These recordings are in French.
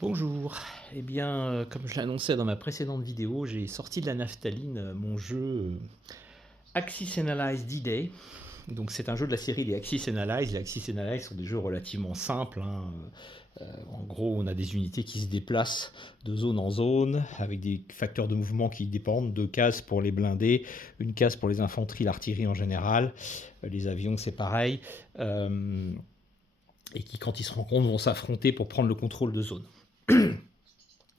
Bonjour, eh bien, comme je l'annonçais dans ma précédente vidéo, j'ai sorti de la naphtaline mon jeu Axis Analyze D-Day. Donc c'est un jeu de la série les Axis Analyze. Les Axis Analyze sont des jeux relativement simples, hein. En gros, on a des unités qui se déplacent de zone en zone avec des facteurs de mouvement qui dépendent. Deux cases pour les blindés, une case pour les infanteries, l'artillerie en général. Les avions, c'est pareil. Et qui, quand ils se rencontrent, vont s'affronter pour prendre le contrôle de zone.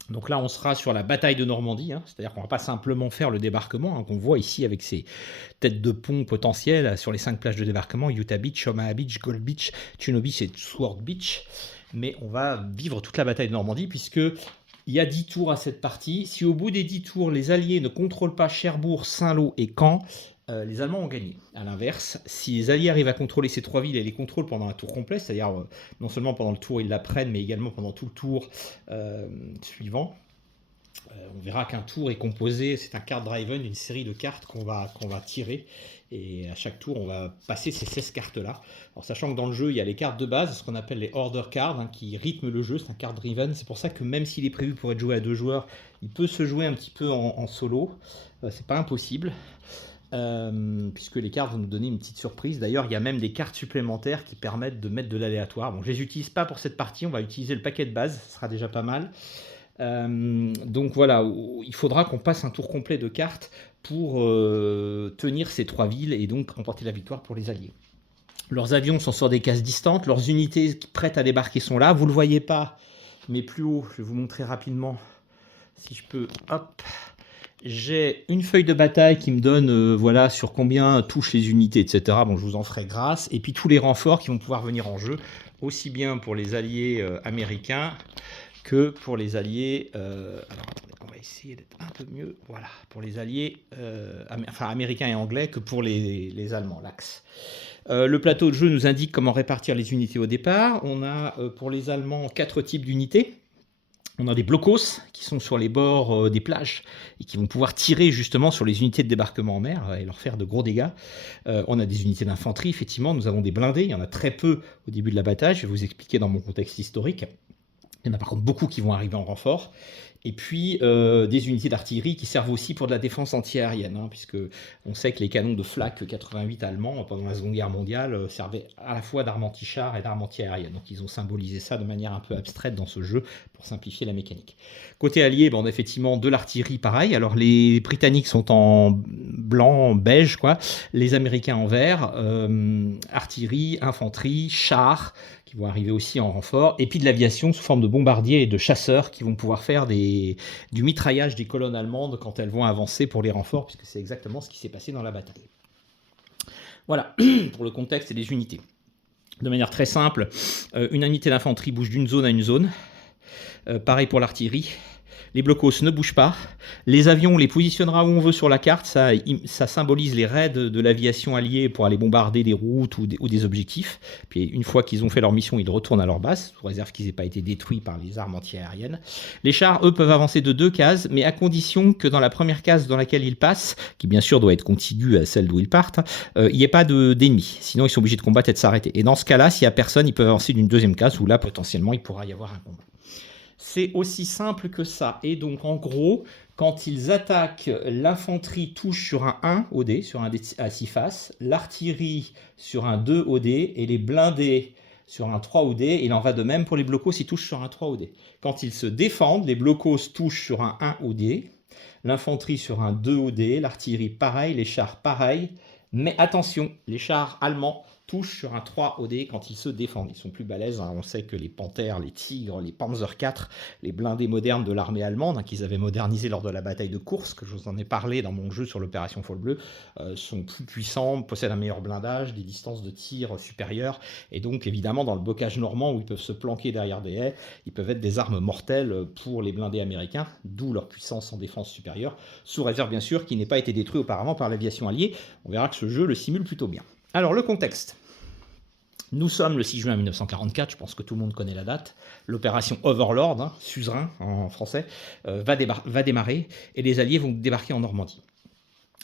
Donc là, on sera sur la bataille de Normandie, hein, c'est-à-dire qu'on ne va pas simplement faire le débarquement, hein, qu'on voit ici avec ces têtes de pont potentielles sur les 5 plages de débarquement, Utah Beach, Omaha Beach, Gold Beach, Juno Beach et Sword Beach. Mais on va vivre toute la bataille de Normandie, puisque il y a 10 tours à cette partie. Si au bout des 10 tours, les Alliés ne contrôlent pas Cherbourg, Saint-Lô et Caen, les Allemands ont gagné. A l'inverse, si les Alliés arrivent à contrôler ces 3 villes et les contrôlent pendant un tour complet, c'est-à-dire non seulement pendant le tour ils la prennent, mais également pendant tout le tour suivant, on verra qu'un tour est composé, c'est un card driven, une série de cartes qu'on va tirer. Et à chaque tour, on va passer ces 16 cartes-là. Alors, sachant que dans le jeu, il y a les cartes de base, ce qu'on appelle les order cards, hein, qui rythment le jeu. C'est un card driven. C'est pour ça que même s'il est prévu pour être joué à 2 joueurs, il peut se jouer un petit peu en solo. C'est pas impossible. Puisque les cartes vont nous donner une petite surprise. D'ailleurs, il y a même des cartes supplémentaires qui permettent de mettre de l'aléatoire. Bon, je ne les utilise pas pour cette partie. On va utiliser le paquet de base. Ce sera déjà pas mal. Donc voilà, il faudra qu'on passe un tour complet de cartes pour tenir ces 3 villes et donc remporter la victoire pour les Alliés. Leurs avions sont sur des cases distantes, leurs unités prêtes à débarquer sont là. Vous ne le voyez pas, mais plus haut, je vais vous montrer rapidement si je peux. Hop, j'ai une feuille de bataille qui me donne voilà, sur combien touchent les unités, etc. Bon, je vous en ferai grâce. Et puis tous les renforts qui vont pouvoir venir en jeu, aussi bien pour les Alliés américains que pour les Alliés. Alors attendez, on va essayer d'être un peu mieux. Voilà, pour les Alliés, américains et anglais, que pour les Allemands, l'Axe. Le plateau de jeu nous indique comment répartir les unités au départ. On a pour les Allemands 4 types d'unités. On a des blocos qui sont sur les bords des plages et qui vont pouvoir tirer justement sur les unités de débarquement en mer et leur faire de gros dégâts. On a des unités d'infanterie, effectivement. Nous avons des blindés. Il y en a très peu au début de la bataille. Je vais vous expliquer dans mon contexte historique. Il y en a par contre beaucoup qui vont arriver en renfort. Et puis des unités d'artillerie qui servent aussi pour de la défense antiaérienne, hein, puisque on sait que les canons de Flak 88 allemands pendant la Seconde Guerre mondiale servaient à la fois d'armes anti-chars et d'armes antiaériennes. Donc ils ont symbolisé ça de manière un peu abstraite dans ce jeu pour simplifier la mécanique. Côté allié, on a effectivement de l'artillerie pareil. Alors les Britanniques sont en blanc, beige, quoi. Les Américains en vert. Artillerie, infanterie, chars qui vont arriver aussi en renfort, et puis de l'aviation sous forme de bombardiers et de chasseurs qui vont pouvoir faire du mitraillage des colonnes allemandes quand elles vont avancer pour les renforts, puisque c'est exactement ce qui s'est passé dans la bataille. Voilà, pour le contexte et les unités. De manière très simple, une unité d'infanterie bouge d'une zone à une zone. Pareil pour l'artillerie. Les blocos ne bougent pas. Les avions, on les positionnera où on veut sur la carte. Ça symbolise les raids de l'aviation alliée pour aller bombarder des routes ou des objectifs. Puis une fois qu'ils ont fait leur mission, ils retournent à leur base, sous réserve qu'ils n'aient pas été détruits par les armes antiaériennes. Les chars, eux, peuvent avancer de 2 cases, mais à condition que dans la première case dans laquelle ils passent, qui bien sûr doit être contiguë à celle d'où ils partent, il n'y ait pas d'ennemis. Sinon, ils sont obligés de combattre et de s'arrêter. Et dans ce cas-là, s'il n'y a personne, ils peuvent avancer d'une deuxième case, où là, potentiellement, il pourra y avoir un combat. C'est aussi simple que ça. Et donc, en gros, quand ils attaquent, l'infanterie touche sur un 1 au dé, sur un dé à 6 faces, l'artillerie sur un 2 au dé, et les blindés sur un 3 au dé. Il en va de même pour les blocos, ils touchent sur un 3 au dé. Quand ils se défendent, les blocos touchent sur un 1 au dé, l'infanterie sur un 2 au dé, l'artillerie pareil, les chars pareil. Mais attention, les chars allemands touchent sur un 3 au dé quand ils se défendent. Ils sont plus balèzes, hein. On sait que les Panthers, les Tigres, les Panzer IV, les blindés modernes de l'armée allemande, hein, qu'ils avaient modernisés lors de la bataille de Kursk, que je vous en ai parlé dans mon jeu sur l'opération Fall Bleu, sont plus puissants, possèdent un meilleur blindage, des distances de tir supérieures, et donc évidemment dans le bocage normand où ils peuvent se planquer derrière des haies, ils peuvent être des armes mortelles pour les blindés américains, d'où leur puissance en défense supérieure, sous réserve bien sûr qu'il n'ait pas été détruit auparavant par l'aviation alliée. On verra que ce jeu le simule plutôt bien. Alors le contexte. Nous sommes le 6 juin 1944, je pense que tout le monde connaît la date. L'opération Overlord, hein, suzerain en français, va démarrer et les Alliés vont débarquer en Normandie.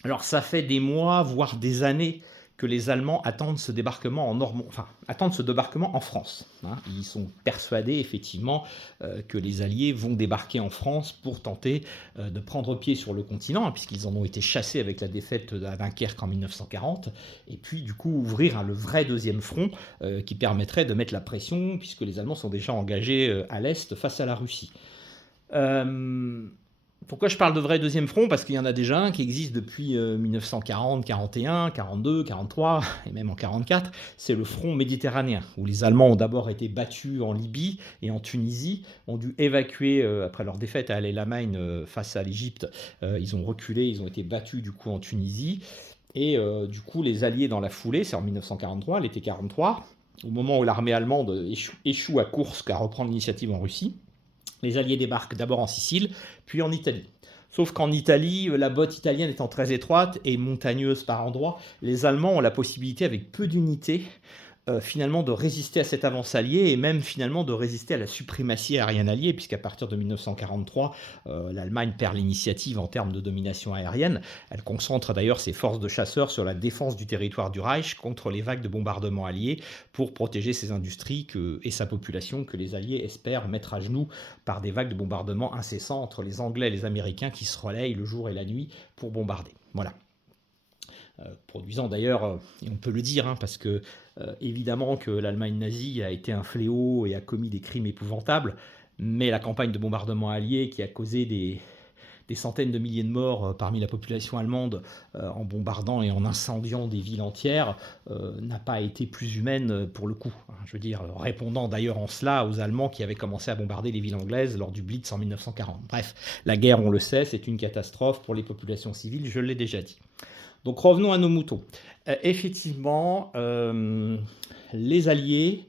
Alors ça fait des mois, voire des années que les Allemands attendent ce débarquement attendent ce débarquement en France. Hein. Ils sont persuadés effectivement que les Alliés vont débarquer en France pour tenter de prendre pied sur le continent, hein, puisqu'ils en ont été chassés avec la défaite à Dunkerque en 1940, et puis du coup ouvrir le vrai deuxième front qui permettrait de mettre la pression, puisque les Allemands sont déjà engagés à l'Est face à la Russie. Pourquoi je parle de vrai deuxième front? Parce qu'il y en a déjà un qui existe depuis 1940, 41, 42, 43 et même en 44. C'est le front méditerranéen, où les Allemands ont d'abord été battus en Libye et en Tunisie, ont dû évacuer, après leur défaite à El Alamein face à l'Égypte, ils ont reculé, ils ont été battus du coup en Tunisie. Et du coup, les Alliés dans la foulée, c'est en 1943, l'été 43, au moment où l'armée allemande échoue à Koursk à reprendre l'initiative en Russie. Les Alliés débarquent d'abord en Sicile, puis en Italie. Sauf qu'en Italie, la botte italienne étant très étroite et montagneuse par endroits, les Allemands ont la possibilité, avec peu d'unités, finalement de résister à cette avance alliée et même finalement de résister à la suprématie aérienne alliée, puisqu'à partir de 1943, l'Allemagne perd l'initiative en termes de domination aérienne. Elle concentre d'ailleurs ses forces de chasseurs sur la défense du territoire du Reich contre les vagues de bombardements alliés pour protéger ses industries et sa population que les Alliés espèrent mettre à genoux par des vagues de bombardements incessants entre les Anglais et les Américains qui se relayent le jour et la nuit pour bombarder. Voilà. Produisant d'ailleurs, et on peut le dire, hein, parce que évidemment que l'Allemagne nazie a été un fléau et a commis des crimes épouvantables, mais la campagne de bombardement alliée qui a causé des centaines de milliers de morts parmi la population allemande en bombardant et en incendiant des villes entières n'a pas été plus humaine pour le coup. Hein, je veux dire, répondant d'ailleurs en cela aux Allemands qui avaient commencé à bombarder les villes anglaises lors du Blitz en 1940. Bref, la guerre, on le sait, c'est une catastrophe pour les populations civiles, je l'ai déjà dit. Donc revenons à nos moutons. Effectivement, les Alliés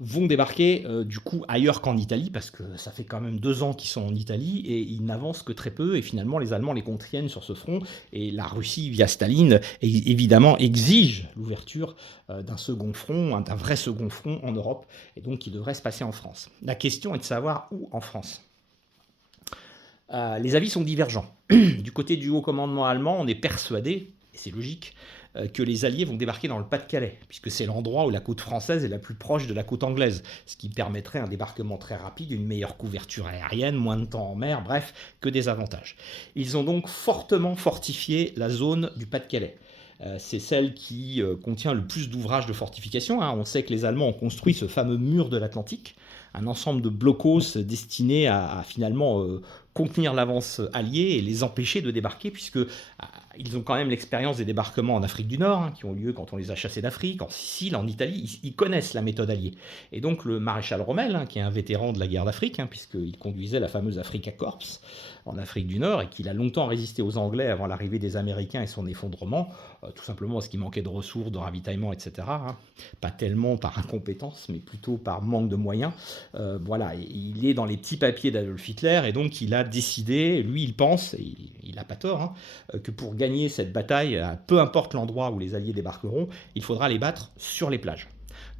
vont débarquer du coup ailleurs qu'en Italie, parce que ça fait quand même 2 ans qu'ils sont en Italie et ils n'avancent que très peu, et finalement les Allemands les contraignent sur ce front, et la Russie via Staline évidemment exige l'ouverture d'un second front, d'un vrai second front en Europe, et donc qui devrait se passer en France. La question est de savoir où en France. Les avis sont divergents. Du côté du haut commandement allemand, on est persuadé, et c'est logique, que les Alliés vont débarquer dans le Pas-de-Calais, puisque c'est l'endroit où la côte française est la plus proche de la côte anglaise, ce qui permettrait un débarquement très rapide, une meilleure couverture aérienne, moins de temps en mer, bref, que des avantages. Ils ont donc fortement fortifié la zone du Pas-de-Calais. C'est celle qui contient le plus d'ouvrages de fortification. Hein. On sait que les Allemands ont construit ce fameux mur de l'Atlantique, un ensemble de blocos destinés à finalement contenir l'avance alliée et les empêcher de débarquer, puisque ils ont quand même l'expérience des débarquements en Afrique du Nord, hein, qui ont lieu quand on les a chassés d'Afrique, en Sicile, en Italie. Ils connaissent la méthode alliée. Et donc le maréchal Rommel, hein, qui est un vétéran de la guerre d'Afrique, hein, puisqu'il conduisait la fameuse Afrika Korps en Afrique du Nord, et qu'il a longtemps résisté aux Anglais avant l'arrivée des Américains et son effondrement, tout simplement parce qu'il manquait de ressources, de ravitaillement, etc. Hein. Pas tellement par incompétence, mais plutôt par manque de moyens. Voilà, il est dans les petits papiers d'Adolf Hitler, et donc il a décidé, lui il pense, et il n'a pas tort, hein, que pour gagner cette bataille, peu importe l'endroit où les Alliés débarqueront, il faudra les battre sur les plages.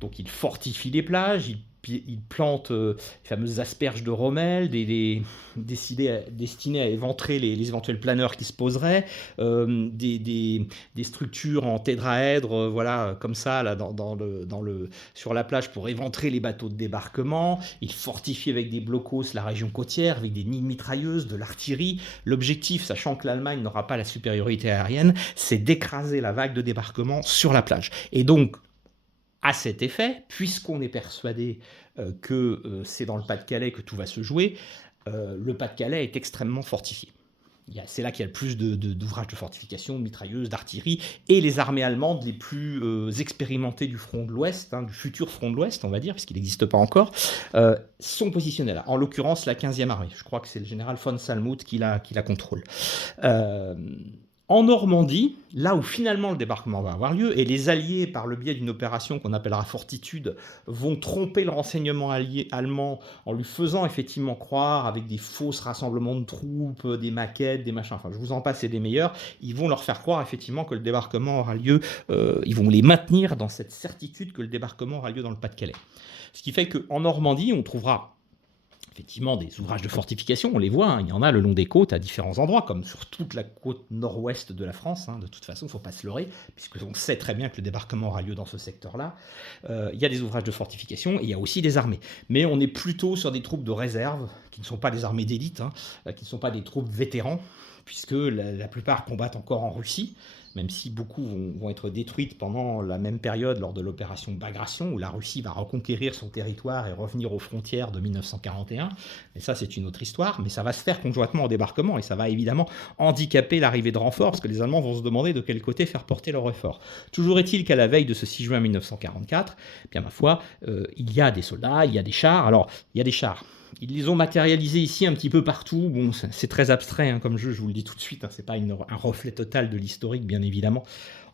Donc il fortifie les plages, il plante les fameuses asperges de Rommel, destinées à éventrer les éventuels planeurs qui se poseraient, des structures en tétraèdre, voilà, comme ça, là, sur la plage pour éventrer les bateaux de débarquement. Il fortifie avec des blocos la région côtière, avec des nids de mitrailleuses, de l'artillerie. L'objectif, sachant que l'Allemagne n'aura pas la supériorité aérienne, c'est d'écraser la vague de débarquement sur la plage. Et donc, à cet effet, puisqu'on est persuadé que c'est dans le Pas-de-Calais que tout va se jouer, le Pas-de-Calais est extrêmement fortifié. C'est là qu'il y a le plus d'ouvrages de fortification, de mitrailleuses, d'artillerie, et les armées allemandes les plus expérimentées du front de l'Ouest, hein, du futur front de l'Ouest, on va dire, puisqu'il n'existe pas encore, sont positionnées là. En l'occurrence, la 15e armée. Je crois que c'est le général von Salmuth qui la contrôle. En Normandie, là où finalement le débarquement va avoir lieu, et les Alliés, par le biais d'une opération qu'on appellera Fortitude, vont tromper le renseignement allemand en lui faisant effectivement croire, avec des fausses rassemblements de troupes, des maquettes, des machins, enfin je vous en passe et des meilleurs, ils vont leur faire croire effectivement que le débarquement aura lieu, ils vont les maintenir dans cette certitude que le débarquement aura lieu dans le Pas-de-Calais. Ce qui fait qu'en Normandie, on trouvera effectivement des ouvrages de fortification, on les voit, hein, il y en a le long des côtes à différents endroits, comme sur toute la côte nord-ouest de la France, hein, de toute façon, il ne faut pas se leurrer, puisqu'on sait très bien que le débarquement aura lieu dans ce secteur-là. Il y a des ouvrages de fortification et il y a aussi des armées. Mais on est plutôt sur des troupes de réserve, qui ne sont pas des armées d'élite, hein, qui ne sont pas des troupes vétérans, puisque la plupart combattent encore en Russie, même si beaucoup vont être détruites pendant la même période lors de l'opération Bagration, où la Russie va reconquérir son territoire et revenir aux frontières de 1941. Mais ça, c'est une autre histoire, mais ça va se faire conjointement au débarquement, et ça va évidemment handicaper l'arrivée de renforts, parce que les Allemands vont se demander de quel côté faire porter leur effort. Toujours est-il qu'à la veille de ce 6 juin 1944, bien ma foi, il y a des soldats, il y a des chars. Alors, il y a des chars. Ils les ont matérialisés ici un petit peu partout. Bon, c'est très abstrait hein, comme jeu, je vous le dis tout de suite. Hein, c'est pas un reflet total de l'historique, bien évidemment.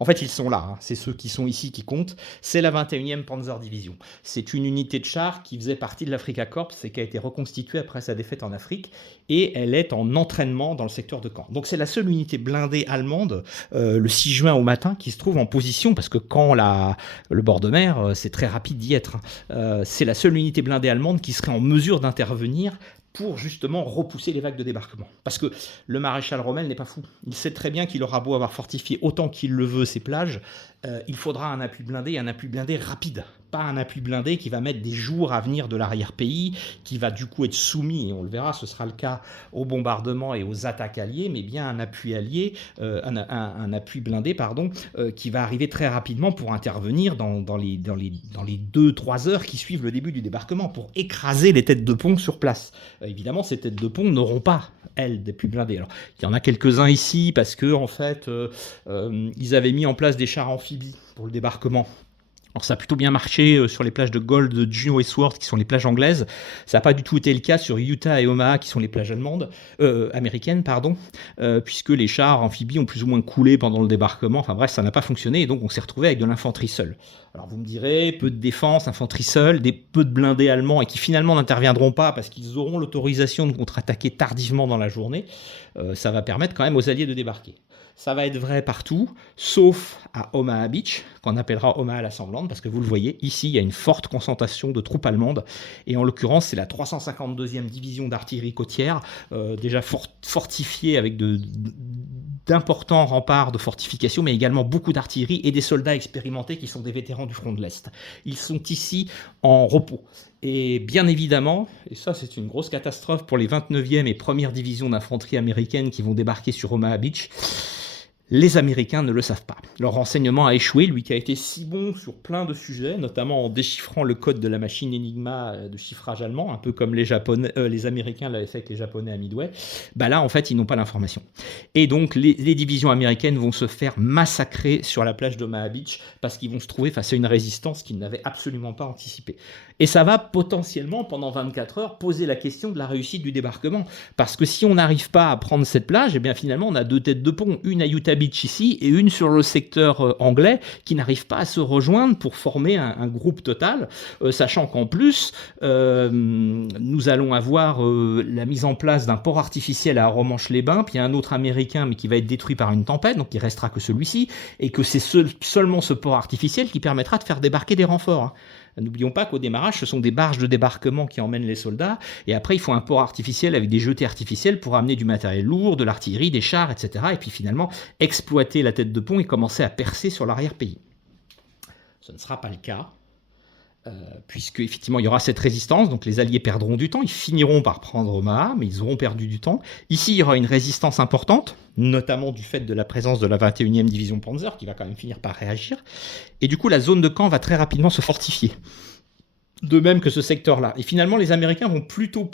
En fait, ils sont là. Hein, c'est ceux qui sont ici qui comptent. C'est la 21e Panzer Division. C'est une unité de chars qui faisait partie de l'Afrika Korps et qui a été reconstituée après sa défaite en Afrique. Et elle est en entraînement dans le secteur de Caen. Donc c'est la seule unité blindée allemande, le 6 juin au matin, qui se trouve en position, parce que quand le bord de mer, c'est très rapide d'y être. C'est la seule unité blindée allemande qui serait en mesure d'intervenir pour justement repousser les vagues de débarquement. Parce que le maréchal Rommel n'est pas fou. Il sait très bien qu'il aura beau avoir fortifié autant qu'il le veut ces plages, il faudra un appui blindé, et un appui blindé rapide. Pas un appui blindé qui va mettre des jours à venir de l'arrière-pays, qui va du coup être soumis, et on le verra, ce sera le cas aux bombardements et aux attaques alliées, mais bien un appui allié, un appui blindé, pardon, qui va arriver très rapidement pour intervenir dans les 2-3 heures qui suivent le début du débarquement, pour écraser les têtes de pont sur place. Évidemment, ces têtes de pont n'auront pas, elles, d'appui blindé. Alors, il y en a quelques-uns ici, parce que en fait, ils avaient mis en place des chars amphibies pour le débarquement. Alors ça a plutôt bien marché sur les plages de Gold, de Juno et Sword, qui sont les plages anglaises. Ça n'a pas du tout été le cas sur Utah et Omaha, qui sont les plages américaines, puisque les chars amphibies ont plus ou moins coulé pendant le débarquement. Enfin bref, ça n'a pas fonctionné, et donc on s'est retrouvé avec de l'infanterie seule. Alors vous me direz, peu de défense, infanterie seule, peu de blindés allemands, et qui finalement n'interviendront pas, parce qu'ils auront l'autorisation de contre-attaquer tardivement dans la journée. Ça va permettre quand même aux Alliés de débarquer. Ça va être vrai partout, sauf à Omaha Beach, qu'on appellera Omaha la Sanglante, parce que vous le voyez, ici, il y a une forte concentration de troupes allemandes, et en l'occurrence, c'est la 352e division d'artillerie côtière, déjà fortifiée avec d'importants remparts de fortification, mais également beaucoup d'artillerie et des soldats expérimentés qui sont des vétérans du front de l'Est. Ils sont ici en repos. Et bien évidemment, et ça c'est une grosse catastrophe pour les 29e et 1er divisions d'infanterie américaines qui vont débarquer sur Omaha Beach, les Américains ne le savent pas. Leur renseignement a échoué, lui qui a été si bon sur plein de sujets, notamment en déchiffrant le code de la machine Enigma de chiffrage allemand, un peu comme les Américains l'avaient fait avec les Japonais à Midway. Bah là, en fait, ils n'ont pas l'information. Et donc, les divisions américaines vont se faire massacrer sur la plage d'Omaha Beach parce qu'ils vont se trouver face à une résistance qu'ils n'avaient absolument pas anticipée. Et ça va potentiellement, pendant 24 heures, poser la question de la réussite du débarquement. Parce que si on n'arrive pas à prendre cette plage, eh bien finalement, on a 2 têtes de pont, une à Utah Beach ici et une sur le secteur anglais qui n'arrivent pas à se rejoindre pour former un groupe total, sachant qu'en plus, nous allons avoir la mise en place d'un port artificiel à Romanche-les-Bains, puis il y a un autre américain, mais qui va être détruit par une tempête, donc il ne restera que celui-ci, et que c'est seulement ce port artificiel qui permettra de faire débarquer des renforts. Hein. N'oublions pas qu'au démarrage, ce sont des barges de débarquement qui emmènent les soldats, et après il faut un port artificiel avec des jetées artificielles pour amener du matériel lourd, de l'artillerie, des chars, etc. Et puis finalement exploiter la tête de pont et commencer à percer sur l'arrière-pays. Ce ne sera pas le cas, puisque effectivement il y aura cette résistance, donc les Alliés perdront du temps, ils finiront par prendre Omaha, mais ils auront perdu du temps. Ici il y aura une résistance importante, notamment du fait de la présence de la 21e division Panzer, qui va quand même finir par réagir, et du coup la zone de camp va très rapidement se fortifier, de même que ce secteur-là. Et finalement les Américains vont plutôt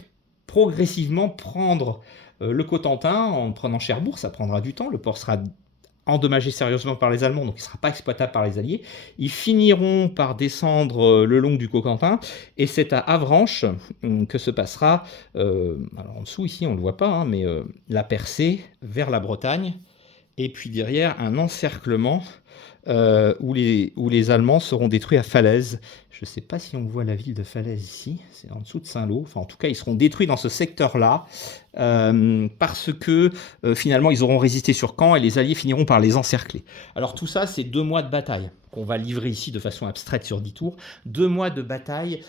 progressivement prendre le Cotentin en prenant Cherbourg, ça prendra du temps, le port sera endommagé sérieusement par les Allemands, donc il ne sera pas exploitable par les Alliés. Ils finiront par descendre le long du Cotentin, et c'est à Avranches que se passera, alors en dessous ici on ne le voit pas, hein, mais la percée vers la Bretagne, et puis derrière un encerclement où les Allemands seront détruits à Falaise. Je ne sais pas si on voit la ville de Falaise ici, c'est en dessous de Saint-Lô. Enfin, en tout cas, ils seront détruits dans ce secteur-là parce que finalement, ils auront résisté sur Caen et les Alliés finiront par les encercler. Alors tout ça, c'est 2 mois de bataille qu'on va livrer ici de façon abstraite sur 10 tours. 2 mois de bataille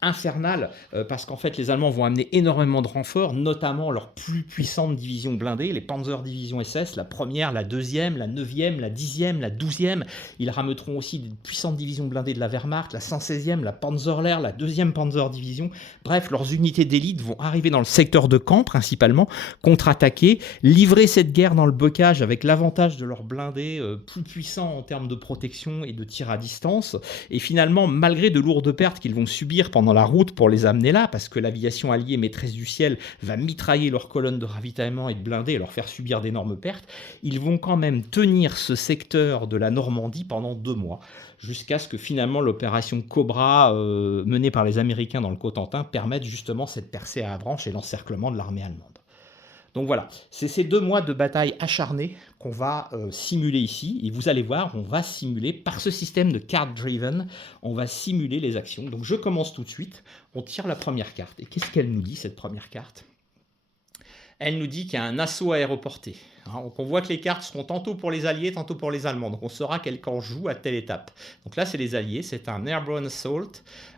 infernale, parce qu'en fait les Allemands vont amener énormément de renforts, notamment leur plus puissante division blindée, les Panzer Division SS, la première, la deuxième, la 9e, la 10e, la 12e. Ils rameuteront aussi des puissantes divisions blindées de la Wehrmacht, la 116e, la Panzerlehr, la 2e Panzer Division. Bref, leurs unités d'élite vont arriver dans le secteur de Caen principalement, contre-attaquer, livrer cette guerre dans le bocage avec l'avantage de leurs blindés plus puissants en termes de protection et de tir à distance. Et finalement, malgré de lourdes pertes qu'ils vont subir pendant la route pour les amener là, parce que l'aviation alliée maîtresse du ciel va mitrailler leurs colonnes de ravitaillement et de blindés et leur faire subir d'énormes pertes, ils vont quand même tenir ce secteur de la Normandie pendant 2 mois, jusqu'à ce que finalement l'opération Cobra menée par les Américains dans le Cotentin permette justement cette percée à Avranches et l'encerclement de l'armée allemande. Donc voilà, c'est ces 2 mois de bataille acharnée qu'on va simuler ici. Et vous allez voir, on va simuler, par ce système de card driven, on va simuler les actions. Donc je commence tout de suite, on tire la première carte. Et qu'est-ce qu'elle nous dit, cette première carte ? Elle nous dit qu'il y a un assaut aéroporté. Donc on voit que les cartes seront tantôt pour les Alliés, tantôt pour les Allemands. Donc on saura quel camp joue à telle étape. Donc là, c'est les Alliés, c'est un Airborne Assault,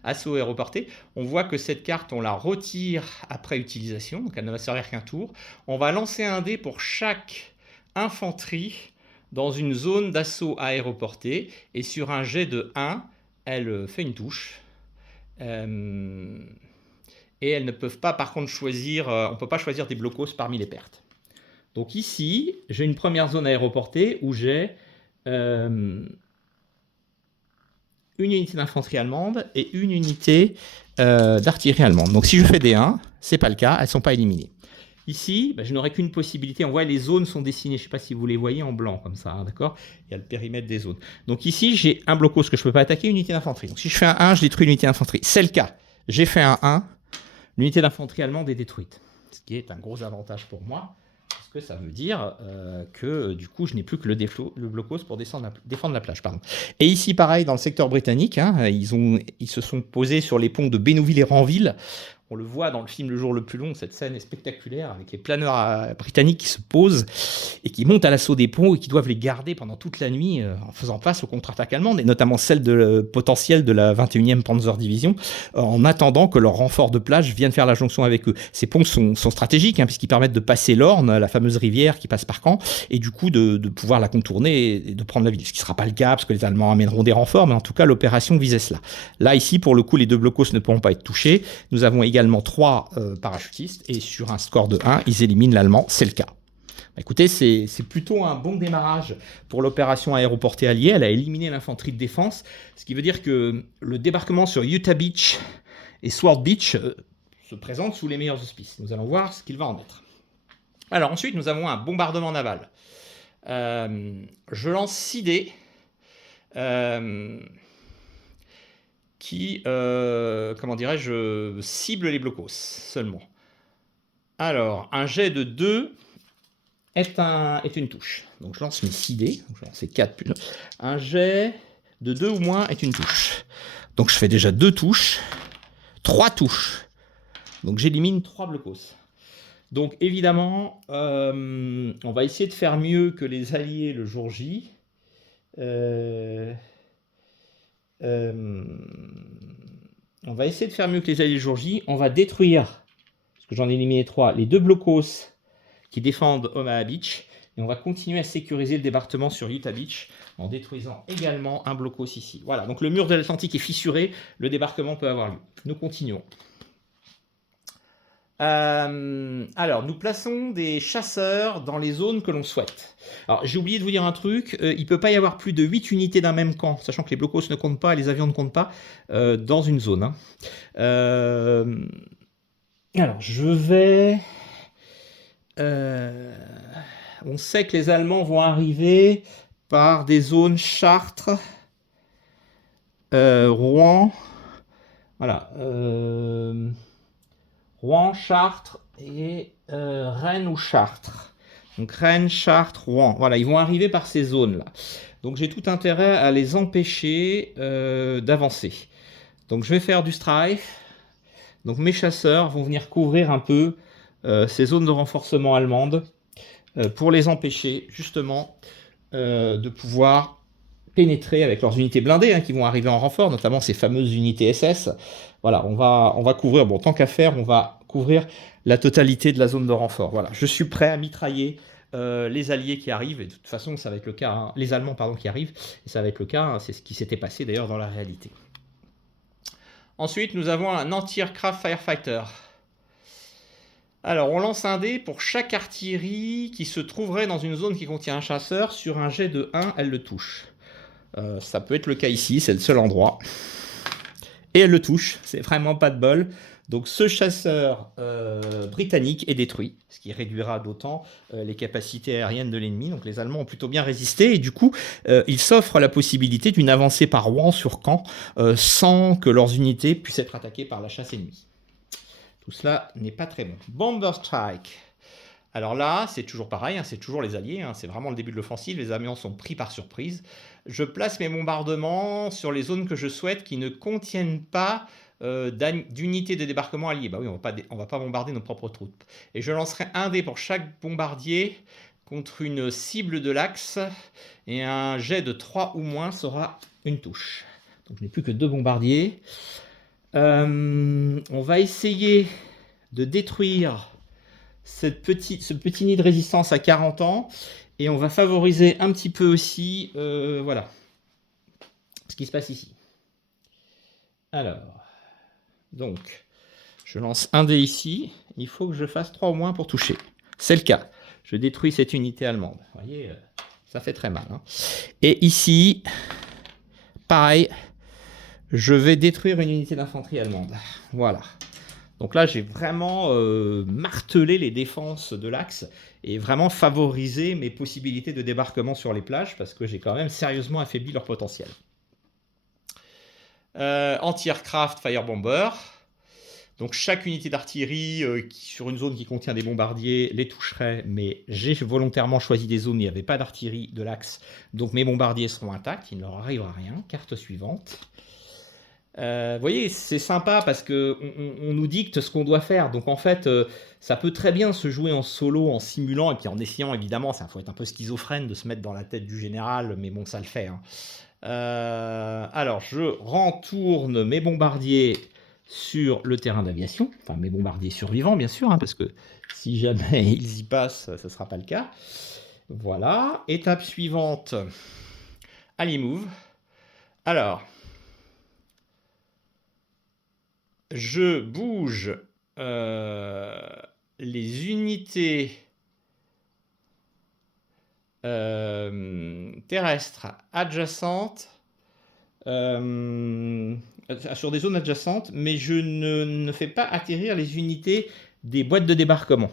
assaut aéroporté. On voit que cette carte, on la retire après utilisation, donc elle ne va servir qu'un tour. On va lancer un dé pour chaque infanterie dans une zone d'assaut aéroporté. Et sur un jet de 1, elle fait une touche. Et elles ne peuvent pas, par contre, choisir, on ne peut pas choisir des blocos parmi les pertes. Donc ici, j'ai une première zone aéroportée où j'ai une unité d'infanterie allemande et une unité d'artillerie allemande. Donc si je fais des 1, ce n'est pas le cas, elles ne sont pas éliminées. Ici, je n'aurai qu'une possibilité. On voit les zones sont dessinées, je ne sais pas si vous les voyez en blanc comme ça, d'accord ? Il y a le périmètre des zones. Donc ici, j'ai un blocos que je ne peux pas attaquer, une unité d'infanterie. Donc si je fais un 1, je détruis l'unité d'infanterie. C'est le cas. J'ai fait un 1. L'unité d'infanterie allemande est détruite, ce qui est un gros avantage pour moi, parce que ça veut dire que du coup, je n'ai plus que le blocos pour défendre la plage. Pardon. Et ici, pareil, dans le secteur britannique, ils se sont posés sur les ponts de Bénouville et Ranville. On le voit dans le film Le Jour le plus long, cette scène est spectaculaire avec les planeurs britanniques qui se posent et qui montent à l'assaut des ponts et qui doivent les garder pendant toute la nuit en faisant face aux contre-attaques allemandes, et notamment celle potentielle de la 21e Panzer Division, en attendant que leur renfort de plage vienne faire la jonction avec eux. Ces ponts sont stratégiques puisqu'ils permettent de passer l'Orne, la fameuse rivière qui passe par Caen, et du coup de pouvoir la contourner et de prendre la ville. Ce qui ne sera pas le cas parce que les Allemands amèneront des renforts, mais en tout cas l'opération visait cela. Là, ici, pour le coup, les 2 blocos ne pourront pas être touchés. Nous avons également 3 parachutistes, et sur un score de 1, ils éliminent l'Allemand, c'est le cas. Écoutez, c'est plutôt un bon démarrage pour l'opération aéroportée alliée. Elle a éliminé l'infanterie de défense, ce qui veut dire que le débarquement sur Utah Beach et Sword Beach se présente sous les meilleurs auspices. Nous allons voir ce qu'il va en être. Alors ensuite, nous avons un bombardement naval. Je lance 6 dés. Qui, comment dirais-je, cible les blocos seulement. Alors, un jet de 2 est une touche. Donc, je lance mes 6 dés. Donc, je lance 4 plus 2. Un jet de 2 ou moins est une touche. Donc, je fais déjà 2 touches, 3 touches. Donc, j'élimine 3 blocos. Donc, évidemment, on va essayer de faire mieux que les Alliés le jour J. On va essayer de faire mieux que les Alliés le jour J. On va détruire, parce que j'en ai éliminé 3, les 2 blocos qui défendent Omaha Beach. Et on va continuer à sécuriser le débarquement sur Utah Beach en détruisant également un blocos ici. Voilà, donc le mur de l'Atlantique est fissuré, le débarquement peut avoir lieu. Nous continuons. Alors, nous plaçons des chasseurs dans les zones que l'on souhaite. Alors, j'ai oublié de vous dire un truc, il ne peut pas y avoir plus de 8 unités d'un même camp, sachant que les blocos ne comptent pas, les avions ne comptent pas, dans une zone. Alors, je vais... on sait que les Allemands vont arriver par des zones Chartres, Rouen, voilà, Rouen, Chartres et Rennes ou Chartres. Donc Rennes, Chartres, Rouen. Voilà, ils vont arriver par ces zones-là. Donc j'ai tout intérêt à les empêcher d'avancer. Donc je vais faire du strife. Donc mes chasseurs vont venir couvrir un peu ces zones de renforcement allemandes pour les empêcher justement de pouvoir pénétrer avec leurs unités blindées qui vont arriver en renfort, notamment ces fameuses unités SS. Voilà, on va couvrir, bon, tant qu'à faire, on va couvrir la totalité de la zone de renfort. Voilà, je suis prêt à mitrailler les Alliés qui arrivent, et de toute façon, ça va être le cas, les Allemands, pardon, qui arrivent, et ça va être le cas, c'est ce qui s'était passé d'ailleurs dans la réalité. Ensuite, nous avons un anti-aircraft firefighter. Alors, on lance un dé pour chaque artillerie qui se trouverait dans une zone qui contient un chasseur. Sur un jet de 1, elle le touche. Ça peut être le cas ici, c'est le seul endroit. Et elle le touche, c'est vraiment pas de bol. Donc ce chasseur britannique est détruit, ce qui réduira d'autant les capacités aériennes de l'ennemi. Donc les Allemands ont plutôt bien résisté et du coup ils s'offrent la possibilité d'une avancée par Rouen sur Caen sans que leurs unités puissent être attaquées par la chasse ennemie. Tout cela n'est pas très bon. Bomber Strike. Alors là, c'est toujours pareil, c'est toujours les Alliés, c'est vraiment le début de l'offensive, les Allemands sont pris par surprise. Je place mes bombardements sur les zones que je souhaite qui ne contiennent pas d'unités de débarquement alliées. Bah oui, on va pas bombarder nos propres troupes. Et je lancerai un dé pour chaque bombardier contre une cible de l'axe, et un jet de 3 ou moins sera une touche. Donc je n'ai plus que 2 bombardiers. On va essayer de détruire ce petit nid de résistance à 40 ans, et on va favoriser un petit peu aussi voilà, ce qui se passe ici. Alors, donc, je lance un dé ici, il faut que je fasse 3 au moins pour toucher. C'est le cas, je détruis cette unité allemande. Vous voyez, ça fait très mal. Et ici, pareil, je vais détruire une unité d'infanterie allemande. Voilà. Donc là, j'ai vraiment martelé les défenses de l'axe et vraiment favorisé mes possibilités de débarquement sur les plages parce que j'ai quand même sérieusement affaibli leur potentiel. Anti-aircraft firebomber. Donc chaque unité d'artillerie sur une zone qui contient des bombardiers les toucherait, mais j'ai volontairement choisi des zones où il n'y avait pas d'artillerie de l'axe, donc mes bombardiers seront intacts, il ne leur arrivera rien. Carte suivante. Vous voyez, c'est sympa parce qu'on nous dicte ce qu'on doit faire. Donc en fait, ça peut très bien se jouer en solo, en simulant, et puis en essayant, évidemment, ça faut être un peu schizophrène de se mettre dans la tête du général, mais bon, ça le fait. Alors, je rentourne mes bombardiers sur le terrain d'aviation, enfin mes bombardiers survivants, bien sûr, parce que si jamais ils y passent, ce ne sera pas le cas. Voilà, étape suivante, allez move. Alors, je bouge les unités terrestres adjacentes sur des zones adjacentes, mais je ne fais pas atterrir les unités des boîtes de débarquement.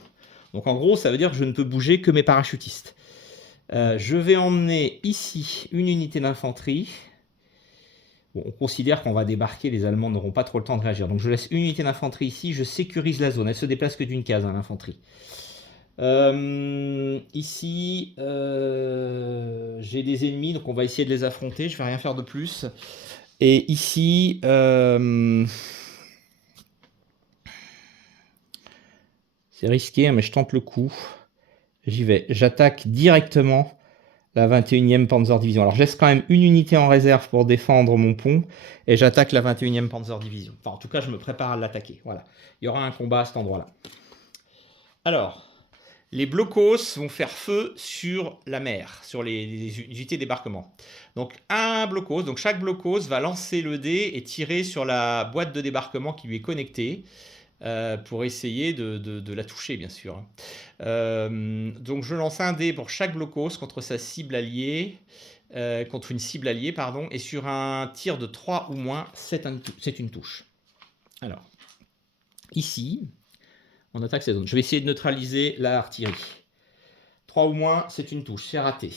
Donc en gros, ça veut dire que je ne peux bouger que mes parachutistes. Je vais emmener ici une unité d'infanterie. Bon, on considère qu'on va débarquer, les Allemands n'auront pas trop le temps de réagir. Donc je laisse une unité d'infanterie ici, je sécurise la zone. Elle se déplace que d'une case, l'infanterie. Ici, j'ai des ennemis, donc on va essayer de les affronter. Je ne vais rien faire de plus. Et ici, c'est risqué, mais je tente le coup. J'y vais. J'attaque directement la 21e Panzer Division. Alors, je laisse quand même une unité en réserve pour défendre mon pont, et j'attaque la 21e Panzer Division. Enfin, en tout cas, je me prépare à l'attaquer. Voilà. Il y aura un combat à cet endroit-là. Alors, les blocos vont faire feu sur la mer, sur les unités de débarquement. Donc, un blocos, donc chaque blocos va lancer le dé et tirer sur la boîte de débarquement qui lui est connectée. Pour essayer de la toucher, bien sûr. Donc je lance un dé pour chaque blocos contre sa cible alliée, contre une cible alliée, pardon, et sur un tir de 3 ou moins, c'est une touche. Alors, ici, on attaque cette zone. Je vais essayer de neutraliser l'artillerie. 3 ou moins, c'est une touche, c'est raté.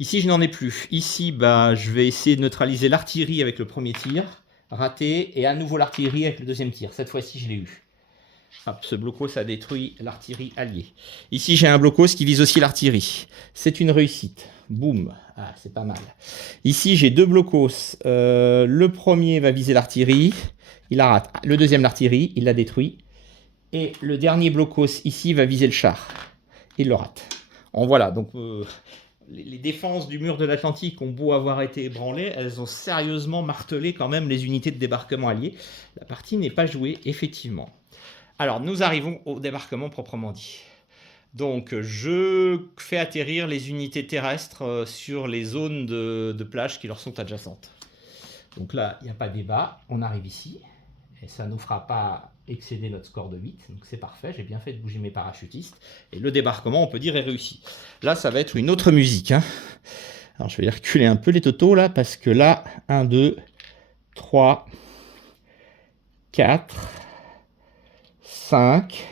Ici, je n'en ai plus. Ici, je vais essayer de neutraliser l'artillerie avec le premier tir. Raté, et à nouveau l'artillerie avec le deuxième tir. Cette fois-ci, je l'ai eu. Hop, ce blocos a détruit l'artillerie alliée. Ici, j'ai un blocos qui vise aussi l'artillerie. C'est une réussite. Boum. Ah, c'est pas mal. Ici, j'ai 2 blocos. Le premier va viser l'artillerie. Il la rate. Le deuxième, l'artillerie. Il la détruit. Et le dernier blocos, ici, va viser le char. Il le rate. Bon, voilà. Donc, les défenses du mur de l'Atlantique ont beau avoir été ébranlées, elles ont sérieusement martelé quand même les unités de débarquement alliées. La partie n'est pas jouée, effectivement. Alors, nous arrivons au débarquement proprement dit. Donc, je fais atterrir les unités terrestres sur les zones de plage qui leur sont adjacentes. Donc là, il n'y a pas de débat, on arrive ici, et ça ne nous fera pas excéder notre score de 8, donc c'est parfait, j'ai bien fait de bouger mes parachutistes, et le débarquement, on peut dire, est réussi. Là, ça va être une autre musique. Hein. Alors, je vais reculer un peu les totaux, là, parce que là, 1, 2, 3, 4, 5,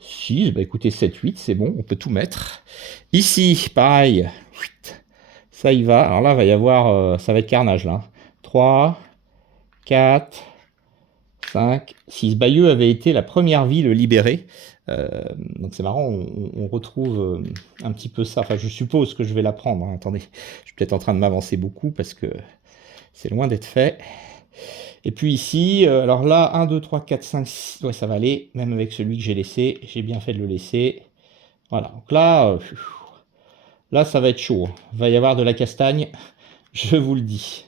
6, bah écoutez, 7, 8, c'est bon, on peut tout mettre. Ici, pareil, ça y va, alors là, il va y avoir, ça va être carnage, là. 3, 4, 5, 6. Bayeux avait été la première ville libérée. Donc c'est marrant, on retrouve un petit peu ça. Enfin, je suppose que je vais la prendre. Hein. Attendez, je suis peut-être en train de m'avancer beaucoup parce que c'est loin d'être fait. Et puis ici, alors là, 1, 2, 3, 4, 5, 6. Ouais, ça va aller, même avec celui que j'ai laissé. J'ai bien fait de le laisser. Voilà, donc là, là ça va être chaud. Il va y avoir de la castagne, je vous le dis.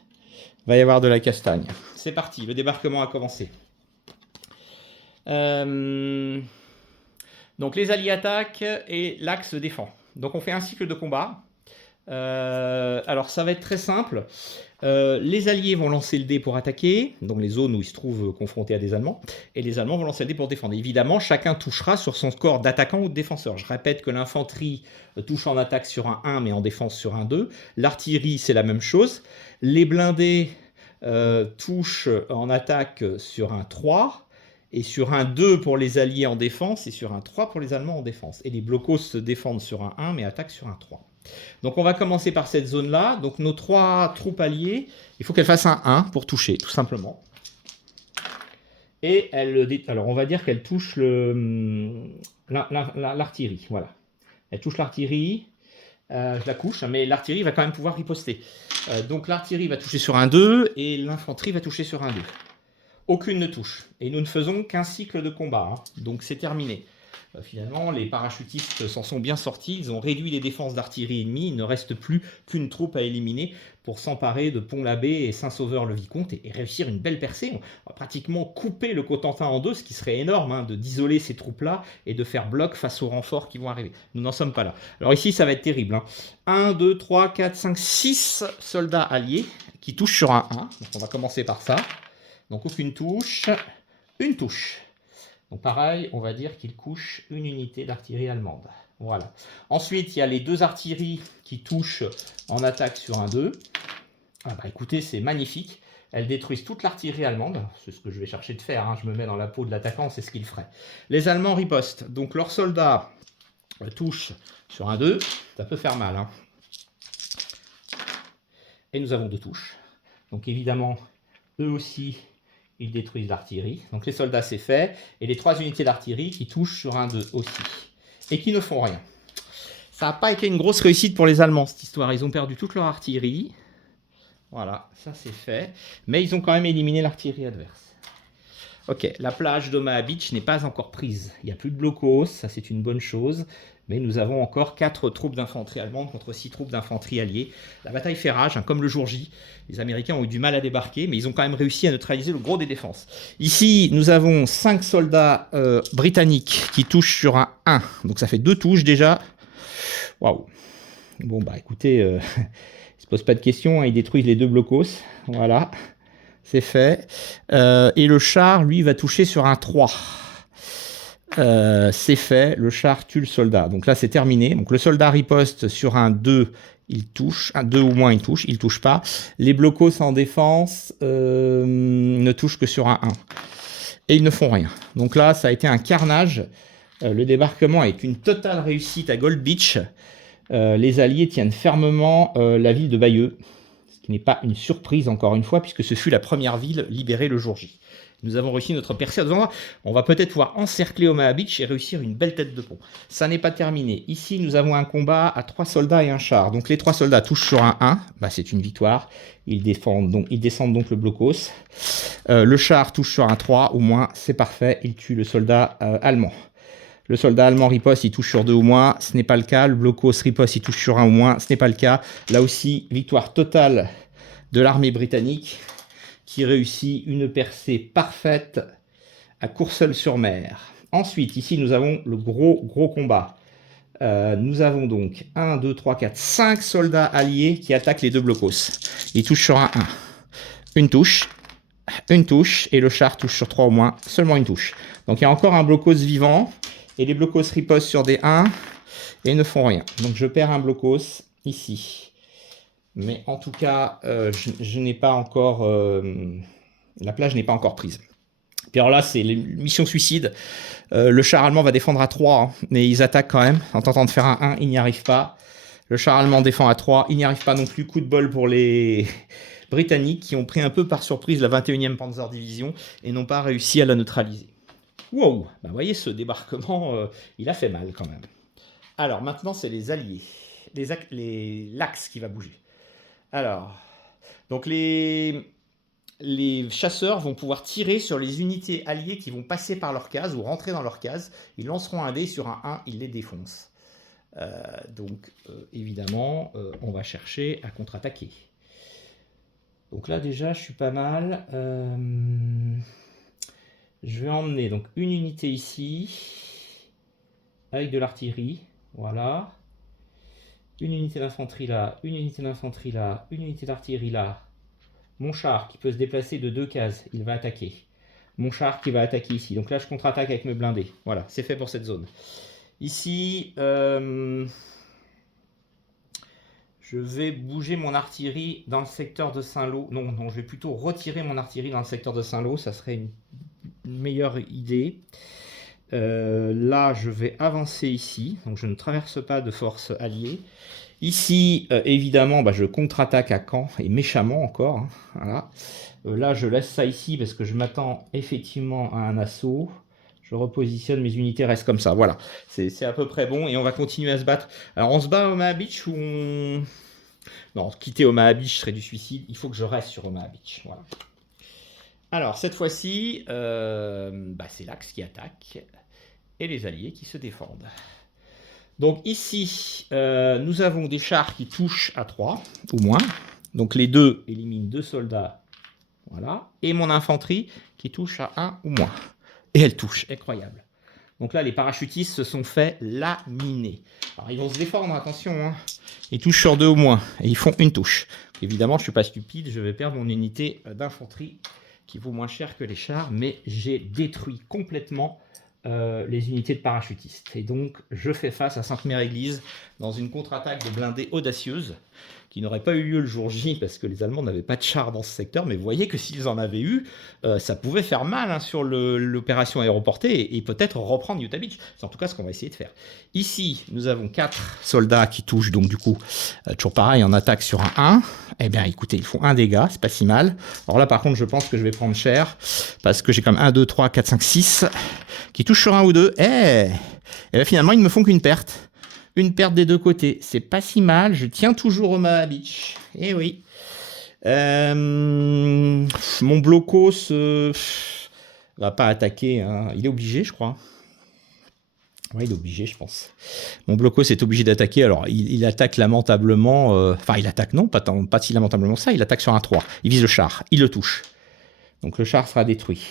Il va y avoir de la castagne. C'est parti, le débarquement a commencé. Donc les alliés attaquent et l'Axe défend. Donc on fait un cycle de combat. Alors ça va être très simple. Les alliés vont lancer le dé pour attaquer, donc les zones où ils se trouvent confrontés à des Allemands, et les Allemands vont lancer le dé pour défendre. Évidemment, chacun touchera sur son score d'attaquant ou de défenseur. Je répète que l'infanterie touche en attaque sur un 1, mais en défense sur un 2. L'artillerie, c'est la même chose. Les blindés touchent en attaque sur un 3, et sur un 2 pour les alliés en défense, et sur un 3 pour les Allemands en défense. Et les blocos se défendent sur un 1, mais attaquent sur un 3. Donc on va commencer par cette zone-là. Donc nos 3 troupes alliées, il faut qu'elles fassent un 1 pour toucher, tout simplement. Et alors on va dire qu'elles touchent l'artillerie. Voilà. Elles touchent l'artillerie. Je la couche, mais l'artillerie va quand même pouvoir riposter. Donc l'artillerie va toucher sur un 2 et l'infanterie va toucher sur un 2. Aucune ne touche. Et nous ne faisons qu'un cycle de combat. Hein. Donc c'est terminé. Finalement, les parachutistes s'en sont bien sortis. Ils ont réduit les défenses d'artillerie ennemie. Il ne reste plus qu'une troupe à éliminer pour s'emparer de Pont-l'Abbé et Saint-Sauveur-le-Vicomte et réussir une belle percée. On va pratiquement couper le Cotentin en deux, ce qui serait énorme, hein, d'isoler ces troupes-là et de faire bloc face aux renforts qui vont arriver. Nous n'en sommes pas là. Alors ici, ça va être terrible. Hein. 1, 2, 3, 4, 5, 6 soldats alliés qui touchent sur un 1. Donc on va commencer par ça. Donc aucune touche, une touche. Donc pareil, on va dire qu'il couche une unité d'artillerie allemande. Voilà. Ensuite, il y a les 2 artilleries qui touchent en attaque sur un 2. Ah bah écoutez, c'est magnifique. Elles détruisent toute l'artillerie allemande. C'est ce que je vais chercher de faire. Hein. Je me mets dans la peau de l'attaquant, c'est ce qu'il ferait. Les Allemands ripostent. Donc leurs soldats touchent sur un 2. Ça peut faire mal. Hein. Et nous avons 2 touches. Donc évidemment, eux aussi, ils détruisent l'artillerie. Donc les soldats, c'est fait. Et les 3 unités d'artillerie qui touchent sur un 2 aussi. Et qui ne font rien. Ça n'a pas été une grosse réussite pour les Allemands, cette histoire. Ils ont perdu toute leur artillerie. Voilà, ça c'est fait. Mais ils ont quand même éliminé l'artillerie adverse. Ok, la plage d'Omaha Beach n'est pas encore prise. Il n'y a plus de blocos, ça c'est une bonne chose. Mais nous avons encore 4 troupes d'infanterie allemandes contre 6 troupes d'infanterie alliées. La bataille fait rage, hein, comme le jour J. Les Américains ont eu du mal à débarquer, mais ils ont quand même réussi à neutraliser le gros des défenses. Ici, nous avons 5 soldats britanniques qui touchent sur un 1. Donc ça fait 2 touches déjà. Waouh. Bon, bah écoutez, ils ne se posent pas de questions, hein, ils détruisent les 2 blocos. Voilà, c'est fait. Et le char, lui, va toucher sur un 3. C'est fait, le char tue le soldat. Donc là, c'est terminé. Donc le soldat riposte sur un 2, il touche. Un 2 ou moins, il touche. Il touche pas. Les blocos en défense ne touchent que sur un 1. Et ils ne font rien. Donc là, ça a été un carnage. Le débarquement est une totale réussite à Gold Beach. Les Alliés tiennent fermement la ville de Bayeux. Ce qui n'est pas une surprise, encore une fois, puisque ce fut la première ville libérée le jour J. Nous avons réussi notre percée à 2 endroits. On va peut-être pouvoir encercler Omaha Beach et réussir une belle tête de pont. Ça n'est pas terminé. Ici, nous avons un combat à 3 soldats et un char. Donc les 3 soldats touchent sur un 1. Bah, c'est une victoire. Ils descendent donc le blocos. Le char touche sur un 3. Au moins, c'est parfait. Il tue le soldat allemand. Le soldat allemand riposte, il touche sur 2 ou moins. Ce n'est pas le cas. Le blocos riposte, il touche sur 1 ou moins. Ce n'est pas le cas. Là aussi, victoire totale de l'armée britannique qui réussit une percée parfaite à Courseulles-sur-Mer. Ensuite, ici, nous avons le gros combat. Nous avons donc 1, 2, 3, 4, 5 soldats alliés qui attaquent les deux blocos. Ils touchent sur un 1. Une touche, et le char touche sur 3 au moins, seulement une touche. Donc il y a encore un blocos vivant, et les blocos ripostent sur des 1 et ne font rien. Donc je perds un blocos ici. Mais en tout cas, je n'ai pas encore... la plage n'est pas encore prise. Puis alors là, c'est les missions suicide. Le char allemand va défendre à 3, hein, mais ils attaquent quand même. En tentant de faire un 1, ils n'y arrivent pas. Le char allemand défend à 3, il n'y arrive pas non plus. Coup de bol pour les Britanniques qui ont pris un peu par surprise la 21e Panzer Division et n'ont pas réussi à la neutraliser. Wow, bah, vous voyez, ce débarquement, il a fait mal quand même. Alors maintenant, c'est les alliés. L'axe qui va bouger. Alors, donc les chasseurs vont pouvoir tirer sur les unités alliées qui vont passer par leur case ou rentrer dans leur case. Ils lanceront un dé sur un 1, ils les défoncent. Donc évidemment, on va chercher à contre-attaquer. Donc là déjà, je suis pas mal. Je vais emmener donc une unité ici, avec de l'artillerie. Voilà. Une unité d'infanterie là, une unité d'infanterie là, une unité d'artillerie là. Mon char qui peut se déplacer de 2 cases, il va attaquer. Mon char qui va attaquer ici. Donc là, je contre-attaque avec mes blindés. Voilà, c'est fait pour cette zone. Ici, je vais bouger mon artillerie dans le secteur de Saint-Lô. Non, je vais plutôt retirer mon artillerie dans le secteur de Saint-Lô. Ça serait une meilleure idée. Là, je vais avancer ici. Donc, je ne traverse pas de force alliée. Ici, évidemment, je contre-attaque à Caen, et méchamment encore. Hein, voilà. Là, je laisse ça ici parce que je m'attends effectivement à un assaut. Je repositionne, mes unités restent comme ça. Voilà, c'est à peu près bon et on va continuer à se battre. Alors, on se bat à Omaha Beach ou on... Non, quitter Omaha Beach serait du suicide. Il faut que je reste sur Omaha Beach. Voilà. Alors, cette fois-ci, c'est l'Axe qui attaque et les Alliés qui se défendent. Donc ici, nous avons des chars qui touchent à 3 ou moins. Donc les deux éliminent 2 soldats. Voilà. Et mon infanterie qui touche à 1 ou moins. Et elle touche, incroyable. Donc là, les parachutistes se sont fait laminer. Alors ils vont se défendre, attention. Hein. Ils touchent sur 2 ou moins. Et ils font une touche. Évidemment, je ne suis pas stupide, je vais perdre mon unité d'infanterie qui vaut moins cher que les chars. Mais j'ai détruit complètement les unités de parachutistes. Et donc, je fais face à Sainte-Mère-Église dans une contre-attaque de blindés audacieuse qui n'aurait pas eu lieu le jour J parce que les Allemands n'avaient pas de chars dans ce secteur, mais vous voyez que s'ils en avaient eu, ça pouvait faire mal hein, sur l'opération aéroportée et peut-être reprendre Utah Beach. C'est en tout cas ce qu'on va essayer de faire. Ici, nous avons 4 soldats qui touchent, donc du coup, toujours pareil, en attaque sur un 1. Eh bien, écoutez, ils font un dégât, c'est pas si mal. Alors là, par contre, je pense que je vais prendre cher parce que j'ai comme 1, 2, 3, 4, 5, 6 qui touchent sur 1 ou 2. Et bien, finalement, ils ne me font qu'une perte. Une perte des deux côtés, c'est pas si mal. Je tiens toujours Omaha Beach. Eh oui. Mon blocos va pas attaquer. Hein. Il est obligé, je crois. Oui, il est obligé, je pense. Mon blocos est obligé d'attaquer. Alors, il attaque lamentablement. Enfin, il attaque, non, pas si lamentablement ça. Il attaque sur un 3. Il vise le char. Il le touche. Donc, le char sera détruit.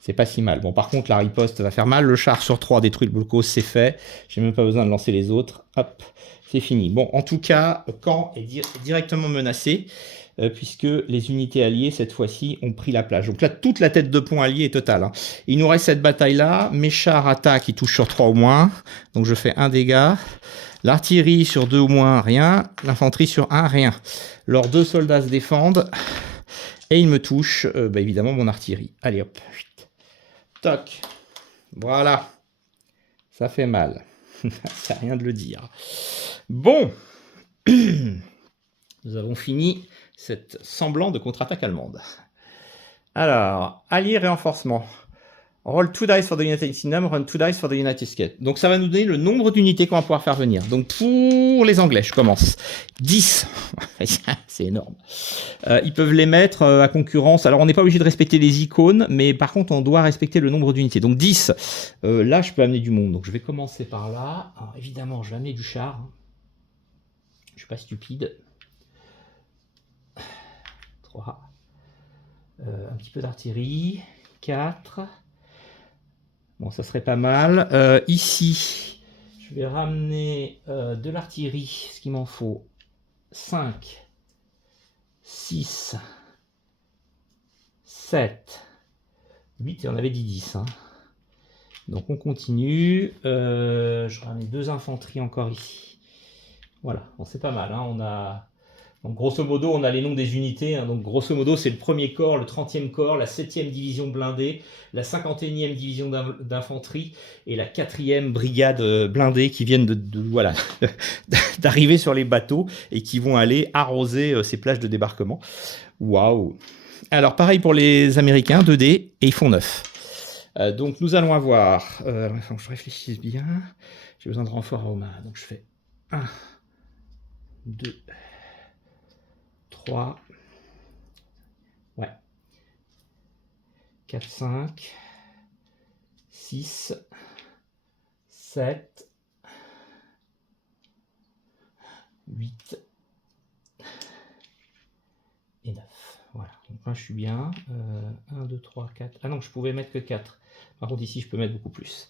C'est pas si mal. Bon, par contre, la riposte va faire mal. Le char sur 3 détruit le blocos, c'est fait. J'ai même pas besoin de lancer les autres. Hop, c'est fini. Bon, en tout cas, Caen est directement menacé, puisque les unités alliées, cette fois-ci, ont pris la plage. Donc là, toute la tête de pont alliée est totale. Hein. Il nous reste cette bataille-là. Mes chars attaquent, ils touchent sur 3 au moins. Donc je fais un dégât. L'artillerie sur 2 au moins, rien. L'infanterie sur 1, rien. Leurs 2 soldats se défendent. Et ils me touchent, évidemment, mon artillerie. Allez, hop. Toc. Voilà. Ça fait mal. C'est rien de le dire. Bon. Nous avons fini cette semblant de contre-attaque allemande. Alors, alliés renforcement. Roll 2 dice for the United Kingdom, run 2 dice for the United States. Donc ça va nous donner le nombre d'unités qu'on va pouvoir faire venir. Donc pour les Anglais, je commence. 10. C'est énorme. Ils peuvent les mettre à concurrence. Alors on n'est pas obligé de respecter les icônes, mais par contre on doit respecter le nombre d'unités. Donc 10. Là je peux amener du monde. Donc je vais commencer par là. Alors, évidemment je vais amener du char. Je suis pas stupide. 3. Un petit peu d'artillerie. 4. Bon, ça serait pas mal. Ici, je vais ramener de l'artillerie, ce qu'il m'en faut. 5, 6, 7, 8, et on avait dit 10. Hein. Donc on continue. Je ramène 2 infanteries encore ici. Voilà, bon, c'est pas mal. Hein. On a... Donc, grosso modo, on a les noms des unités. Hein. Donc, grosso modo, c'est le 1er corps, le 30e corps, la 7e division blindée, la 51e division d'infanterie et la 4e brigade blindée qui viennent voilà, d'arriver sur les bateaux et qui vont aller arroser ces plages de débarquement. Waouh! Alors, pareil pour les Américains, 2D, et ils font 9. Donc, nous allons avoir... il faut que je réfléchisse bien. J'ai besoin de renfort à Omaha. Donc, je fais 1, 2... 3, ouais, 4, 5, 6, 7, 8 et 9. Voilà, donc là je suis bien. 1, 2, 3, 4. Ah non, je pouvais mettre que 4. Par contre, ici, je peux mettre beaucoup plus.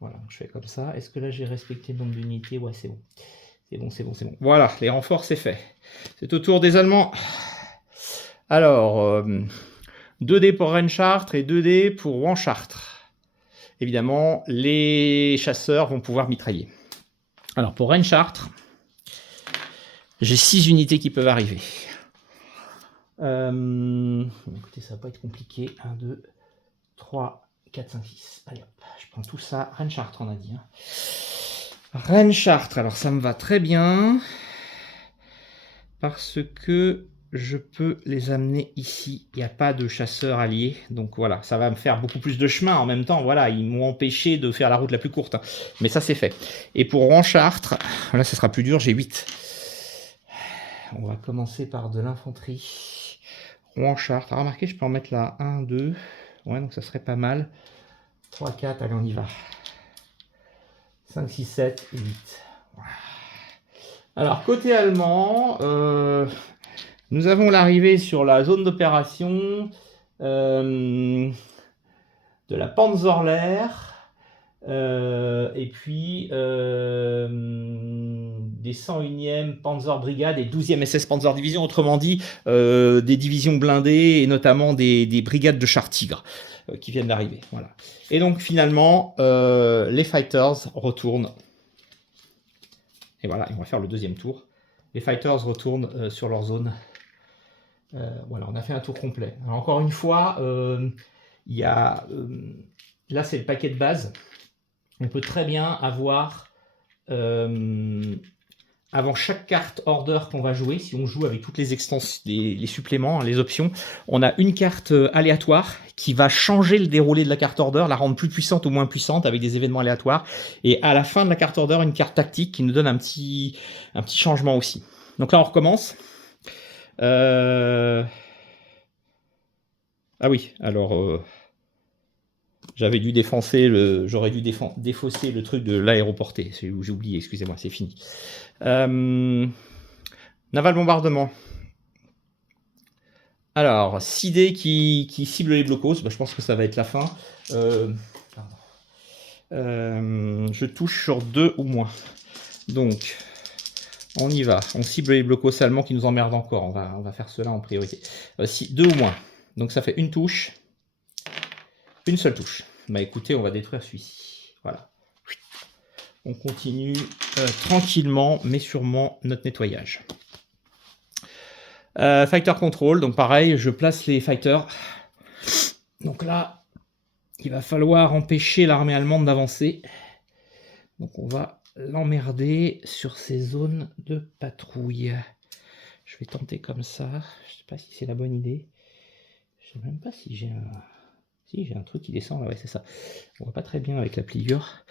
Voilà, donc je fais comme ça. Est-ce que là j'ai respecté le nombre d'unités? Ouais, c'est bon. C'est bon, c'est bon, c'est bon. Voilà, les renforts, c'est fait. C'est au tour des Allemands. Alors, 2D pour Rennes-Chartres et 2D pour Rouen-Chartres. Évidemment, les chasseurs vont pouvoir mitrailler. Alors, pour Rennes-Chartres, j'ai 6 unités qui peuvent arriver. Écoutez, ça va pas être compliqué. 1, 2, 3, 4, 5, 6. Allez hop, je prends tout ça. Rennes-Chartres, on a dit. Hein. Rennes-Chartres, alors ça me va très bien. Parce que je peux les amener ici. Il n'y a pas de chasseurs alliés. Donc voilà, ça va me faire beaucoup plus de chemin. En même temps, voilà, ils m'ont empêché de faire la route la plus courte. Mais ça, c'est fait. Et pour Rouen-Chartres, là, ce sera plus dur, j'ai 8. On va commencer par de l'infanterie. Rouen-Chartres. Ah, remarquez, je peux en mettre là 1, 2. Ouais, donc ça serait pas mal. 3, 4, allez, on y va. 5, 6, 7 et 8. Voilà. Alors, côté allemand, nous avons l'arrivée sur la zone d'opération de la Panzerlehr et puis des 101e Panzer Brigade et 12e SS Panzer Division, autrement dit des divisions blindées et notamment des brigades de chars tigres qui viennent d'arriver. Voilà. Et donc finalement, les fighters retournent. Et voilà, on va faire le deuxième tour. Les fighters retournent sur leur zone. Voilà, on a fait un tour complet. Alors, encore une fois, il y a... là, c'est le paquet de base. On peut très bien avoir... avant chaque carte order qu'on va jouer, si on joue avec toutes les extensions, les suppléments, les options, on a une carte aléatoire qui va changer le déroulé de la carte order, la rendre plus puissante ou moins puissante avec des événements aléatoires. Et à la fin de la carte order, une carte tactique qui nous donne un petit changement aussi. Donc là, on recommence. Ah oui, alors... j'avais dû j'aurais dû défausser le truc de l'aéroporté. J'ai oublié, excusez-moi, c'est fini. Naval bombardement. Alors, 6D qui cible les blocos, je pense que ça va être la fin. Je touche sur 2 ou moins. Donc, on y va. On cible les blocos allemands qui nous emmerdent encore. On va faire cela en priorité. 2 ou moins. Donc, ça fait une touche. Une seule touche. Bah écoutez, on va détruire celui-ci. Voilà. On continue tranquillement, mais sûrement notre nettoyage. Fighter control, donc pareil, je place les fighters. Donc là, il va falloir empêcher l'armée allemande d'avancer. Donc on va l'emmerder sur ces zones de patrouille. Je vais tenter comme ça. Je sais pas si c'est la bonne idée. Je sais même pas si j'ai un... Si, j'ai un truc qui descend là, ouais, c'est ça. On voit pas très bien avec la pliure.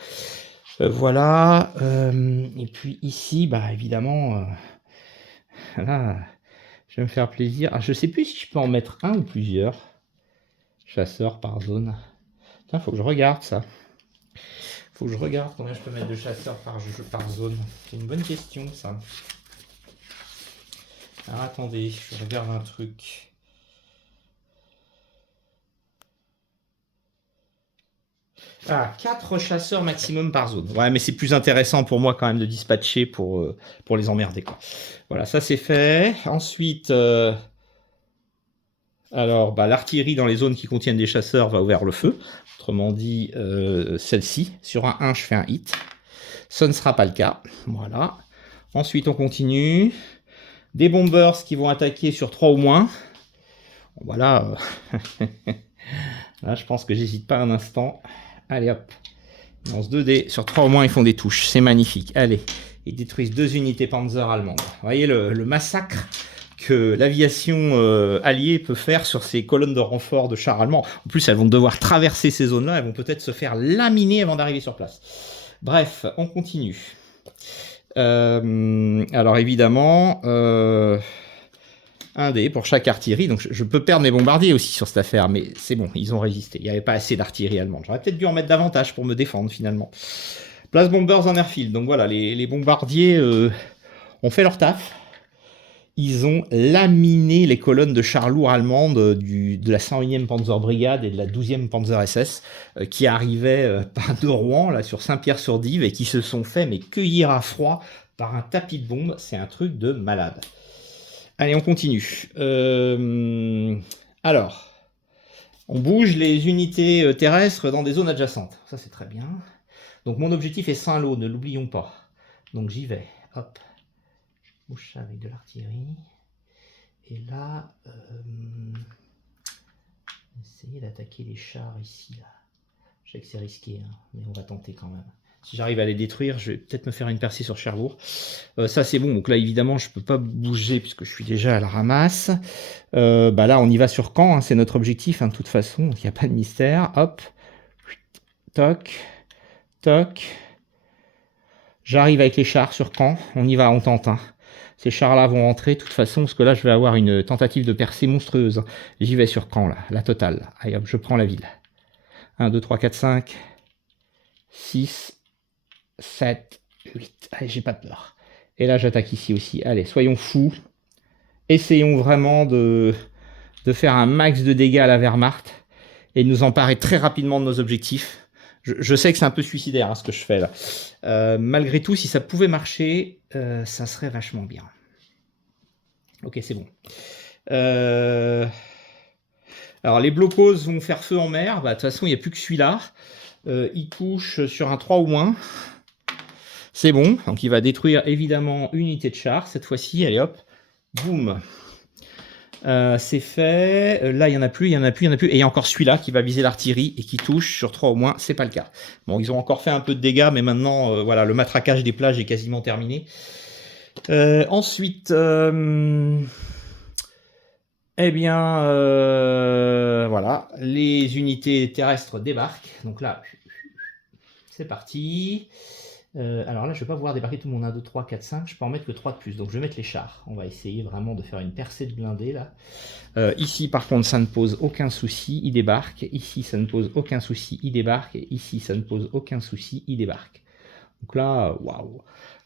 Voilà. Et puis ici, bah évidemment, là, je vais me faire plaisir. Ah, je sais plus si je peux en mettre un ou plusieurs chasseurs par zone. Il faut que je regarde ça. Faut que je regarde combien je peux mettre de chasseurs par zone. C'est une bonne question, ça. Alors attendez, je regarde un truc. Ah, 4 chasseurs maximum par zone. Ouais, mais c'est plus intéressant pour moi quand même de dispatcher pour les emmerder, quoi. Voilà, ça c'est fait. Ensuite, alors, bah, l'artillerie dans les zones qui contiennent des chasseurs va ouvrir le feu. Autrement dit, celle-ci. Sur un 1, je fais un hit. Ce ne sera pas le cas. Voilà. Ensuite, on continue. Des bombers qui vont attaquer sur 3 ou moins. Voilà. Là, je pense que j'hésite pas un instant. Allez, hop. Ils lancent 2 dés. Sur 3 au moins, ils font des touches. C'est magnifique. Allez. Ils détruisent 2 unités Panzer allemandes. Vous voyez le massacre que l'aviation alliée peut faire sur ces colonnes de renfort de chars allemands. En plus, elles vont devoir traverser ces zones-là. Elles vont peut-être se faire laminer avant d'arriver sur place. Bref, on continue. Alors évidemment, un dé pour chaque artillerie. Donc je peux perdre mes bombardiers aussi sur cette affaire, mais c'est bon, ils ont résisté. Il n'y avait pas assez d'artillerie allemande. J'aurais peut-être dû en mettre davantage pour me défendre finalement. Place bombers en airfield. Donc voilà, les bombardiers ont fait leur taf. Ils ont laminé les colonnes de chars lourds allemandes de la 101e Panzer Brigade et de la 12e Panzer SS qui arrivaient par de Rouen, là, sur Saint-Pierre-sur-Dive, et qui se sont fait mais cueillir à froid par un tapis de bombes. C'est un truc de malade. Allez, on continue. Alors, on bouge les unités terrestres dans des zones adjacentes. Ça, c'est très bien. Donc, mon objectif est Saint-Lô, ne l'oublions pas. Donc, j'y vais. Hop. Bouge ça avec de l'artillerie. Et là, essayer d'attaquer les chars ici. Là. Je sais que c'est risqué, hein, mais on va tenter quand même. Si j'arrive à les détruire, je vais peut-être me faire une percée sur Cherbourg. Ça, c'est bon. Donc là, évidemment, je ne peux pas bouger puisque je suis déjà à la ramasse. Bah là, on y va sur Caen. Hein, c'est notre objectif, hein, de toute façon. Il n'y a pas de mystère. Hop. Toc. Toc. J'arrive avec les chars sur Caen. On y va, on tente. Hein. Ces chars-là vont rentrer de toute façon, parce que là, je vais avoir une tentative de percée monstrueuse. J'y vais sur Caen, là, la totale. Allez hop, je prends la ville. 1, 2, 3, 4, 5, 6, 7, 8. Allez, j'ai pas peur. Et là, j'attaque ici aussi. Allez, soyons fous. Essayons vraiment de faire un max de dégâts à la Wehrmacht et de nous emparer très rapidement de nos objectifs. Je sais que c'est un peu suicidaire, hein, ce que je fais là. Malgré tout, si ça pouvait marcher, ça serait vachement bien. Ok, c'est bon. Alors, les blocos vont faire feu en mer. Bah, de toute façon, il n'y a plus que celui-là. Il touche sur un 3 ou moins. C'est bon. Donc, il va détruire évidemment une unité de char. Cette fois-ci, allez hop. Boum. C'est fait. Là, il n'y en a plus, il n'y en a plus, il n'y en a plus. Et il y a encore celui-là qui va viser l'artillerie et qui touche sur 3 au moins. C'est pas le cas. Bon, ils ont encore fait un peu de dégâts, mais maintenant, voilà, le matraquage des plages est quasiment terminé. Ensuite, eh bien, voilà, les unités terrestres débarquent. Donc là, c'est parti. Alors là, je ne vais pas pouvoir débarquer tout mon 1, 2, 3, 4, 5. Je peux en mettre que 3 de plus. Donc je vais mettre les chars. On va essayer vraiment de faire une percée de blindés là. Ici, par contre, ça ne pose aucun souci. Il débarque. Ici, ça ne pose aucun souci. Il débarque. Et ici, ça ne pose aucun souci. Il débarque. Donc là, waouh.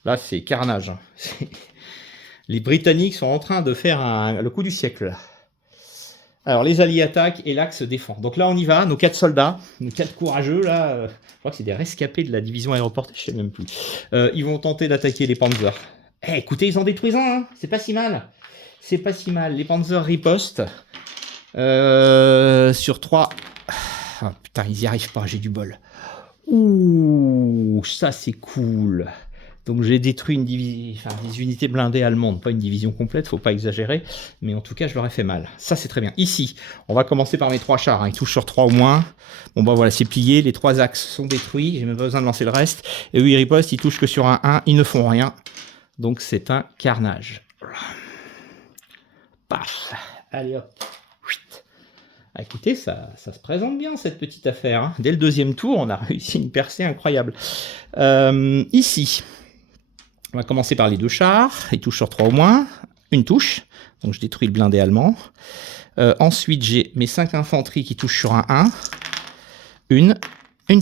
Là, c'est carnage. Les Britanniques sont en train de faire le coup du siècle. Alors, les Alliés attaquent et l'Axe défend. Donc là, on y va. Nos 4 soldats, nos 4 courageux, là, je crois que c'est des rescapés de la division aéroportée, je ne sais même plus. Ils vont tenter d'attaquer les Panzers. Eh, écoutez, ils en détruisent un, hein. C'est pas si mal. C'est pas si mal. Les Panzers ripostent. Sur 3. Ah, putain, ils n'y arrivent pas, j'ai du bol. Ouh, ça c'est cool. Donc j'ai détruit des unités blindées allemandes, pas une division complète, faut pas exagérer, mais en tout cas je leur ai fait mal. Ça c'est très bien. Ici, on va commencer par mes 3 chars, hein. Ils touchent sur 3 au moins. Bon bah voilà, c'est plié, les 3 axes sont détruits, j'ai même pas besoin de lancer le reste. Et eux ils ripostent, ils touchent que sur un 1, ils ne font rien. Donc c'est un carnage. Paf. Allez hop. Ah, écoutez, ça se présente bien cette petite affaire, hein. Dès le deuxième tour, on a réussi une percée incroyable. Ici, on va commencer par les 2 chars. Ils touchent sur 3 au moins. Une touche. Donc je détruis le blindé allemand. Ensuite, j'ai mes 5 infanteries qui touchent sur un 1. Une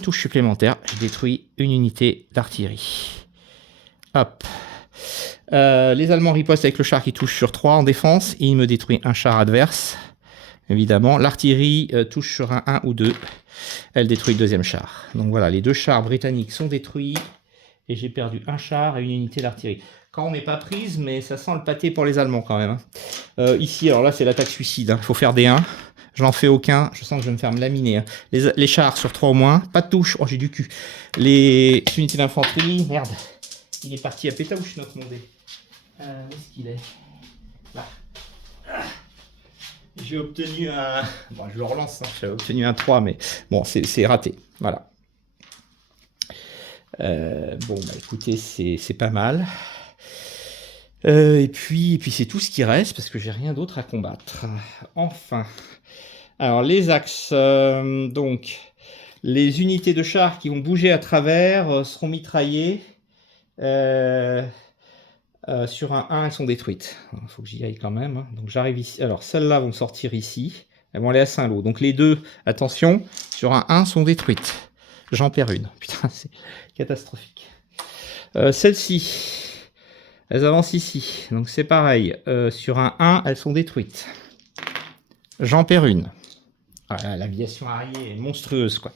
touche supplémentaire. Je détruis une unité d'artillerie. Hop. Les Allemands ripostent avec le char qui touche sur 3 en défense. Et il me détruit un char adverse. Évidemment, l'artillerie touche sur un 1 ou 2. Elle détruit le deuxième char. Donc voilà, les 2 chars britanniques sont détruits. Et j'ai perdu un char et une unité d'artillerie. Quand on n'est pas prise, mais ça sent le pâté pour les Allemands quand même, hein. Ici, alors là, c'est l'attaque suicide. Il faut faire des 1. Je n'en fais aucun. Je sens que je vais me faire me laminer, hein. Les chars sur 3 au moins. Pas de touche. Oh, j'ai du cul. Les unités d'infanterie. Merde. Il est parti à pétaouche, notre mondé. Où est-ce qu'il est, là. J'ai obtenu un... Bon, je le relance, hein. J'ai obtenu un 3, mais bon, c'est raté. Voilà. Bon, bah écoutez, c'est pas mal. Et puis c'est tout ce qui reste, parce que j'ai rien d'autre à combattre. Enfin. Alors, les axes. Donc, les unités de chars qui vont bouger à travers seront mitraillées. Sur un 1, elles sont détruites. Il faut que j'y aille quand même, hein. Donc j'arrive ici. Alors celles-là vont sortir ici. Elles vont aller à Saint-Lô. Donc les 2, attention, sur un 1 sont détruites. J'en perds une. Putain, c'est catastrophique. Celles-ci, elles avancent ici. Donc c'est pareil. Sur un 1, elles sont détruites. J'en perds une. Ah, l'aviation arrière est monstrueuse, quoi.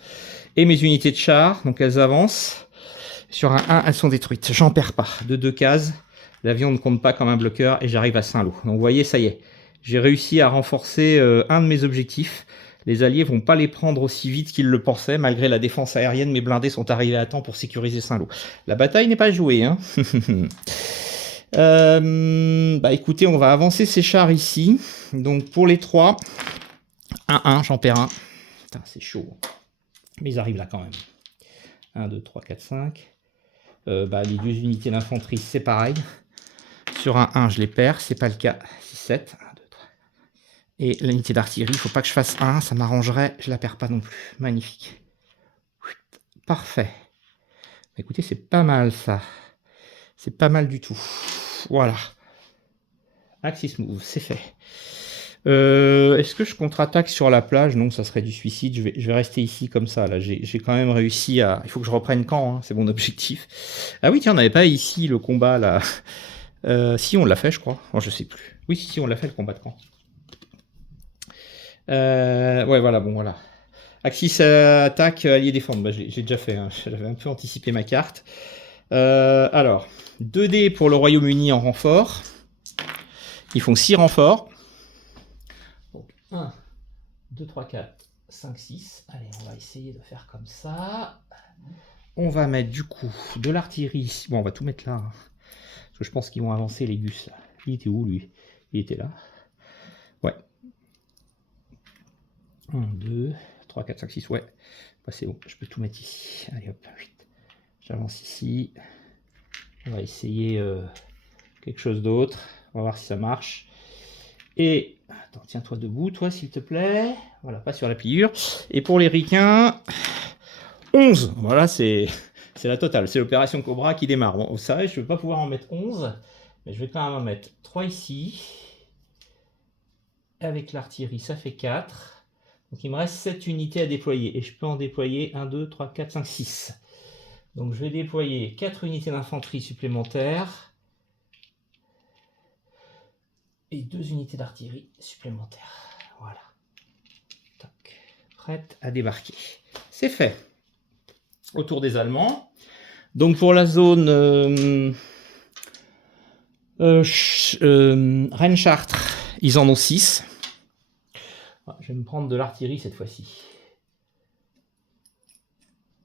Et mes unités de char, donc elles avancent. Sur un 1, elles sont détruites. J'en perds pas. De 2 cases. L'avion ne compte pas comme un bloqueur et j'arrive à Saint-Lô. Donc vous voyez, ça y est. J'ai réussi à renforcer un de mes objectifs. Les Alliés vont pas les prendre aussi vite qu'ils le pensaient. Malgré la défense aérienne, mes blindés sont arrivés à temps pour sécuriser Saint-Lô. La bataille n'est pas jouée, hein. Bah écoutez, on va avancer ces chars ici. Donc pour les 3, 1, j'en perds un. Putain, c'est chaud. Mais ils arrivent là quand même. 1, 2, 3, 4, 5. Bah, les 2 unités d'infanterie, c'est pareil. Sur un 1, je les perds, c'est pas le cas. 6, 7, 1, 2, 3. Et l'unité d'artillerie, il ne faut pas que je fasse 1, ça m'arrangerait, je la perds pas non plus. Magnifique. Parfait. Écoutez, c'est pas mal ça. C'est pas mal du tout. Voilà. Axis move, c'est fait. Est-ce que je contre-attaque sur la plage? Non, ça serait du suicide. Je vais rester ici comme ça. Là, j'ai quand même réussi à... Il faut que je reprenne Caen, hein, c'est mon objectif. Ah oui, tiens, on n'avait pas ici le combat là. Si, on l'a fait, je crois. Oh, je sais plus. Oui, si, on l'a fait le combat de Caen. Ouais, voilà, bon, voilà. Axis attaque, allié défendre. Bah, j'ai déjà fait, hein. J'avais un peu anticipé ma carte. Alors, 2D pour le Royaume-Uni en renfort. Ils font 6 renforts. Donc, 1, 2, 3, 4, 5, 6. Allez, on va essayer de faire comme ça. On va mettre du coup de l'artillerie. Bon, on va tout mettre là, hein. Parce que je pense qu'ils vont avancer les gus là. Il était où lui? Il était là. Ouais. 1, 2, 3, 4, 5, 6. Ouais. Bah, c'est bon. Je peux tout mettre ici. Allez hop. J'avance ici. On va essayer quelque chose d'autre. On va voir si ça marche. Et, attends, tiens-toi debout, toi, s'il te plaît. Voilà, pas sur la pliure. Et pour les ricains, 11. Voilà, c'est la totale. C'est l'opération Cobra qui démarre. Bon, vous savez, je ne vais pas pouvoir en mettre 11. Mais je vais quand même en mettre 3 ici. Avec l'artillerie, ça fait 4. Donc, il me reste 7 unités à déployer. Et je peux en déployer 1, 2, 3, 4, 5, 6. Donc, je vais déployer 4 unités d'infanterie supplémentaires. Et 2 unités d'artillerie supplémentaires. Voilà. Tac. Prête à débarquer. C'est fait. Autour des Allemands. Donc pour la zone Rennes-Chartres, ils en ont 6. Je vais me prendre de l'artillerie cette fois-ci.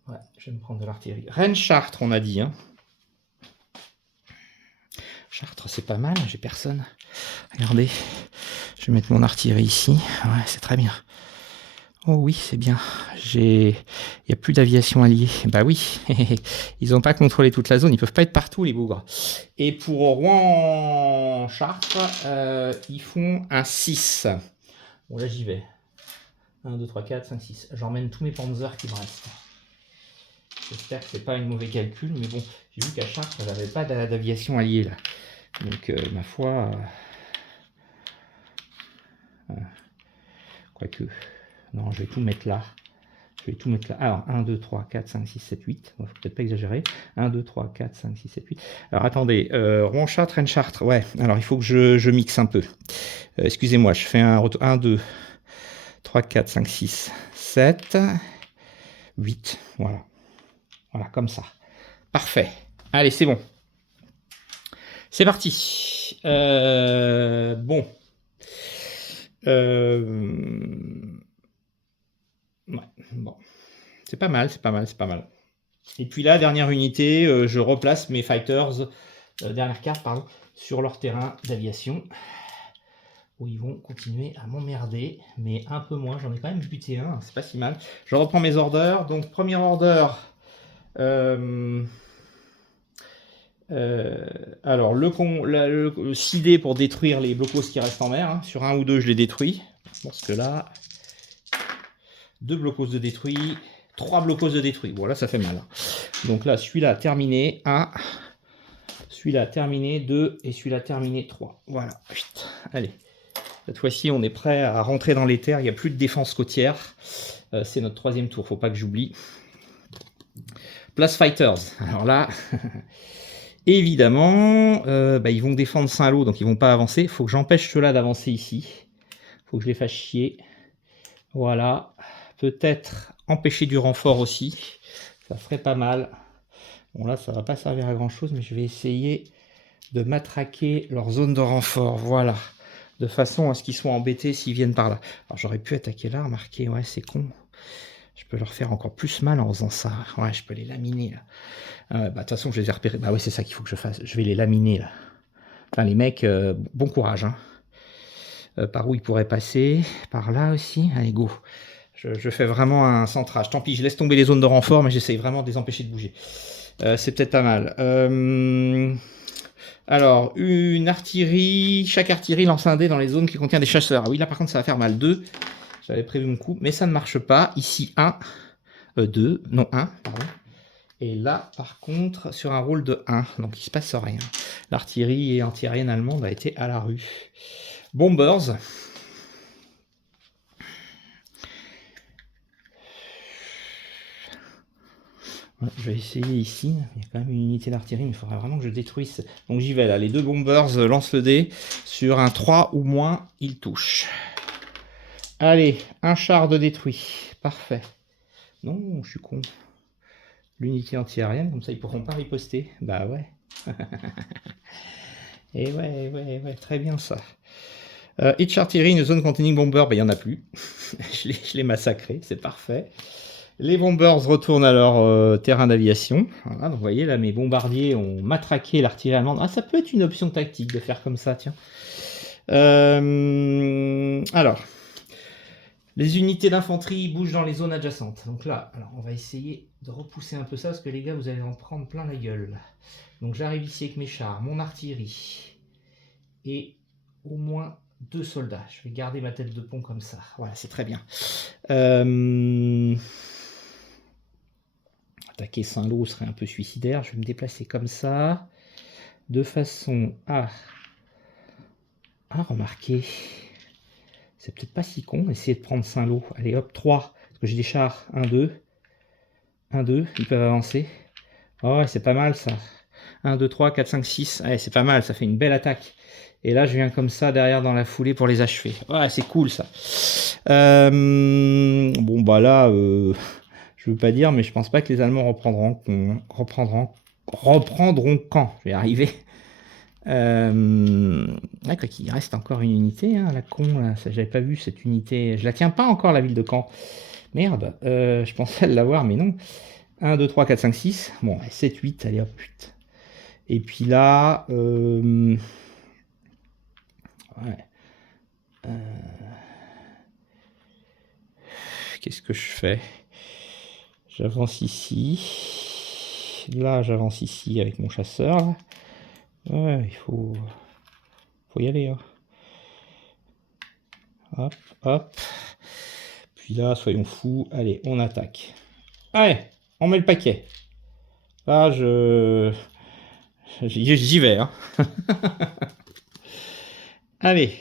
Ouais, je vais me prendre de l'artillerie. Rennes-Chartres, on a dit, hein. Chartres, c'est pas mal, j'ai personne. Regardez, je vais mettre mon artillerie ici. Ouais, c'est très bien. Oh oui, c'est bien. Il n'y a plus d'aviation alliée. Bah oui, ils n'ont pas contrôlé toute la zone. Ils peuvent pas être partout, les bougres. Et pour Rouen-Chartres, ils font un 6. Bon, là, j'y vais. 1, 2, 3, 4, 5, 6. J'emmène tous mes panzers qui me restent. J'espère que c'est pas un mauvais calcul, mais bon, j'ai vu qu'à Chartres, j'avais pas d'aviation alliée là. Donc, ma foi, quoique, non, je vais tout mettre là. Je vais tout mettre là. Alors, 1, 2, 3, 4, 5, 6, 7, 8. Il ne faut peut-être pas exagérer. 1, 2, 3, 4, 5, 6, 7, 8. Alors, attendez. Rouen-Chartres, Rennes-Chartres. Ouais, alors il faut que je mixe un peu. Excusez-moi, je fais un retour. 1, 2, 3, 4, 5, 6, 7, 8. Voilà. Voilà, comme ça. Parfait. Allez, c'est bon. C'est parti. Bon. Ouais, bon. C'est pas mal, c'est pas mal, c'est pas mal. Et puis là, dernière unité, je replace mes fighters, dernière carte, pardon, sur leur terrain d'aviation. Où ils vont continuer à m'emmerder, mais un peu moins. J'en ai quand même buté un, c'est pas si mal. Je reprends mes orders. Donc, premier order. Alors, le sidé pour détruire les blocos qui restent en mer. Hein. Sur un ou deux, je les détruis. Parce que là, 2 blocos de détruit, 3 blocos de détruit. Voilà, ça fait mal. Donc là, celui-là terminé, 1. Celui-là terminé, 2. Et celui-là terminé, 3. Voilà. Allez. Cette fois-ci, on est prêt à rentrer dans les terres. Il n'y a plus de défense côtière. C'est notre 3e tour. Faut pas que j'oublie. Place Fighters. Alors là, évidemment, ils vont défendre Saint-Lô, donc ils vont pas avancer. Il faut que j'empêche ceux-là d'avancer ici. Il faut que je les fasse chier. Voilà. Peut-être empêcher du renfort aussi. Ça ferait pas mal. Bon là, ça va pas servir à grand-chose, mais je vais essayer de matraquer leur zone de renfort. Voilà. De façon à ce qu'ils soient embêtés s'ils viennent par là. Alors j'aurais pu attaquer là, remarquez, ouais, c'est con. Je peux leur faire encore plus mal en faisant ça. Ouais, je peux les laminer là. De toute façon, je les ai repérés. Bah ouais, c'est ça qu'il faut que je fasse. Je vais les laminer là. Enfin, les mecs, bon courage. Hein. Par où ils pourraient passer? Par là aussi. Allez, go. Je fais vraiment un centrage. Tant pis, je laisse tomber les zones de renfort, mais j'essaye vraiment de les empêcher de bouger. C'est peut-être pas mal. Alors, une artillerie, chaque artillerie lance un dé dans les zones qui contiennent des chasseurs. Ah oui, là par contre ça va faire mal. 2, j'avais prévu mon coup, mais ça ne marche pas. Ici 1, 2, non 1, pardon. Et là par contre, sur un rôle de 1, donc il se passe rien. L'artillerie antiaérienne allemande a été à la rue. Bombers. Je vais essayer ici, il y a quand même une unité d'artillerie, mais il faudra vraiment que je détruise. Donc j'y vais là, les 2 bombers lancent le dé. Sur un 3 ou moins, ils touchent. Allez, un char de détruit. Parfait. Non, je suis con. L'unité antiaérienne, comme ça ils pourront pas riposter. Bah ouais. Et ouais, très bien ça. Each artillery, une zone containing bomber, il n'y en a plus. je l'ai massacré, c'est parfait. Les bombers retournent à leur terrain d'aviation. Voilà, donc vous voyez, là, mes bombardiers ont matraqué l'artillerie allemande. Ah, ça peut être une option tactique de faire comme ça, tiens. Alors, les unités d'infanterie bougent dans les zones adjacentes. Donc là, alors, on va essayer de repousser un peu ça, parce que les gars, vous allez en prendre plein la gueule. Donc j'arrive ici avec mes chars, mon artillerie, et au moins 2 soldats. Je vais garder ma tête de pont comme ça. Voilà, c'est très bien. Attaquer Saint-Lô serait un peu suicidaire. Je vais me déplacer comme ça, de façon à... Ah, remarquez, c'est peut-être pas si con, essayer de prendre Saint-Lô. Allez, hop, 3, parce que j'ai des chars. 1, 2, 1, 2, ils peuvent avancer. Oh, ouais, c'est pas mal ça. 1, 2, 3, 4, 5, 6. Ouais, c'est pas mal, ça fait une belle attaque. Et là, je viens comme ça derrière dans la foulée pour les achever. Ouais, c'est cool ça. Bon, bah là... Je veux pas dire, mais je pense pas que les Allemands reprendront quand. Je vais y arriver. Quoi qu'il reste encore une unité, hein, la con, là. Ça, j'avais pas vu cette unité. Je la tiens pas encore, la ville de Caen. Merde, je pensais l'avoir, mais non. 1, 2, 3, 4, 5, 6. Bon, 7, 8, allez hop, putain. Et puis là... ouais. Qu'est-ce que je fais? J'avance ici. Là, j'avance ici avec mon chasseur. Là. Ouais, il faut y aller. Hein. Hop, hop. puis là, soyons fous. Allez, on attaque. Allez, on met le paquet. Là, j'y vais. Hein. Allez.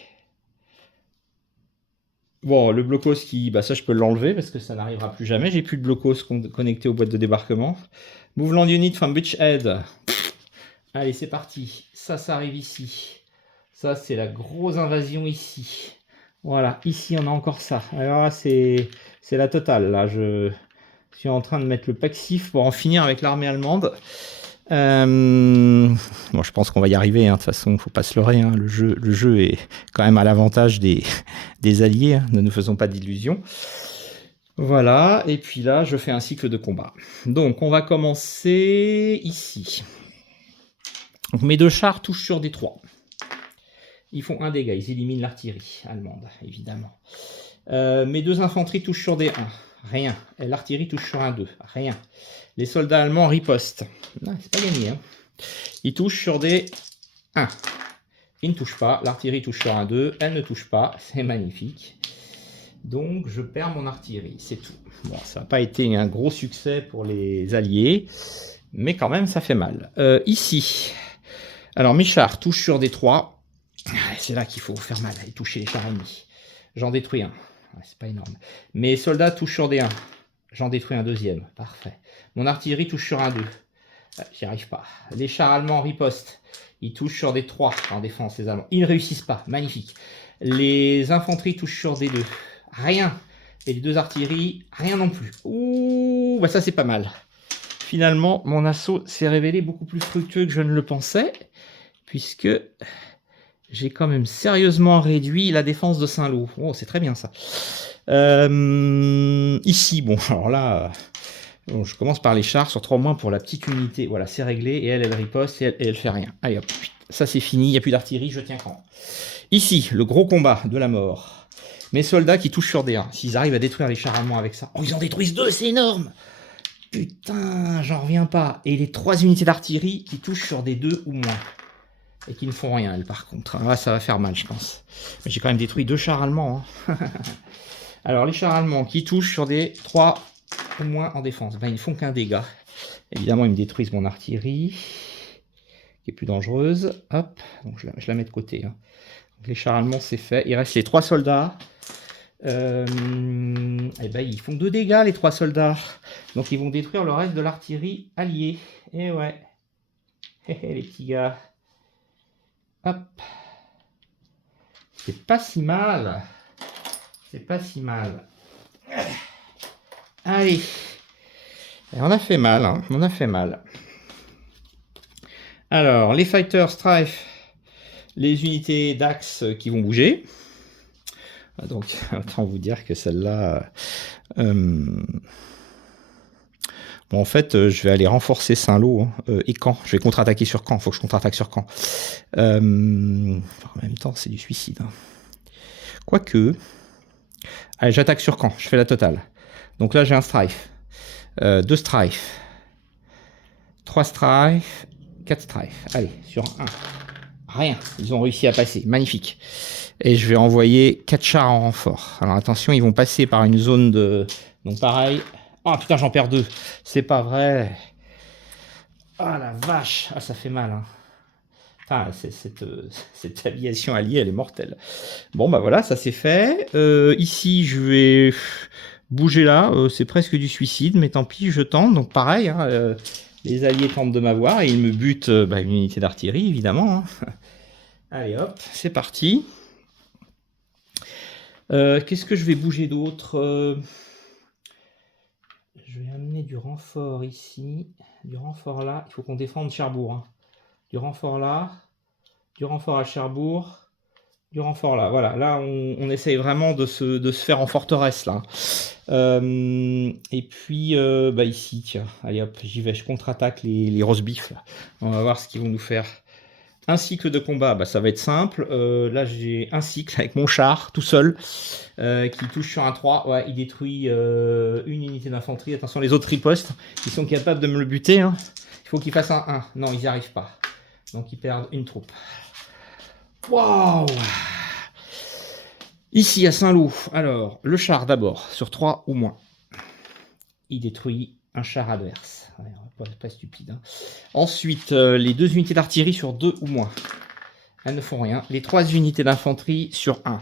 Bon, le blocos qui... Bah ça, je peux l'enlever parce que ça n'arrivera plus jamais. J'ai plus de blocos connecté aux boîtes de débarquement. Move land unit from beachhead. Allez, c'est parti. Ça arrive ici. Ça, c'est la grosse invasion ici. Voilà, ici, on a encore ça. Alors là, c'est la totale. Là, je suis en train de mettre le Paxif pour en finir avec l'armée allemande. Bon, je pense qu'on va y arriver. Hein. De toute façon, il ne faut pas se leurrer. Hein. Le jeu est quand même à l'avantage des alliés. Hein. Ne nous faisons pas d'illusions. Voilà. Et puis là, je fais un cycle de combat. Donc, on va commencer ici. Donc, mes 2 chars touchent sur des 3. Ils font un dégât. Ils éliminent l'artillerie allemande, évidemment. Mes 2 infanteries touchent sur des 1. Rien. Et l'artillerie touche sur un 2. Rien. Les soldats allemands ripostent. Non, c'est pas gagné. Hein. Ils touchent sur des 1. Ils ne touchent pas. L'artillerie touche sur un 2. Elle ne touche pas. C'est magnifique. Donc, je perds mon artillerie. C'est tout. Bon, ça n'a pas été un gros succès pour les alliés. Mais quand même, ça fait mal. Ici. Alors, mes chars touchent sur des 3. C'est là qu'il faut faire mal. Et toucher les chars ennemis. J'en détruis un. Ouais, c'est pas énorme. Mes soldats touchent sur des 1. J'en détruis un deuxième. Parfait. Mon artillerie touche sur un 2. J'y arrive pas. Les chars allemands ripostent. Ils touchent sur des 3 en défense, les Allemands. Ils ne réussissent pas. Magnifique. Les infanteries touchent sur des 2. Rien. Et les 2 artilleries, rien non plus. Ouh, bah ça c'est pas mal. Finalement, mon assaut s'est révélé beaucoup plus fructueux que je ne le pensais. Puisque j'ai quand même sérieusement réduit la défense de Saint-Lô. Oh, c'est très bien ça. Ici, bon, alors là... Bon, je commence par les chars sur 3 moins pour la petite unité. Voilà, c'est réglé. Et elle riposte et elle fait rien. Allez hop, ça c'est fini. Il n'y a plus d'artillerie, je tiens camp. Ici, le gros combat de la mort. Mes soldats qui touchent sur des 1. S'ils arrivent à détruire les chars allemands avec ça. Oh, ils en détruisent 2, c'est énorme. Putain, j'en reviens pas. Et les 3 unités d'artillerie qui touchent sur des 2 ou moins. Et qui ne font rien, elles, par contre. Ah, ça va faire mal, je pense. Mais j'ai quand même détruit 2 chars allemands. Hein. Alors, les chars allemands qui touchent sur des 3... au moins en défense. Ben, ils font qu'un dégât. Évidemment, ils me détruisent mon artillerie, qui est plus dangereuse. Hop, donc je la mets de côté. Hein. Donc, les chars allemands, c'est fait. Il reste les 3 soldats. Et ben, ils font 2 dégâts, les 3 soldats. Donc, ils vont détruire le reste de l'artillerie alliée. Et ouais. Les petits gars. Hop. C'est pas si mal. C'est pas si mal. Allez, on a fait mal, hein. On a fait mal. Alors, les fighters, Strife, les unités d'axe qui vont bouger. Donc, autant vous dire que celle-là... Bon, en fait, je vais aller renforcer Saint-Lô et Caen. Je vais contre-attaquer sur Caen. Il faut que je contre-attaque sur Caen. En même temps, c'est du suicide. Hein. Quoique... Allez, j'attaque sur Caen. Je fais la totale. Donc là, j'ai un strife, 2 strifes, 3 strifes, 4 strifes. Allez, sur 1. Rien. Ils ont réussi à passer. Magnifique. Et je vais envoyer 4 chars en renfort. Alors attention, ils vont passer par une zone de... Donc pareil. Oh putain, j'en perds 2. C'est pas vrai. Ah la vache. Ah, ça fait mal. Hein. Ah, cette aviation alliée, elle est mortelle. Bon, bah voilà, ça c'est fait. Ici, je vais... bouger là, c'est presque du suicide, mais tant pis, je tente. Donc pareil, hein, les alliés tentent de m'avoir et ils me butent une unité d'artillerie, évidemment. Hein. Allez hop, c'est parti. Qu'est-ce que je vais bouger d'autre Je vais amener du renfort ici, du renfort là. Il faut qu'on défende Cherbourg. Hein. Du renfort là, du renfort à Cherbourg. Du renfort là, voilà, là on essaye vraiment de se faire en forteresse là. Et puis ici, tiens, allez hop, j'y vais, je contre-attaque les roast-beef là. On va voir ce qu'ils vont nous faire. Un cycle de combat, ça va être simple. Là j'ai un cycle avec mon char tout seul qui touche sur un 3. Ouais, il détruit une unité d'infanterie. Attention, les autres ripostent, ils sont capables de me le buter. Hein. Il faut qu'ils fassent un 1. Non, ils n'y arrivent pas. Donc ils perdent une troupe. Waouh! Ici, à Saint-Lô, alors, le char d'abord, sur 3 ou moins. Il détruit un char adverse. Ouais, pas stupide. Hein. Ensuite, les 2 unités d'artillerie sur 2 ou moins. Elles ne font rien. Les 3 unités d'infanterie sur 1.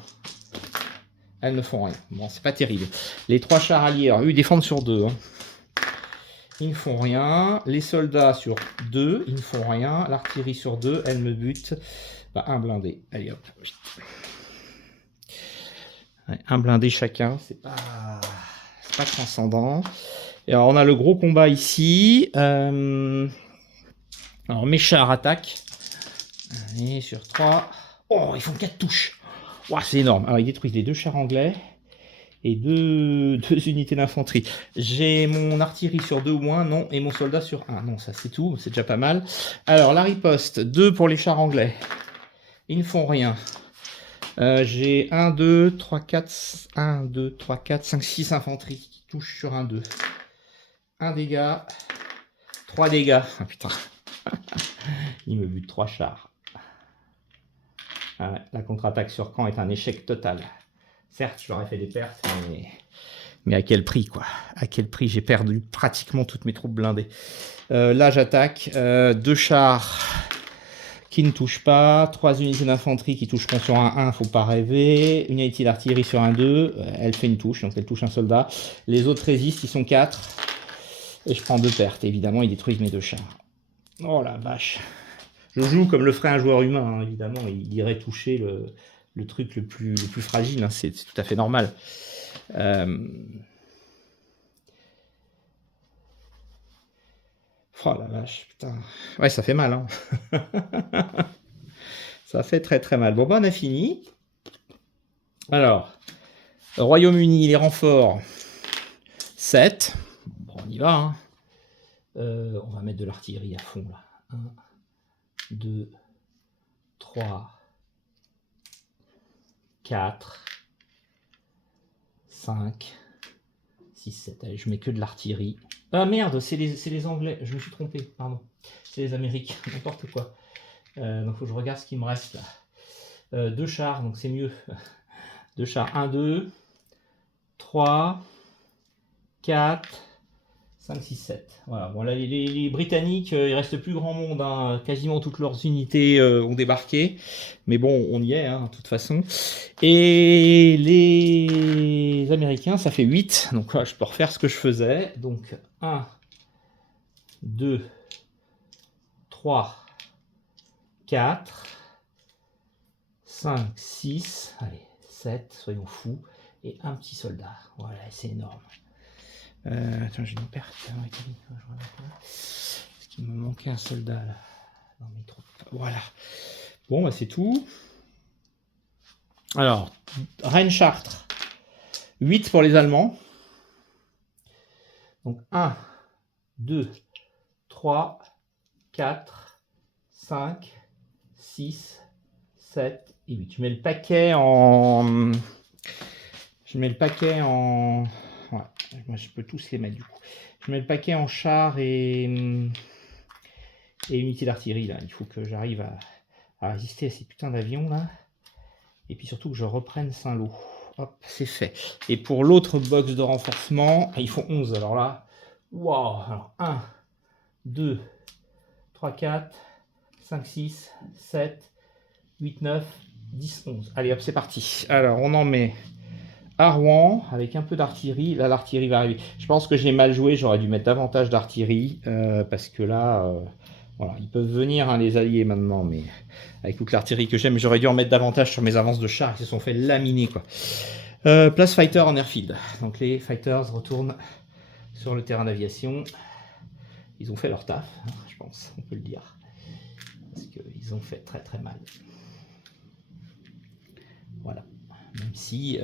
Elles ne font rien. Bon, c'est pas terrible. Les 3 chars alliés, alors, eux, ils défendent sur 2. Hein. Ils ne font rien. Les soldats sur 2, ils ne font rien. L'artillerie sur 2, elle me bute. Bah, un blindé. Allez hop. Ouais, un blindé chacun, c'est pas transcendant. Et alors on a le gros combat ici. Alors mes chars attaquent. Allez, sur 3. Oh, ils font 4 touches. Wow, c'est énorme. Alors ils détruisent les 2 chars anglais et 2 unités d'infanterie. J'ai mon artillerie sur 2 ou moins, non, et mon soldat sur 1. Non, ça c'est tout, c'est déjà pas mal. Alors la riposte, 2 pour les chars anglais. Ils ne font rien. J'ai 1, 2, 3, 4, 1, 2, 3, 4, 5, 6 infanterie qui touchent sur 1, 2. 1 dégât, 3 dégâts. Ah putain, il me bute 3 chars. Ah ouais, la contre-attaque sur camp est un échec total. Certes, je leur ai fait des pertes, mais à quel prix, quoi? À quel prix? J'ai perdu pratiquement toutes mes troupes blindées. Là, j'attaque. 2 chars qui ne touchent pas. 3 unités d'infanterie qui toucheront sur un 1, faut pas rêver. Une unité d'artillerie sur un 2, elle fait une touche, donc elle touche un soldat. Les autres résistent, ils sont 4. Et je prends 2 pertes. Évidemment, ils détruisent mes 2 chars. Oh la vache. Je joue comme le ferait un joueur humain, hein, évidemment. Il irait toucher le truc le plus fragile. Hein. C'est tout à fait normal. Oh la vache, putain. Ouais, ça fait mal. Hein. Ça fait très très mal. Bon, ben, on a fini. Alors, Royaume-Uni, les renforts, 7. Bon, on y va. Hein. On va mettre de l'artillerie à fond, là. 1, 2, 3, 4, 5, 6, 7. Allez, je mets que de l'artillerie. Ah merde, c'est les Anglais. Je me suis trompé, pardon. C'est les Américains, n'importe quoi. Donc, il faut que je regarde ce qu'il me reste, là. 2 chars, donc c'est mieux. 2 chars. 1, 2, 3, 4, 5, 6, 7. Voilà. Bon, là, les Britanniques, il reste plus grand monde. Hein. Quasiment toutes leurs unités ont débarqué. Mais bon, on y est, hein, de toute façon. Et les Américains, ça fait 8. Donc, je peux refaire ce que je faisais. Donc, 1, 2, 3, 4, 5, 6, allez, 7, soyons fous. Et un petit soldat. Voilà, c'est énorme. Attends, j'ai une perte. Parce qu'il me manquait un soldat là. Non, mais trop. Voilà. Bon, bah, c'est tout. Alors, Rennes-Chartres. 8 pour les Allemands. Donc 1, 2, 3, 4, 5, 6, 7 et 8. Je mets le paquet en. Ouais, moi je peux tous les mettre du coup. Je mets le paquet en char et unité d'artillerie là. Il faut que j'arrive à résister à ces putains d'avions là. Et puis surtout que je reprenne Saint-Lô. Hop, c'est fait. Et pour l'autre box de renforcement, ils font 11. Alors là, waouh. Alors 1, 2, 3, 4, 5, 6, 7, 8, 9, 10, 11. Allez hop, c'est parti. Alors on en met à Rouen avec un peu d'artillerie. Là, l'artillerie va arriver. Je pense que j'ai mal joué. J'aurais dû mettre davantage d'artillerie parce que là, voilà, ils peuvent venir, hein, les alliés maintenant, mais avec toute l'artillerie que j'aime, j'aurais dû en mettre davantage sur mes avances de chars. Ils se sont fait laminer, quoi. Place fighter en airfield. Donc les fighters retournent sur le terrain d'aviation. Ils ont fait leur taf, hein, je pense, on peut le dire, parce qu'ils ont fait très très mal. Voilà. Même si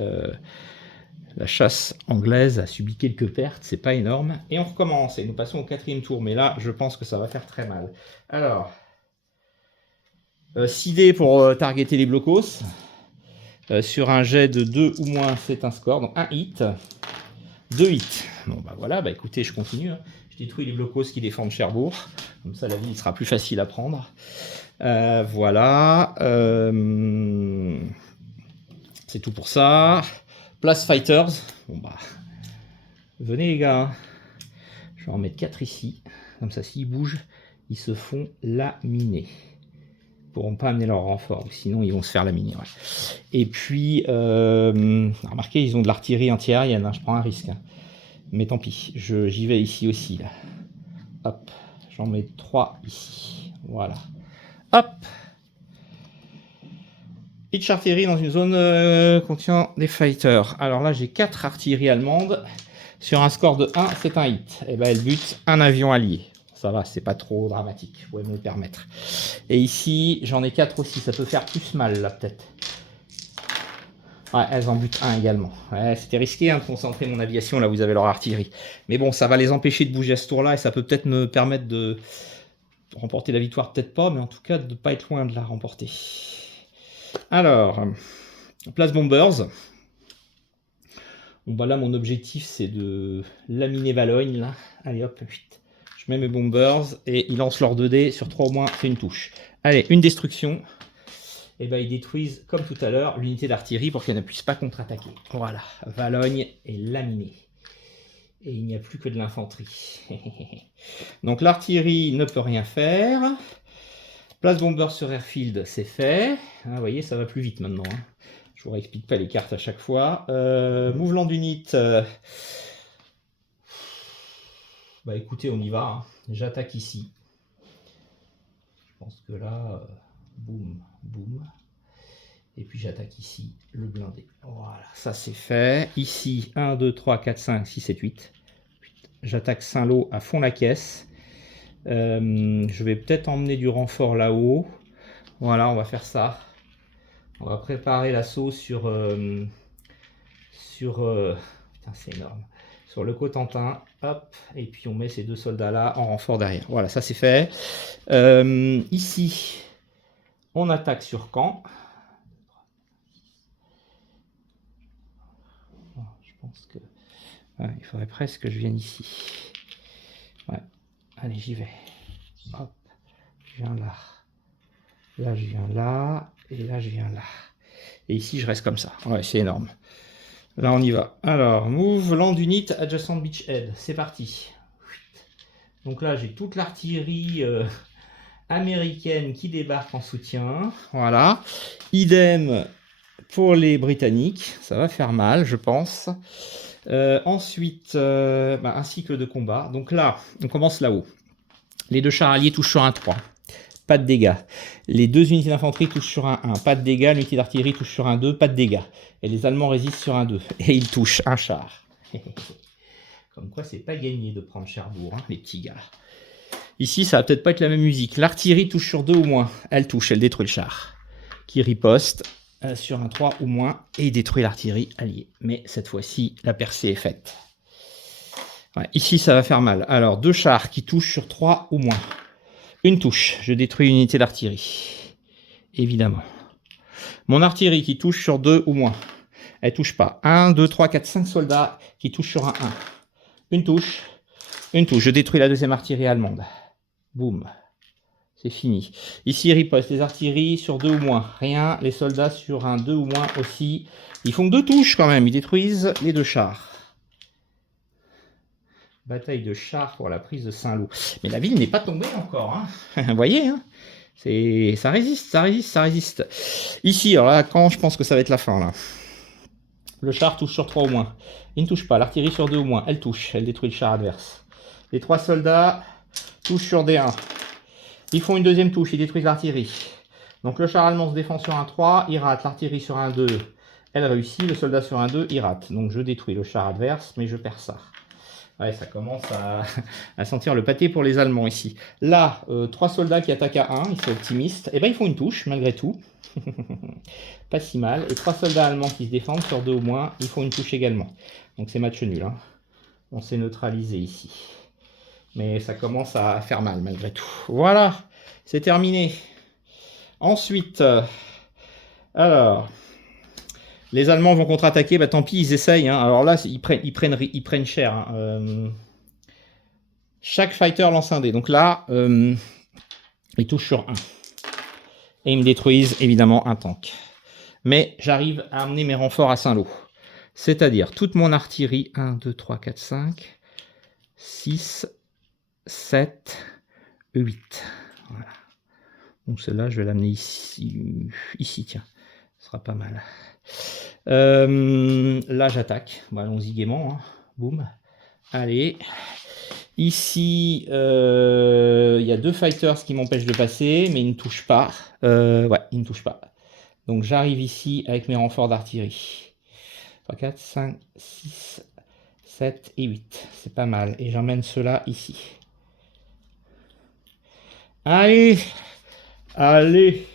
la chasse anglaise a subi quelques pertes, c'est pas énorme. Et on recommence, et nous passons au 4e tour, mais là, je pense que ça va faire très mal. Alors, 6 dés pour targeter les blocos. Sur un jet de 2 ou moins, c'est un score, donc un hit, 2 hits. Bon, bah voilà, bah écoutez, je continue. Hein. Je détruis les blocos qui défendent Cherbourg, comme ça la ville sera plus facile à prendre. Voilà. C'est tout pour ça. Place Fighters. Bon bah, venez les gars. Hein. Je vais en mettre 4 ici. Comme ça, s'ils bougent, ils se font laminer. Ils ne pourront pas amener leur renfort, sinon ils vont se faire laminer. Ouais. Et puis, remarquez, ils ont de l'artillerie anti-aérienne. Hein, je prends un risque. Hein. Mais tant pis, j'y vais ici aussi. Là. Hop, j'en mets 3 ici. Voilà. Hop. Pitch artillerie dans une zone contenant des fighters. Alors là, j'ai 4 artilleries allemandes. Sur un score de 1, c'est un hit. Et ben, elle bute un avion allié. Ça va, c'est pas trop dramatique. Vous pouvez me le permettre. Et ici, j'en ai 4 aussi. Ça peut faire plus mal, là, peut-être. Ouais, elles en butent un également. Ouais, c'était risqué hein, de concentrer mon aviation. Là, vous avez leur artillerie. Mais bon, ça va les empêcher de bouger à ce tour-là. Et ça peut peut-être me permettre de remporter la victoire. Peut-être pas, mais en tout cas, de ne pas être loin de la remporter. Alors, place Bombers. Bon, bah là, mon objectif, c'est de laminer Valogne. Là. Allez, hop, vite. Je mets mes Bombers et ils lancent leur 2D. Sur 3 au moins, c'est une touche. Allez, une destruction. Et ben, ils détruisent, comme tout à l'heure, l'unité d'artillerie pour qu'elle ne puisse pas contre-attaquer. Voilà, Valogne est laminée. Et il n'y a plus que de l'infanterie. Donc, l'artillerie ne peut rien faire. Place Bomber sur Airfield, c'est fait. Ah, vous voyez, ça va plus vite maintenant. Hein. Je vous réexplique pas les cartes à chaque fois. Move Land Unit. Bah écoutez, on y va. Hein. J'attaque ici. Je pense que là, boum, boum. Et puis j'attaque ici le blindé. Voilà, ça c'est fait. Ici, 1, 2, 3, 4, 5, 6, 7, 8. J'attaque Saint-Lô à fond la caisse. Je vais peut-être emmener du renfort là-haut. Voilà, on va faire ça. On va préparer l'assaut sur... putain, c'est énorme. Sur le Cotentin. Hop. Et puis on met ces 2 soldats-là en renfort derrière. Voilà, ça c'est fait. Ici, on attaque sur Caen. Je pense que... Ouais, il faudrait presque que je vienne ici. Ouais. Allez, j'y vais. Hop. Je viens là. Là, je viens là. Et là, je viens là. Et ici, je reste comme ça. Ouais, c'est énorme. Là, on y va. Alors, move land unit adjacent beachhead. C'est parti. Donc là, j'ai toute l'artillerie américaine qui débarque en soutien. Voilà. Idem pour les Britanniques. Ça va faire mal, je pense. Ensuite, un cycle de combat. Donc là, on commence là-haut. Les 2 chars alliés touchent sur un 3. Pas de dégâts. Les 2 unités d'infanterie touchent sur un 1. Pas de dégâts. L'unité d'artillerie touche sur un 2. Pas de dégâts. Et les Allemands résistent sur un 2. Et ils touchent un char. Comme quoi, c'est pas gagné de prendre Cherbourg, hein, les petits gars. Ici, ça va peut-être pas être la même musique. L'artillerie touche sur 2 ou moins. Elle touche, elle détruit le char. Qui riposte sur un 3 ou moins. Et détruit l'artillerie alliée. Mais cette fois-ci, la percée est faite. Ouais, ici, ça va faire mal. Alors, 2 chars qui touchent sur 3 ou moins. Une touche, je détruis une unité d'artillerie. Évidemment. Mon artillerie qui touche sur 2 ou moins. Elle touche pas. 1, 2, 3, 4, 5 soldats qui touchent sur un 1. Une touche. Une touche. Je détruis la 2e artillerie allemande. Boum. C'est fini. Ici, riposte. Les artilleries sur 2 ou moins. Rien. Les soldats sur un 2 ou moins aussi. Ils font 2 touches quand même. Ils détruisent les 2 chars. Bataille de chars pour la prise de Saint-Lô. Mais la ville n'est pas tombée encore. Hein. Vous voyez, hein, ça résiste, ça résiste, ça résiste. Ici, alors là, quand je pense que ça va être la fin, là. Le char touche sur 3 au moins. Il ne touche pas. L'artillerie sur 2 au moins. Elle touche. Elle détruit le char adverse. Les 3 soldats touchent sur D1. Ils font une 2e touche. Ils détruisent l'artillerie. Donc le char allemand se défend sur un 3. Il rate. L'artillerie sur un 2. Elle réussit. Le soldat sur un 2. Il rate. Donc je détruis le char adverse, mais je perds ça. Ouais, ça commence à sentir le pâté pour les Allemands ici. Là, 3 soldats qui attaquent à 1, ils sont optimistes. Et ben ils font une touche, malgré tout. Pas si mal. Et 3 soldats allemands qui se défendent sur 2 au moins, ils font une touche également. Donc c'est match nul. Hein. On s'est neutralisé ici. Mais ça commence à faire mal, malgré tout. Voilà, c'est terminé. Ensuite, alors... Les Allemands vont contre-attaquer, bah tant pis, ils essayent. Hein. Alors là, ils prennent cher. Hein. Chaque fighter lance un dé. Donc là, ils touchent sur 1. Et ils me détruisent évidemment un tank. mais j'arrive à amener mes renforts à Saint-Lô. C'est-à-dire toute mon artillerie, 1, 2, 3, 4, 5, 6, 7, 8. Voilà. Donc celle-là, je vais l'amener ici, tiens, ce sera pas mal. Là, j'attaque. Bon, allons-y gaiement, hein. Boum. Allez. Ici, il y a 2 fighters qui m'empêchent de passer, mais ils ne touchent pas. Ouais, ils ne touchent pas. Donc j'arrive ici avec mes renforts d'artillerie. 3, 4, 5, 6, 7 et 8. C'est pas mal. Et j'emmène ceux-là ici. Allez! Allez!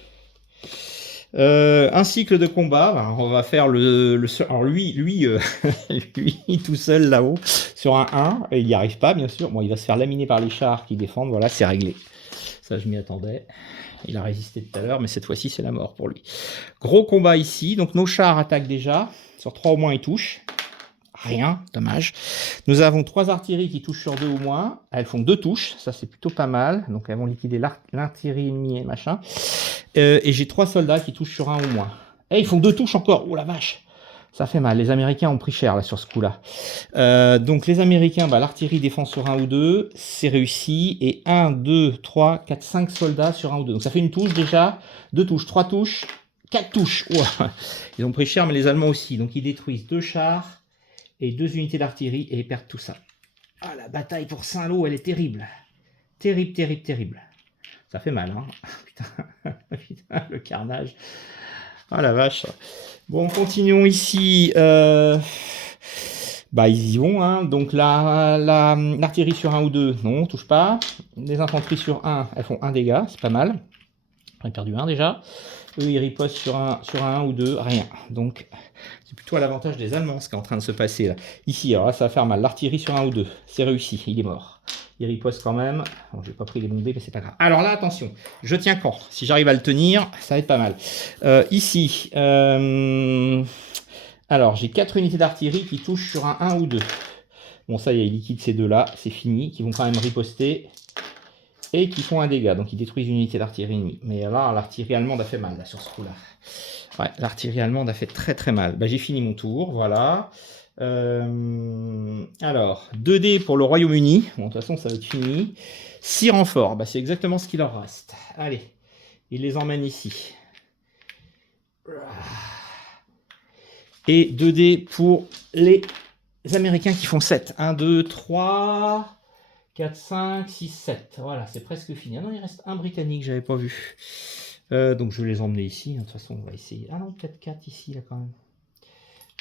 Un cycle de combat. Ben, on va faire le alors lui tout seul là-haut sur un 1. Il n'y arrive pas, bien sûr. Bon, il va se faire laminer par les chars qui défendent. Voilà, c'est réglé. Ça, je m'y attendais. Il a résisté tout à l'heure, mais cette fois-ci, c'est la mort pour lui. Gros combat ici. Donc, nos chars attaquent déjà. Sur 3 au moins, ils touchent. Rien, dommage. Nous avons 3 artilleries qui touchent sur 2 au moins. Elles font 2 touches. Ça, c'est plutôt pas mal. Donc, elles vont liquider l'artillerie ennemie et machin. Et j'ai 3 soldats qui touchent sur 1 au moins. Et ils font 2 touches encore. Oh la vache! Ça fait mal. Les Américains ont pris cher là sur ce coup-là. Donc les Américains, bah, l'artillerie défend sur 1 ou 2. C'est réussi. Et 1, 2, 3, 4, 5 soldats sur 1 ou 2. Donc ça fait une touche déjà. 2 touches, 3 touches, 4 touches. Wow. Ils ont pris cher, mais les Allemands aussi. Donc ils détruisent 2 chars et 2 unités d'artillerie et ils perdent tout ça. Ah, la bataille pour Saint-Lô, elle est terrible. Terrible, terrible, terrible. Ça fait mal, hein. Putain, putain, le carnage. Ah la vache. Bon, continuons ici. Bah, ils y vont, hein. Donc l'artillerie sur 1 ou 2, non, on touche pas. Les infanteries sur 1, elles font 1 dégât, c'est pas mal. On a perdu 1 déjà. Eux, ils ripostent sur un 1 ou 2, rien. Donc, c'est plutôt à l'avantage des Allemands ce qui est en train de se passer là. Ici, alors là, ça va faire mal. L'artillerie sur 1 ou 2, c'est réussi, il est mort. Il riposte quand même. Bon, j'ai pas pris les bombées, mais c'est pas grave. Alors là, attention, je tiens camp. Si j'arrive à le tenir, ça va être pas mal. Ici, alors j'ai 4 unités d'artillerie qui touchent sur un 1 ou 2. Bon, ça y est, ils liquident ces deux-là, c'est fini, qui vont quand même riposter et qui font un dégât. Donc ils détruisent une unité d'artillerie ennemie. Mais là, l'artillerie allemande a fait mal là, sur ce coup-là. Ouais, l'artillerie allemande a fait très très mal. Bah, j'ai fini mon tour, voilà. Alors, 2 dés pour le Royaume-Uni. Bon, de toute façon, ça va être fini. 6 renforts, bah, c'est exactement ce qu'il leur reste. Allez, ils les emmènent ici. Et 2 dés pour les Américains qui font 7. 1, 2, 3, 4, 5, 6, 7. Voilà, c'est presque fini. Ah non, il reste un Britannique que j'avais pas vu. Donc je vais les emmener ici. De toute façon, on va essayer. Ah non, peut-être 4 ici, là, quand même.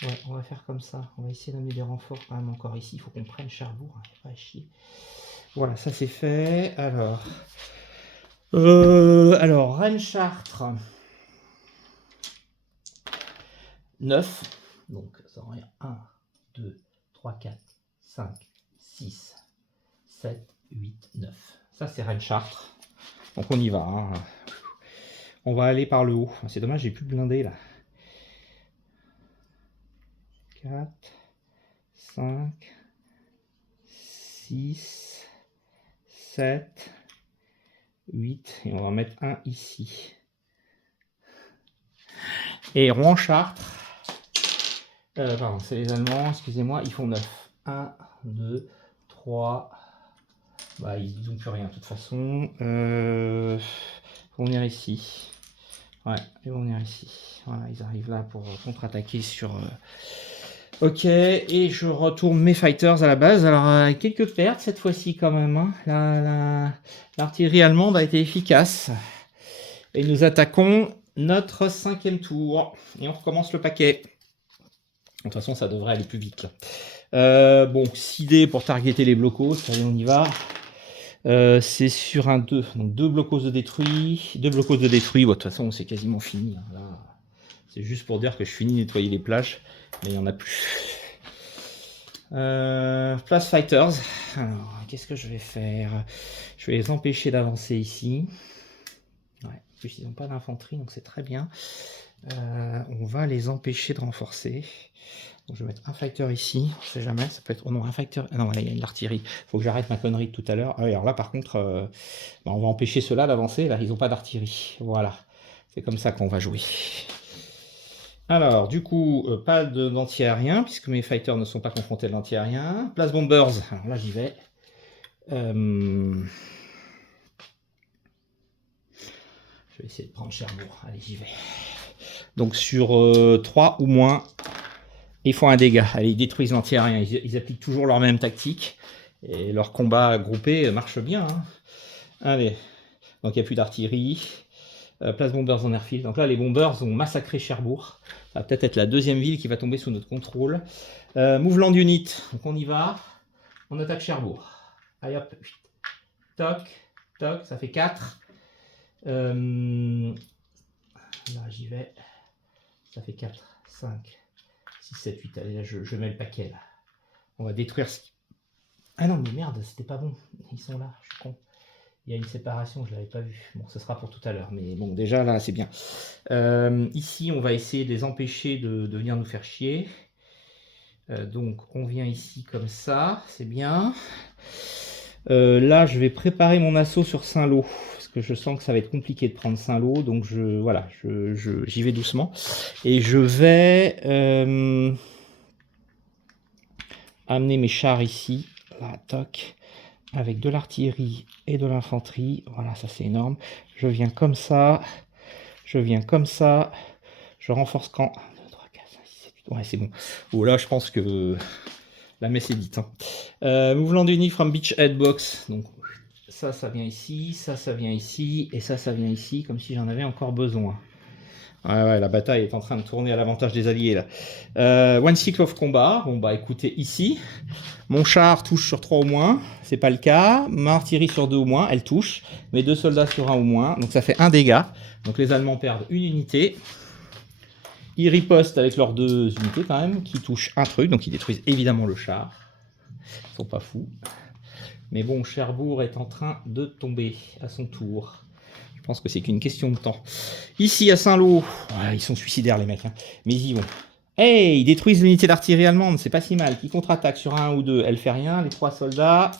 Ouais, on va faire comme ça. On va essayer d'amener des renforts quand même encore ici. Il faut qu'on prenne Cherbourg. Hein, pas à chier. Voilà, ça c'est fait. Alors Rennes-Chartres. 9. Donc ça en est 1, 2, 3, 4, 5, 6, 7, 8, 9. Ça c'est Rennes-Chartres. Donc on y va. Hein. On va aller par le haut. C'est dommage, j'ai plus de blindés là. 4, 5, 6, 7, 8. Et on va en mettre un ici. Et Rouen-Chartres. Pardon, c'est les Allemands, excusez-moi, ils font 9. 1, 2, 3. Bah, ils n'ont plus rien de toute façon. Ils vont venir ici. Ouais, ils vont venir ici. Voilà, ils arrivent là pour contre-attaquer sur... Ok, et je retourne mes fighters à la base. Alors, quelques pertes cette fois-ci quand même. Hein. L'artillerie allemande a été efficace. Et nous attaquons notre 5e tour. Et on recommence le paquet. De toute façon, ça devrait aller plus vite. Là. Bon, 6 dés pour targeter les blocos. Allez, on y va. C'est sur un 2. Donc 2 blocos de détruits. 2 blocos de détruits. Bon, de toute façon, c'est quasiment fini. Hein. Là, c'est juste pour dire que je finis de nettoyer les plages. Mais il n'y en a plus. Place Fighters. Alors, qu'est-ce que je vais faire? Je vais les empêcher d'avancer ici. Ouais, en plus, ils n'ont pas d'infanterie, donc c'est très bien. On va les empêcher de renforcer. Donc, je vais mettre un fighter ici. On sait jamais, ça peut être... Oh non, un fighter... Ah non, voilà, il y a de l'artillerie. Il faut que j'arrête ma connerie de tout à l'heure. Ah oui, alors là, par contre, on va empêcher ceux-là d'avancer. Là, ils n'ont pas d'artillerie. Voilà. C'est comme ça qu'on va jouer. Alors, du coup, pas d'anti-aérien, puisque mes fighters ne sont pas confrontés à l'anti-aérien. Place Bombers, alors là j'y vais. Je vais essayer de prendre Cherbourg, allez j'y vais. Donc sur 3 ou moins, ils font un dégât. Allez, ils détruisent l'anti-aérien, ils appliquent toujours leur même tactique. Et leur combat groupé marche bien. Hein. Allez, donc il n'y a plus d'artillerie. Place Bombers en airfield. Donc là, les Bombers ont massacré Cherbourg. Ça va peut-être être la deuxième ville qui va tomber sous notre contrôle. Move Land Unit. Donc on y va. On attaque Cherbourg. Allez hop. Toc. Toc. Ça fait 4. Là, j'y vais. Ça fait 4, 5, 6, 7, 8. Allez, là, je mets le paquet. Là. On va détruire ce... Ah non, mais merde, c'était pas bon. Ils sont là, je suis con. Il y a une séparation, je ne l'avais pas vu. Bon, ce sera pour tout à l'heure, mais bon, déjà là, c'est bien. Ici, on va essayer de les empêcher de venir nous faire chier. Donc, on vient ici comme ça, c'est bien. Là, je vais préparer mon assaut sur Saint-Lô, parce que je sens que ça va être compliqué de prendre Saint-Lô, donc voilà, j'y vais doucement. Et je vais amener mes chars ici, là, toc. Avec de l'artillerie et de l'infanterie. Voilà, ça c'est énorme. Je viens comme ça. Je viens comme ça. Je renforce quand 1, 2, 3, 4, 5, 6, 7, 8. Ouais, c'est bon. Oh là, je pense que la messe est dite. Hein. Mouvement d'uni from beach head box. Donc ça vient ici. Ça vient ici. Et ça vient ici. Comme si j'en avais encore besoin. Ouais, la bataille est en train de tourner à l'avantage des alliés là. One cycle of combat. Bon bah écoutez, ici, mon char touche sur 3 au moins, c'est pas le cas. Ma artillerie sur 2 au moins, elle touche. Mes 2 soldats sur 1 au moins, donc ça fait 1 dégât. Donc les Allemands perdent une unité. Ils ripostent avec leurs 2 unités quand même, qui touchent un truc, donc ils détruisent évidemment le char. Ils sont pas fous. Mais bon, Cherbourg est en train de tomber à son tour. Je pense que c'est qu'une question de temps. Ici, à Saint-Lô, ouais, ils sont suicidaires, les mecs. Hein. Mais ils y vont. Hey, ils détruisent l'unité d'artillerie allemande, c'est pas si mal. Qui contre-attaque sur 1 ou 2, elle fait rien. Les 3 soldats,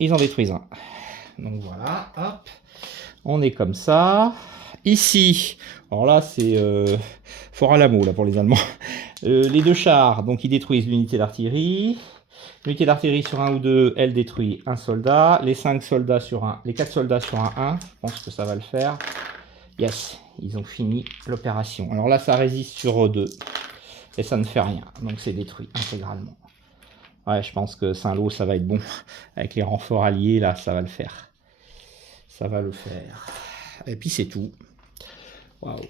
ils en détruisent un. Donc voilà, hop. On est comme ça. Ici, alors là, c'est fort à l'amour là, pour les Allemands. Les 2 chars, donc ils détruisent l'unité d'artillerie. L'unité d'artillerie sur 1 ou 2, elle détruit un soldat. Les 5 soldats sur 1, les 4 soldats sur un 1. Je pense que ça va le faire. Yes, ils ont fini l'opération. Alors là, ça résiste sur 2. Et ça ne fait rien. Donc c'est détruit intégralement. Ouais, je pense que Saint-Lô, ça va être bon. Avec les renforts alliés, là, ça va le faire. Ça va le faire. Et puis c'est tout. Waouh.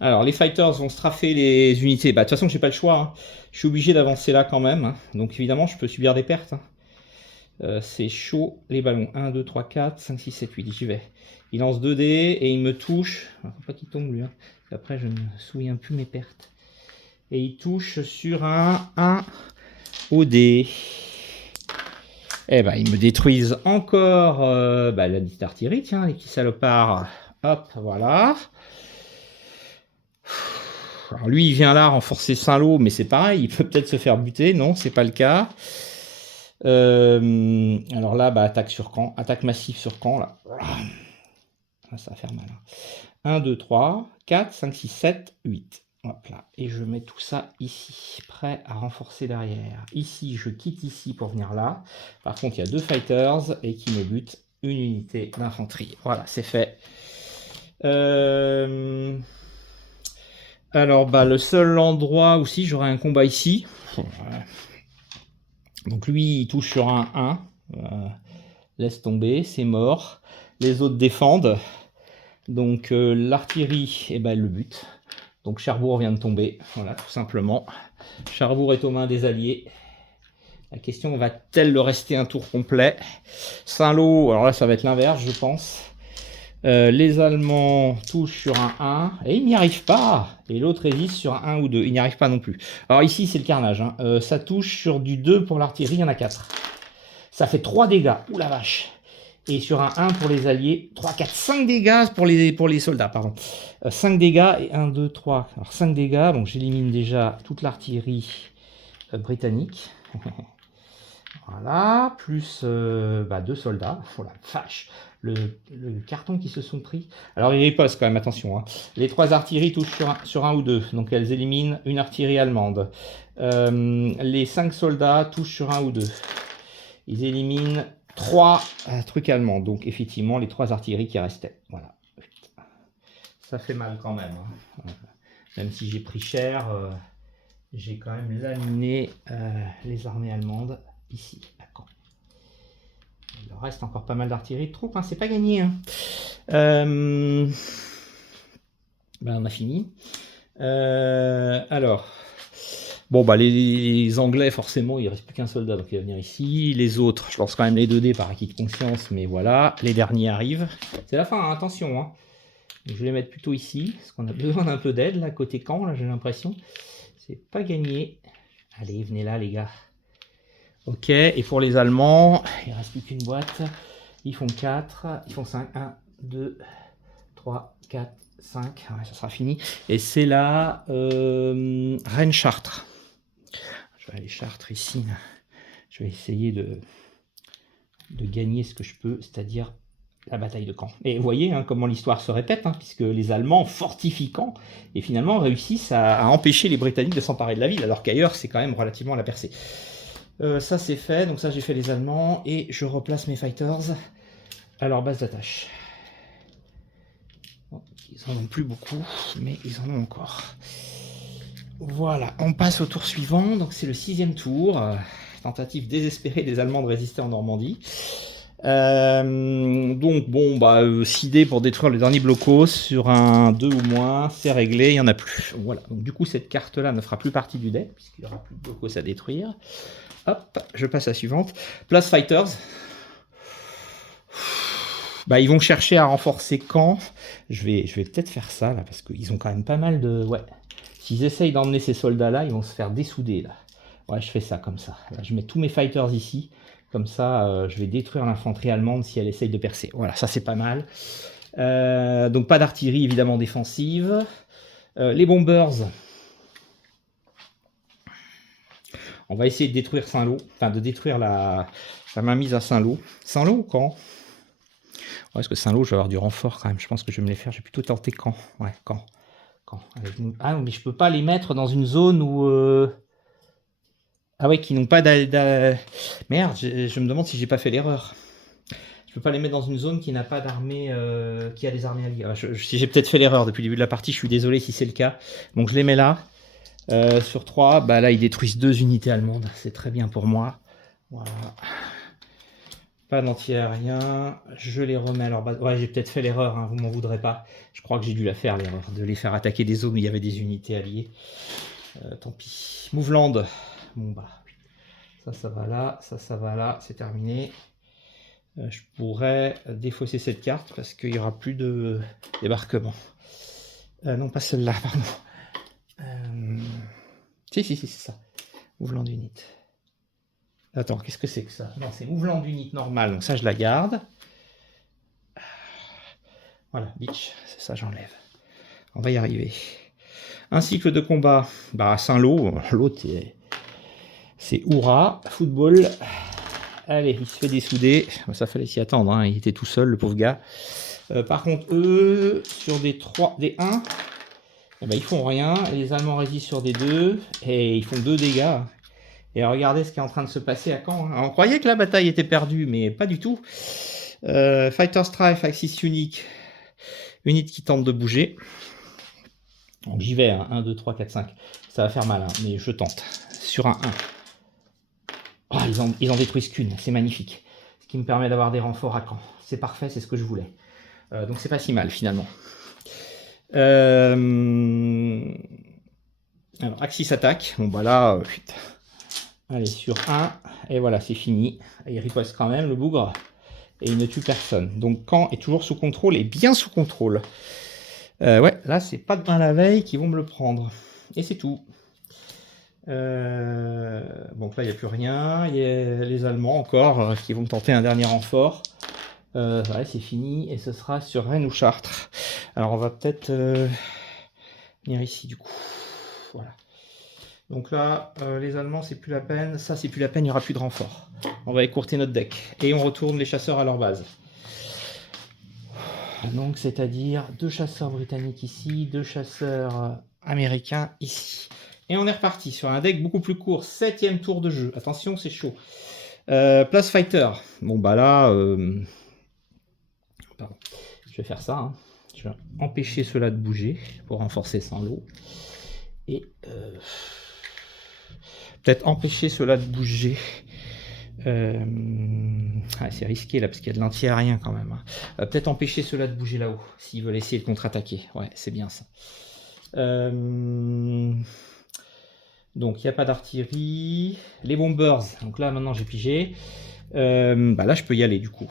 Alors, les fighters vont straffer les unités. Bah, de toute façon, j'ai pas le choix. Hein. Je suis obligé d'avancer là quand même. Hein. Donc, évidemment, je peux subir des pertes. Hein. C'est chaud. Les ballons. 1, 2, 3, 4, 5, 6, 7, 8. J'y vais. Il lance 2 dés et il me touche. Il ne faut pas qu'il tombe, lui. Hein. Après, je ne me souviens plus mes pertes. Et il touche sur un 1 au dé. Eh ben, ils me détruisent encore la petite artillerie. Tiens, les petits salopards. Hop, voilà. Alors lui, il vient là renforcer Saint-Lô, mais c'est pareil, il peut peut-être se faire buter. Non, c'est pas le cas. Alors là, attaque sur camp, attaque massive sur camp. Là. Ça va faire mal. 1, 2, 3, 4, 5, 6, 7, 8. Hop là. Et je mets tout ça ici, prêt à renforcer derrière. Ici, je quitte ici pour venir là. Par contre, il y a 2 fighters et qui me butent une unité d'infanterie. Voilà, c'est fait. Alors, le seul endroit où si j'aurais un combat ici. Donc lui, il touche sur un 1. Laisse tomber, c'est mort. Les autres défendent. Donc l'artillerie, elle le bute. Donc Cherbourg vient de tomber. Voilà, tout simplement. Cherbourg est aux mains des Alliés. La question, va-t-elle le rester un tour complet? Saint-Lô, alors là, ça va être l'inverse, je pense. Les Allemands touchent sur un 1 et ils n'y arrivent pas. Et l'autre résiste sur un 1 ou 2. Ils n'y arrivent pas non plus. Alors ici, c'est le carnage. Hein. Ça touche sur du 2 pour l'artillerie, il y en a 4. Ça fait 3 dégâts. Ouh la vache. Et sur un 1 pour les alliés, 3, 4, 5 dégâts pour les soldats. Pardon. 5 dégâts et 1, 2, 3. Alors 5 dégâts. Donc j'élimine déjà toute l'artillerie britannique. Voilà, plus 2 soldats. Oh la vache, le carton qui se sont pris. Alors ils ripostent quand même, attention, hein. Les 3 artilleries touchent sur un ou deux, donc elles éliminent une artillerie allemande. Les 5 soldats touchent sur un ou deux. Ils éliminent 3 trucs allemands, donc effectivement les 3 artilleries qui restaient. Voilà. Ça fait mal quand même, hein. Même si j'ai pris cher, j'ai quand même laminé les armées allemandes ici, à Caen. Il leur reste encore pas mal d'artillerie de troupes, hein, c'est pas gagné, hein. On a fini. Alors, bon, les Anglais, forcément, il ne reste plus qu'un soldat, donc il va venir ici. Les autres, je lance quand même les 2 dés par acquis de conscience, mais voilà, les derniers arrivent. C'est la fin, hein, attention, hein. Je vais les mettre plutôt ici, parce qu'on a besoin d'un peu d'aide, là, côté camp, là, j'ai l'impression. C'est pas gagné. Allez, venez là, les gars. Ok, et pour les Allemands, il ne reste plus qu'une boîte. Ils font 4, ils font 5. 1, 2, 3, 4, 5. Ouais, ça sera fini. Et c'est la Rennes-Chartres. Je vais aller Chartres ici. Je vais essayer de gagner ce que je peux, c'est-à-dire la bataille de Caen. Et vous voyez, hein, comment l'histoire se répète, hein, puisque les Allemands fortifient Caen et finalement réussissent à empêcher les Britanniques de s'emparer de la ville, alors qu'ailleurs c'est quand même relativement la percée. Ça c'est fait, donc ça j'ai fait les Allemands et je replace mes fighters à leur base d'attache. Bon, ils en ont plus beaucoup, mais ils en ont encore. Voilà, on passe au tour suivant, donc c'est le 6e tour. Tentative désespérée des Allemands de résister en Normandie. Donc bon, 6 dés pour détruire le dernier blocos sur un 2 ou moins, c'est réglé, il n'y en a plus. Voilà, donc du coup cette carte là ne fera plus partie du deck, puisqu'il n'y aura plus de blocos à détruire. Hop, je passe à la suivante. Place Fighters. Ils vont chercher à renforcer Caen. Je vais peut-être faire ça là, parce qu'ils ont quand même pas mal de... Ouais, s'ils essayent d'emmener ces soldats là, ils vont se faire dessouder là. Ouais, je fais ça comme ça. Là, je mets tous mes fighters ici. Comme ça, je vais détruire l'infanterie allemande si elle essaye de percer. Voilà, ça c'est pas mal. Donc pas d'artillerie évidemment défensive. Les bombers. On va essayer de détruire Saint-Lô. Enfin, de détruire la mainmise à Saint-Lô. Saint-Lô ou Caen? Ouais, parce que Saint-Lô, je vais avoir du renfort quand même. Je pense que je vais me les faire. Je vais plutôt tenter Caen. Ouais, Caen. Ah, mais je peux pas les mettre dans une zone où... Ah ouais, qui n'ont pas Merde, je me demande si j'ai pas fait l'erreur. Je peux pas les mettre dans une zone qui n'a pas d'armée, qui a des armées alliées. Si j'ai peut-être fait l'erreur depuis le début de la partie, je suis désolé si c'est le cas. Donc je les mets là. Sur 3, là ils détruisent 2 unités allemandes. C'est très bien pour moi. Voilà. Pas d'anti-aérien. Je les remets à leur base. Ouais, j'ai peut-être fait l'erreur, hein, vous m'en voudrez pas. Je crois que j'ai dû la faire, l'erreur, de les faire attaquer des zones où il y avait des unités alliées. Tant pis. Moveland. Bon ça va là, ça va là, c'est terminé. Je pourrais défausser cette carte parce qu'il n'y aura plus de débarquement. Non, pas celle-là, pardon. Si, c'est ça. Moveland Unit. Attends, qu'est-ce que c'est que ça? Non, c'est Moveland Unit normal, donc ça je la garde. Voilà, bitch, c'est ça, j'enlève. On va y arriver. Un cycle de combat. Saint-Lô, l'autre c'est Hourra, football. Allez, il se fait dessouder. Ça fallait s'y attendre, hein. Il était tout seul, le pauvre gars. Par contre, eux, sur des 1, ils font rien. Les Allemands résistent sur des 2, et ils font 2 dégâts. Et regardez ce qui est en train de se passer à Caen. On croyait que la bataille était perdue, mais pas du tout. Fighter Strife, Axis unique. Unit qui tente de bouger. Donc j'y vais, 1, 2, 3, 4, 5. Ça va faire mal, hein, mais je tente. Sur un 1. Oh, ils en détruisent qu'une, c'est magnifique. Ce qui me permet d'avoir des renforts à Caen. C'est parfait, c'est ce que je voulais. Donc c'est pas si mal finalement. Alors Axis attaque. Bon là, putain. Allez, sur 1. Et voilà, c'est fini. Et il riposte quand même, le bougre. Et il ne tue personne. Donc Caen est toujours sous contrôle, et bien sous contrôle. Ouais, là c'est pas demain la veille qu'ils vont me le prendre. Et c'est tout. Donc là il n'y a plus rien. Il y a les Allemands encore qui vont me tenter un dernier renfort. Ouais, c'est fini. Et ce sera sur Rennes ou Chartres. Alors on va peut-être venir ici du coup. Voilà. Donc là, les Allemands, c'est plus la peine. Ça, c'est plus la peine, il n'y aura plus de renfort. On va écourter notre deck. Et on retourne les chasseurs à leur base. Donc, c'est-à-dire 2 chasseurs britanniques ici, 2 chasseurs américains ici. Et on est reparti sur un deck beaucoup plus court. 7e tour de jeu. Attention, c'est chaud. Place Fighter. Bon, bah là... Pardon. Je vais faire ça. Hein. Je vais empêcher cela de bouger pour renforcer sans lot. Et... peut-être empêcher cela de bouger. C'est risqué là parce qu'il y a de l'anti-aérien quand même. Hein. Peut-être empêcher cela de bouger là-haut s'ils veulent essayer de contre-attaquer. Ouais, c'est bien ça. Donc il n'y a pas d'artillerie. Les bombers. Donc là maintenant j'ai pigé. Là je peux y aller du coup.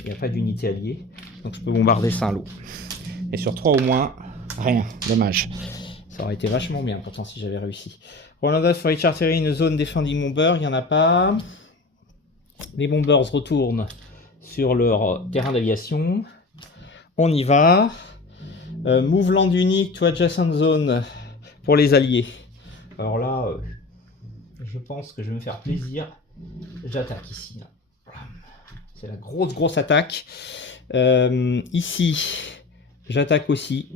Il n'y a pas d'unité alliée. Donc je peux bombarder Saint-Lô. Et sur 3 au moins, rien. Dommage. Ça aurait été vachement bien pourtant si j'avais réussi. Roland for each artillery in a zone defending bomber, il n'y en a pas. Les bombers retournent sur leur terrain d'aviation. On y va. Move land unique to adjacent zone pour les alliés. Alors là, je pense que je vais me faire plaisir. J'attaque ici. C'est la grosse attaque. Ici, j'attaque aussi.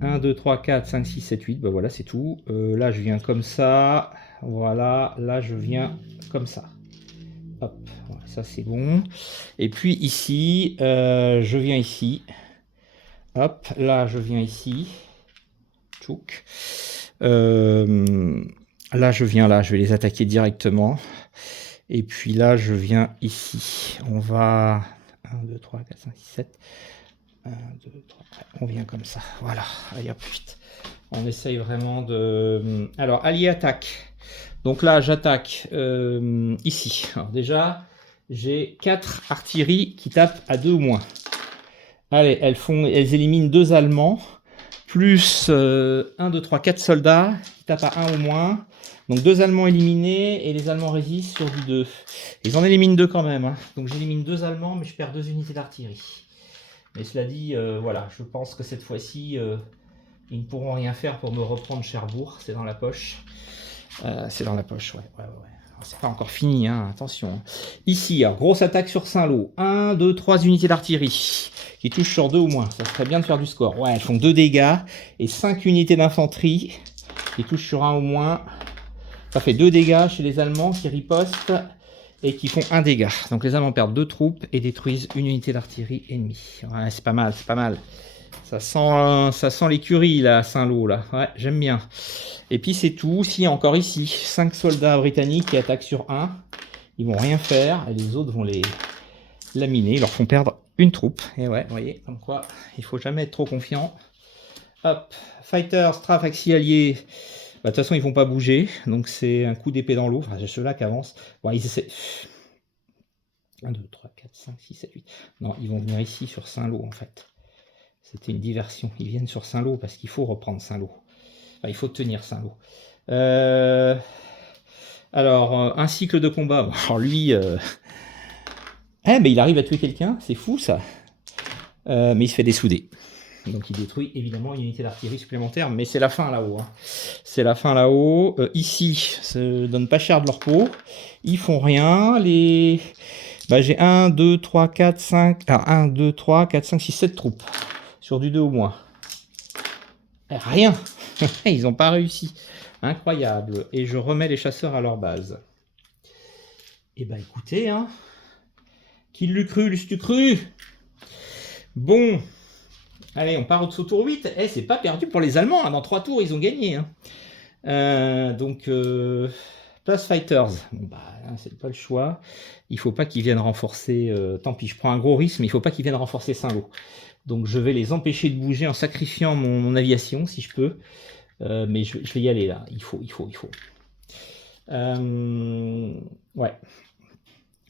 1, 2, 3, 4, 5, 6, 7, 8. Ben voilà, c'est tout. Là, je viens comme ça. Voilà. Là, je viens comme ça. Hop. Voilà, ça, c'est bon. Et puis ici, je viens ici. Hop. Là, je viens ici. Tchouk. Là, je viens là. Je vais les attaquer directement. Et puis là, je viens ici. On va... 1, 2, 3, 4, 5, 6, 7... 1, 2, 3, on vient comme ça, voilà, allez hop, vite. On essaye vraiment de... Alors, allié attaque. Donc là, j'attaque ici. Alors déjà, j'ai 4 artilleries qui tapent à 2 ou moins. Allez, elles éliminent 2 Allemands, plus 1, 2, 3, 4 soldats qui tapent à 1 ou moins. Donc 2 Allemands éliminés, et les Allemands résistent sur du 2. Ils en éliminent 2 quand même, hein. Donc j'élimine 2 Allemands, mais je perds 2 unités d'artillerie. Mais cela dit, voilà, je pense que cette fois-ci, ils ne pourront rien faire pour me reprendre Cherbourg. C'est dans la poche. C'est dans la poche, ouais. C'est pas encore fini, hein, attention. Ici, alors, grosse attaque sur Saint-Lô. 1, 2, 3 unités d'artillerie qui touchent sur 2 ou moins. Ça serait bien de faire du score. Ouais, elles font 2 dégâts. Et 5 unités d'infanterie qui touchent sur 1 ou moins. Ça fait 2 dégâts chez les Allemands qui ripostent et qui font 1 dégât. Donc les Allemands perdent 2 troupes et détruisent une unité d'artillerie ennemie. Ouais, c'est pas mal, c'est pas mal. Ça sent l'écurie là, à Saint-Lô là. Ouais, j'aime bien. Et puis c'est tout. Si, encore ici, 5 soldats britanniques qui attaquent sur 1. Ils vont rien faire et les autres vont les laminer. Ils leur font perdre une troupe. Et ouais, vous voyez, comme quoi, il faut jamais être trop confiant. Hop, fighters, strafe, axi allié. De toute façon, ils vont pas bouger, donc c'est un coup d'épée dans l'eau. Enfin, j'ai ceux-là qui avancent. Bon, ils essaient... 1, 2, 3, 4, 5, 6, 7, 8. Non, ils vont venir ici sur Saint-Lô, en fait. C'était une diversion. Ils viennent sur Saint-Lô parce qu'il faut reprendre Saint-Lô. Enfin, il faut tenir Saint-Lô. Alors, un cycle de combat. Bon, alors lui... mais il arrive à tuer quelqu'un. C'est fou, ça. Mais il se fait dessouder. Donc il détruit évidemment une unité d'artillerie supplémentaire, mais c'est la fin là-haut. Hein. C'est la fin là-haut. Ici, ça donne pas cher de leur peau. Ils font rien. J'ai 1, 2, 3, 4, 5... Alors 1, 2, 3, 4, 5, 6, 7 troupes. Sur du 2 au moins. Rien. Ils n'ont pas réussi. Incroyable. Et je remets les chasseurs à leur base. Eh ben écoutez, hein. Qui l'eût cru, l'eût cru. Bon. Allez, on part au tour 8. C'est pas perdu pour les Allemands. Hein. Dans 3 tours, ils ont gagné. Hein. Place Fighters. Bon, c'est pas le choix. Il faut pas qu'ils viennent renforcer... tant pis, je prends un gros risque, mais il faut pas qu'ils viennent renforcer Saint-Lô. Donc je vais les empêcher de bouger en sacrifiant mon aviation, si je peux. Mais je vais y aller, là. Il faut. Ouais.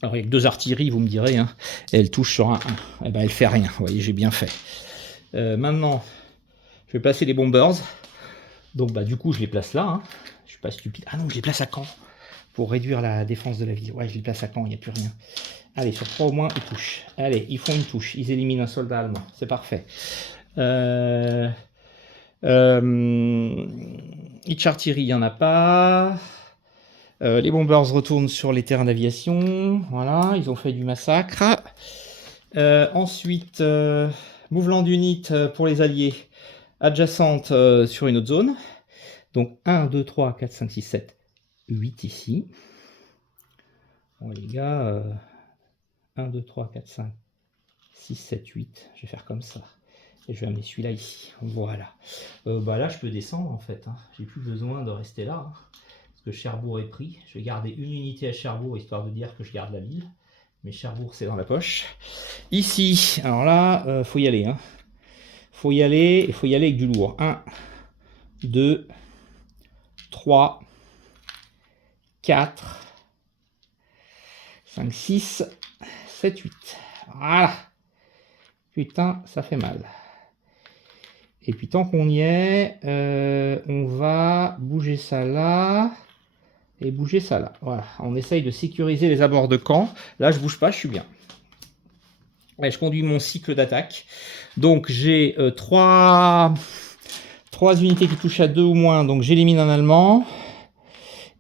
Alors, il y a que 2 artilleries, vous me direz. Hein. Elle touche sur un 1. Eh ben, elle fait rien. Vous voyez, j'ai bien fait. Maintenant, je vais placer les bombers. Donc, du coup, je les place là. Hein. Je suis pas stupide. Ah non, je les place à Caen. Pour réduire la défense de la ville. Ouais, je les place à Caen, il n'y a plus rien. Allez, sur 3 au moins, ils touchent. Allez, ils font une touche. Ils éliminent un soldat allemand. C'est parfait. Hitch artillerie, il n'y en a pas. Les bombers retournent sur les terrains d'aviation. Voilà, ils ont fait du massacre. Ensuite, Moveland Unit pour les alliés adjacentes sur une autre zone. Donc 1, 2, 3, 4, 5, 6, 7, 8 ici. Bon les gars, 1, 2, 3, 4, 5, 6, 7, 8. Je vais faire comme ça. Et je vais amener celui-là ici. Voilà. Bah là, je peux descendre en fait. Hein. J'ai plus besoin de rester là. Hein, parce que Cherbourg est pris. Je vais garder une unité à Cherbourg, histoire de dire que je garde la ville. Mais Cherbourg, c'est dans la poche. Ici, alors là, faut y aller. Hein. Faut y aller. Il faut y aller avec du lourd. 1, 2, 3, 4, 5, 6, 7, 8. Voilà. Putain, ça fait mal. Et puis tant qu'on y est, on va bouger ça là et bouger ça là. Voilà, on essaye de sécuriser les abords de camp. Là, je bouge pas, je suis bien. Ouais, je conduis mon cycle d'attaque. Donc j'ai 3 unités qui touchent à 2 ou moins, donc j'élimine un Allemand.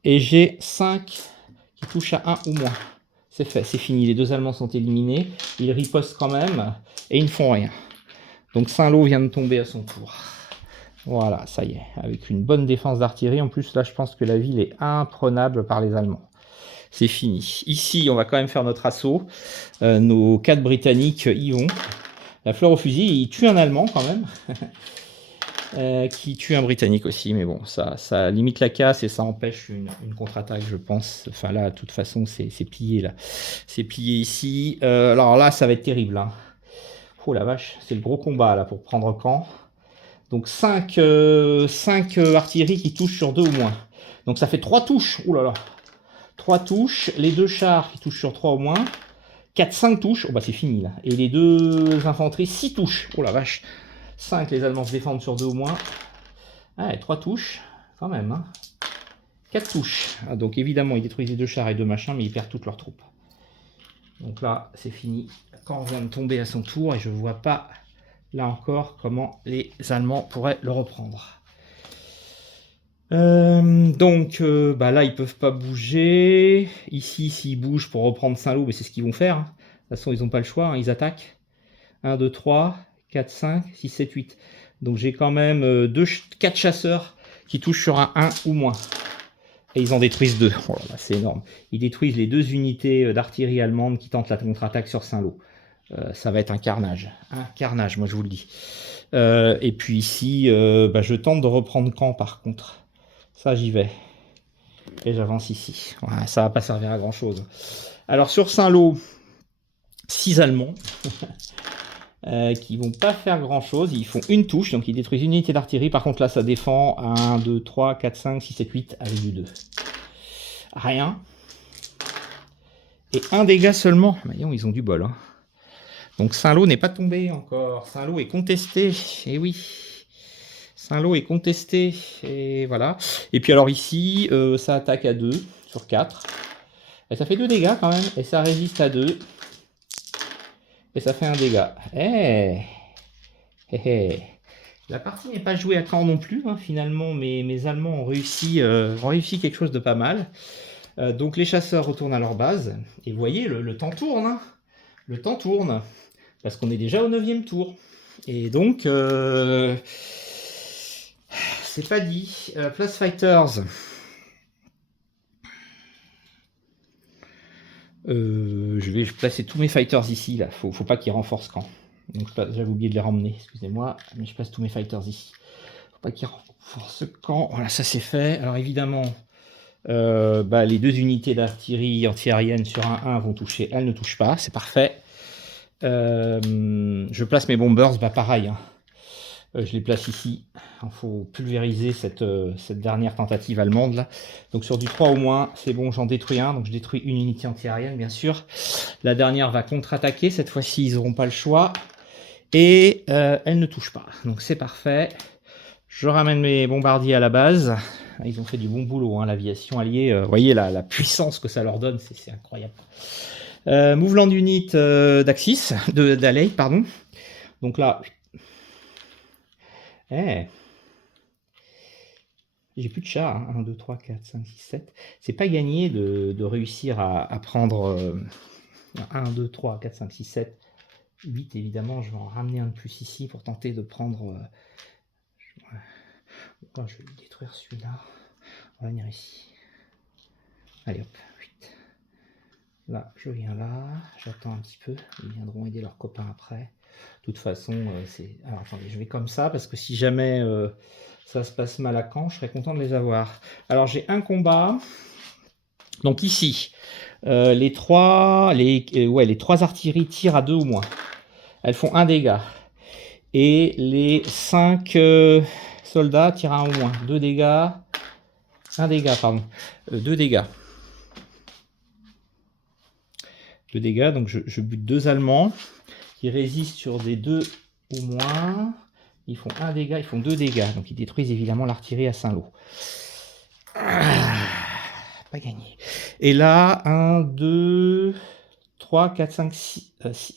Et j'ai 5 qui touchent à 1 ou moins. C'est fait, c'est fini. Les 2 Allemands sont éliminés. Ils ripostent quand même et ils ne font rien. Donc Saint-Lô vient de tomber à son tour. Voilà, ça y est, avec une bonne défense d'artillerie. En plus, là, je pense que la ville est imprenable par les Allemands. C'est fini. Ici, on va quand même faire notre assaut. Nos 4 Britanniques y vont. La fleur au fusil, il tue un Allemand quand même. Qui tue un Britannique aussi. Mais bon, ça limite la casse et ça empêche une contre-attaque, je pense. Enfin là, de toute façon, c'est plié là. C'est plié ici. Alors là, ça va être terrible. Hein. Oh la vache, c'est le gros combat là pour prendre camp. Donc 5 artilleries qui touchent sur 2 ou moins. Donc ça fait 3 touches. Ouh là là. 3 touches. Les 2 chars qui touchent sur 3 au moins. 4, 5 touches. Oh bah c'est fini là. Et les 2 infanteries, 6 touches. Oh la vache. 5, les Allemands se défendent sur 2 au moins. Ah, 3 touches. Quand même. Hein. 4 touches. Ah, donc évidemment, ils détruisent les 2 chars et 2 machins, mais ils perdent toutes leurs troupes. Donc là, c'est fini. Quand on vient de tomber à son tour, et je ne vois pas, là encore, comment les Allemands pourraient le reprendre. Donc, bah là, ils peuvent pas bouger. Ici, s'ils bougent pour reprendre Saint-Lô, mais c'est ce qu'ils vont faire. Hein. De toute façon, ils n'ont pas le choix, hein, ils attaquent. 1, 2, 3, 4, 5, 6, 7, 8. Donc j'ai quand même 4 chasseurs qui touchent sur un 1 ou moins. Et ils en détruisent 2. Oh là là, c'est énorme. Ils détruisent les 2 unités d'artillerie allemande qui tentent la contre-attaque sur Saint-Lô. Ça va être un carnage. Un carnage, moi je vous le dis. Et puis ici, bah, je tente de reprendre camp par contre. Ça, j'y vais. Et j'avance ici. Voilà, ça va pas servir à grand chose. Alors sur Saint-Lô, 6 Allemands. Qui vont pas faire grand chose, ils font une touche, donc ils détruisent une unité d'artillerie, par contre là ça défend 1, 2, 3, 4, 5, 6, 7, 8 avec du 2. Rien. Et un dégât seulement, voyons, ils ont du bol. Hein. Donc Saint-Lô n'est pas tombé encore, Saint-Lô est contesté, et oui. Saint-Lô est contesté, et voilà. Et puis alors ici, ça attaque à 2 sur 4. Et ça fait 2 dégâts quand même, et ça résiste à 2. Et ça fait un dégât. La partie n'est pas jouée à camp non plus. Hein. Finalement, mes Allemands ont réussi quelque chose de pas mal. Donc les chasseurs retournent à leur base. Et vous voyez, le temps tourne. Hein. Le temps tourne. Parce qu'on est déjà au 9e tour. Et donc, c'est pas dit. Place Fighters. Je vais placer tous mes fighters ici, là. Faut pas qu'ils renforcent camp. Donc j'avais oublié de les ramener, excusez-moi, mais je place tous mes fighters ici. Faut pas qu'ils renforcent camp. Voilà, ça c'est fait. Alors évidemment, les 2 unités d'artillerie antiaérienne sur un 1 vont toucher. Elles ne touchent pas, c'est parfait. Je place mes bombers, pareil. Hein. Je les place ici. Il faut pulvériser cette dernière tentative allemande là. Donc sur du 3 au moins, c'est bon, j'en détruis un. Donc je détruis une unité antiaérienne bien sûr. La dernière va contre-attaquer. Cette fois-ci, ils n'auront pas le choix. Et elle ne touche pas. Donc c'est parfait. Je ramène mes bombardiers à la base. Ils ont fait du bon boulot, hein, l'aviation alliée. Vous voyez la puissance que ça leur donne, c'est incroyable. Moveland Unit d'Axis, d'Alley, pardon. Donc là... J'ai plus de chars, hein. 1, 2, 3, 4, 5, 6, 7. C'est pas gagné de réussir à prendre 1, 2, 3, 4, 5, 6, 7, 8. Évidemment, je vais en ramener un de plus ici pour tenter de prendre... oh, je vais détruire celui-là. On va venir ici. Allez hop, 8. Là, je viens là. J'attends un petit peu. Ils viendront aider leurs copains après. De toute façon, c'est... Alors attendez, je vais comme ça parce que si jamais ça se passe mal à Caen, je serais content de les avoir. Alors j'ai un combat. Donc ici, les trois artilleries tirent à 2 ou moins. Elles font 1 dégât. Et les 5 soldats tirent à 1 ou moins. 2 dégâts. 1 dégât, pardon. 2 dégâts. 2 dégâts, donc je bute 2 Allemands qui résistent sur des 2 ou moins. Ils font 1 dégât, ils font 2 dégâts. Donc ils détruisent évidemment l'artillerie à Saint-Lô. Pas gagné. Et là, 1, 2, 3, 4, 5, 6.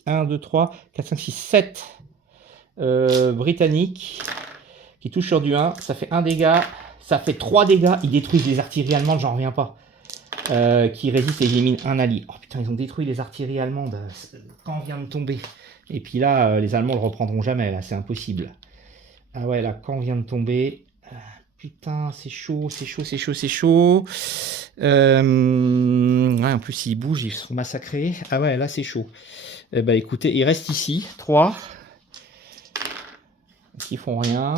1, 2, 3, 4, 5, 6, 7 britanniques qui touchent sur du 1. Ça fait 1 dégât. Ça fait 3 dégâts. Ils détruisent les artilleries allemandes, j'en reviens pas. Qui résistent et éliminent un allié. Oh putain, ils ont détruit les artilleries allemandes. Quand vient de tomber. Et puis là, les Allemands le reprendront jamais. Là, c'est impossible. Ah ouais, là, quand vient de tomber. Putain, c'est chaud, c'est chaud, c'est chaud, c'est chaud. Ouais, en plus, ils bougent, ils sont massacrés. Ah ouais, là, c'est chaud. Bah écoutez, il reste ici 3 qui font rien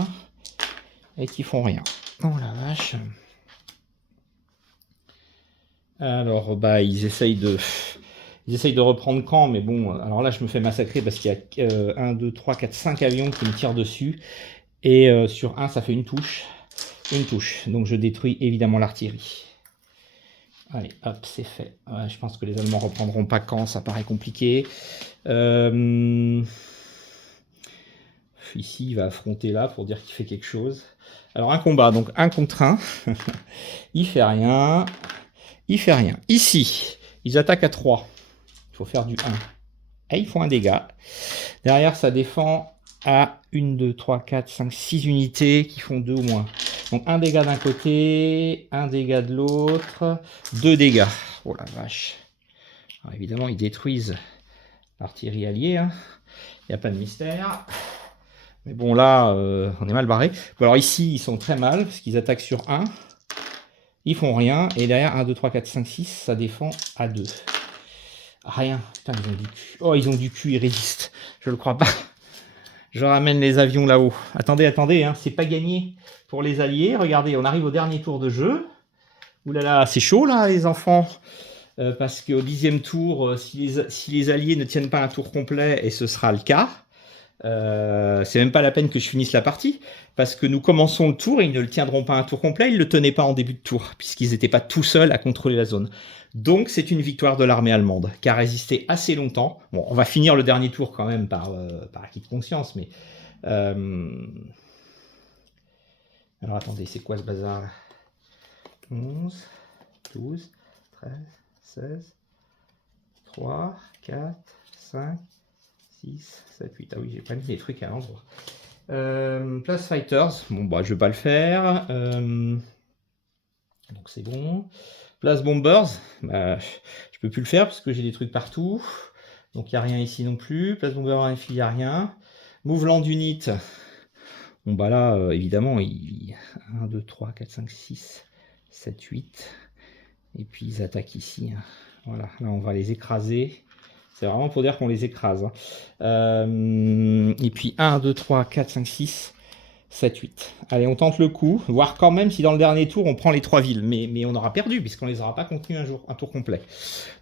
et qui font rien. Oh la vache. Alors, bah, ils essayent de reprendre Caen, mais bon, alors là, je me fais massacrer parce qu'il y a 1, 2, 3, 4, 5 avions qui me tirent dessus. Et sur 1, ça fait une touche. Une touche. Donc, je détruis évidemment l'artillerie. Allez, hop, c'est fait. Ouais, je pense que les Allemands reprendront pas Caen, ça paraît compliqué. Ici, il va affronter là pour dire qu'il fait quelque chose. Alors, un combat, donc 1 contre 1. Il fait rien. Il fait rien. Ici, ils attaquent à 3. Il faut faire du 1. Et ils font un dégât. Derrière, ça défend à 1, 2, 3, 4, 5, 6 unités qui font 2 ou moins. Donc, 1 dégât d'un côté, 1 dégât de l'autre, 2 dégâts. Oh la vache. Alors, évidemment, ils détruisent l'artillerie alliée. Hein. Il n'y a pas de mystère. Mais bon, là, on est mal barré. Bon, alors ici, ils sont très mal parce qu'ils attaquent sur 1. Ils font rien. Et derrière, 1, 2, 3, 4, 5, 6, ça défend à 2. Rien. Putain, ils ont du cul. Oh, ils ont du cul, ils résistent. Je le crois pas. Je ramène les avions là-haut. Attendez, attendez, hein, c'est pas gagné pour les alliés. Regardez, on arrive au dernier tour de jeu. Ouh là là, c'est chaud là, les enfants. Parce qu'au 10e tour, si les alliés ne tiennent pas un tour complet, et ce sera le cas, c'est même pas la peine que je finisse la partie, parce que nous commençons le tour et ils ne le tiendront pas un tour complet, ils ne le tenaient pas en début de tour, puisqu'ils n'étaient pas tout seuls à contrôler la zone. Donc c'est une victoire de l'armée allemande, qui a résisté assez longtemps. Bon, on va finir le dernier tour quand même par acquis de conscience, mais... Alors attendez, c'est quoi ce bazar là? 11, 12, 13, 16, 3, 4, 5, 6, 7, 8. Ah oui, j'ai pas mis les trucs à l'endroit. Place Fighters, bon bah je vais pas le faire. Donc c'est bon. Place Bombers, bah, je peux plus le faire parce que j'ai des trucs partout. Donc il n'y a rien ici non plus. Place Bombers, il n'y a rien. Move Land Unit. Bon bah là, évidemment, 1, 2, 3, 4, 5, 6, 7, 8. Et puis ils attaquent ici. Hein. Voilà, là on va les écraser. C'est vraiment pour dire qu'on les écrase. Hein. Et puis 1, 2, 3, 4, 5, 6, 7, 8. Allez, on tente le coup. Voir quand même si dans le dernier tour, on prend les 3 villes. Mais on aura perdu, puisqu'on ne les aura pas contenues un tour complet.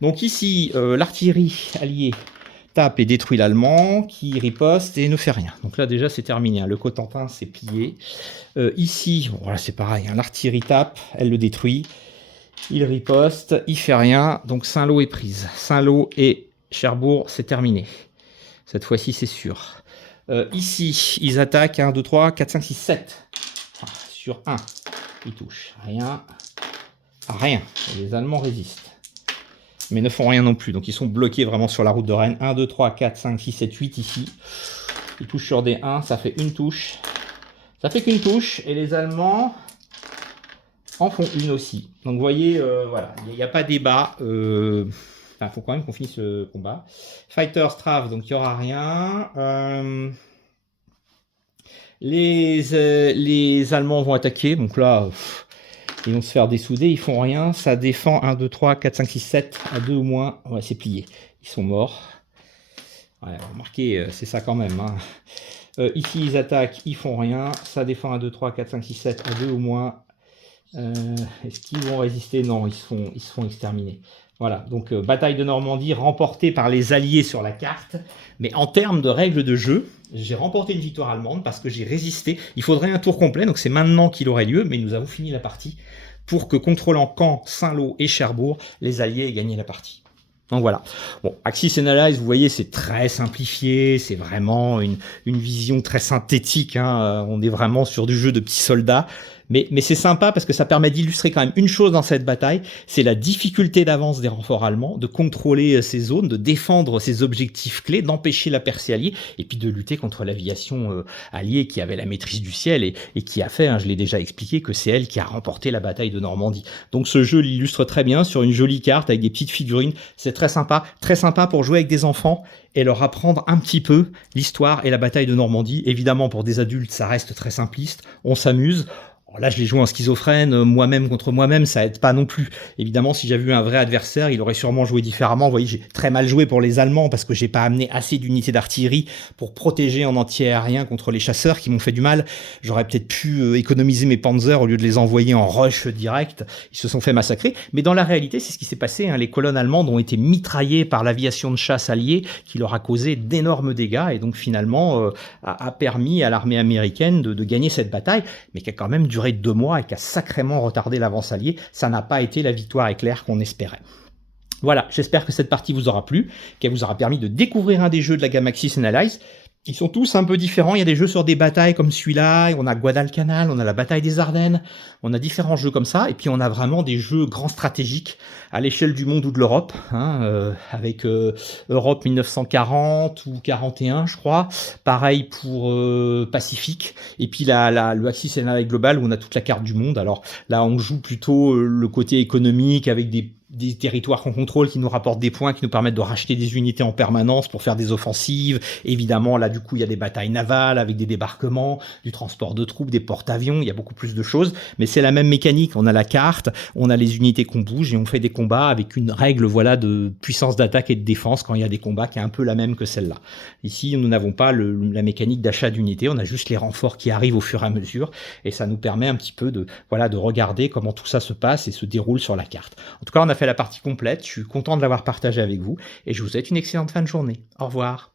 Donc ici, l'artillerie alliée tape et détruit l'allemand, qui riposte et ne fait rien. Donc là, déjà, c'est terminé. Hein. Le Cotentin, c'est plié. Ici, bon, voilà, c'est pareil. Hein. L'artillerie tape, elle le détruit. Il riposte, il fait rien. Donc Saint-Lô est prise. Saint-Lô et Cherbourg, c'est terminé. Cette fois-ci, c'est sûr. Ici, ils attaquent 1, 2, 3, 4, 5, 6, 7. Sur 1, ils touchent. Rien. Rien. Et les Allemands résistent. Mais ne font rien non plus. Donc ils sont bloqués vraiment sur la route de Rennes. 1, 2, 3, 4, 5, 6, 7, 8 ici. Ils touchent sur des 1. Ça fait une touche. Ça fait qu'une touche. Et les Allemands... en font une aussi. Donc vous voyez, voilà, il n'y a pas débat. Enfin, il faut quand même qu'on finisse le combat. Fighter Strafe, donc il n'y aura rien. Les Allemands vont attaquer, donc là, ils vont se faire dessouder, ils font rien. Ça défend 1, 2, 3, 4, 5, 6, 7, à 2 ou moins. Ouais, c'est plié. Ils sont morts. Ouais, remarquez, c'est ça quand même. Hein. Ici, ils attaquent, ils font rien. Ça défend 1, 2, 3, 4, 5, 6, 7, à 2 ou moins. Est-ce qu'ils vont résister? Non, ils se font exterminer. Voilà, donc bataille de Normandie remportée par les Alliés sur la carte. Mais en termes de règles de jeu, j'ai remporté une victoire allemande parce que j'ai résisté. Il faudrait un tour complet, donc c'est maintenant qu'il aurait lieu, mais nous avons fini la partie pour que, contrôlant Caen, Saint-Lô et Cherbourg, les Alliés aient gagné la partie. Donc voilà. Bon, Axis Analyze, vous voyez, c'est très simplifié, c'est vraiment une vision très synthétique. Hein. On est vraiment sur du jeu de petits soldats. Mais c'est sympa parce que ça permet d'illustrer quand même une chose dans cette bataille, c'est la difficulté d'avance des renforts allemands, de contrôler ces zones, de défendre ces objectifs clés, d'empêcher la percée alliée, et puis de lutter contre l'aviation alliée qui avait la maîtrise du ciel et qui a fait, hein, je l'ai déjà expliqué, que c'est elle qui a remporté la bataille de Normandie. Donc ce jeu l'illustre très bien sur une jolie carte avec des petites figurines, c'est très sympa pour jouer avec des enfants et leur apprendre un petit peu l'histoire et la bataille de Normandie. Évidemment, pour des adultes, ça reste très simpliste, on s'amuse. Là, je l'ai joué en schizophrène, moi-même contre moi-même, ça aide pas non plus. Évidemment, si j'avais eu un vrai adversaire, il aurait sûrement joué différemment. Vous voyez, j'ai très mal joué pour les Allemands parce que j'ai pas amené assez d'unités d'artillerie pour protéger en anti-aérien contre les chasseurs qui m'ont fait du mal. J'aurais peut-être pu économiser mes panzers au lieu de les envoyer en rush direct. Ils se sont fait massacrer. Mais dans la réalité, c'est ce qui s'est passé. Hein. Les colonnes allemandes ont été mitraillées par l'aviation de chasse alliée qui leur a causé d'énormes dégâts et donc finalement a permis à l'armée américaine de gagner cette bataille, mais qui a quand même duré 2 mois et qui a sacrément retardé l'avance alliée. Ça n'a pas été la victoire éclair qu'on espérait. Voilà, j'espère que cette partie vous aura plu, qu'elle vous aura permis de découvrir un des jeux de la gamme Axis Analyze. Ils sont tous un peu différents, il y a des jeux sur des batailles comme celui-là, on a Guadalcanal, on a la bataille des Ardennes, on a différents jeux comme ça, et puis on a vraiment des jeux grands stratégiques à l'échelle du monde ou de l'Europe, hein, avec Europe 1940 ou 41 je crois, pareil pour Pacifique, et puis le Axis Analyze Global où on a toute la carte du monde. Alors là on joue plutôt le côté économique avec des territoires qu'on contrôle qui nous rapportent des points, qui nous permettent de racheter des unités en permanence pour faire des offensives. Évidemment, là, du coup, il y a des batailles navales avec des débarquements, du transport de troupes, des porte-avions, il y a beaucoup plus de choses. Mais c'est la même mécanique. On a la carte, on a les unités qu'on bouge et on fait des combats avec une règle, voilà, de puissance d'attaque et de défense quand il y a des combats qui est un peu la même que celle-là. Ici, nous n'avons pas la mécanique d'achat d'unités, on a juste les renforts qui arrivent au fur et à mesure et ça nous permet un petit peu de regarder comment tout ça se passe et se déroule sur la carte. En tout cas, on a fait la partie complète, je suis content de l'avoir partagé avec vous et je vous souhaite une excellente fin de journée. Au revoir.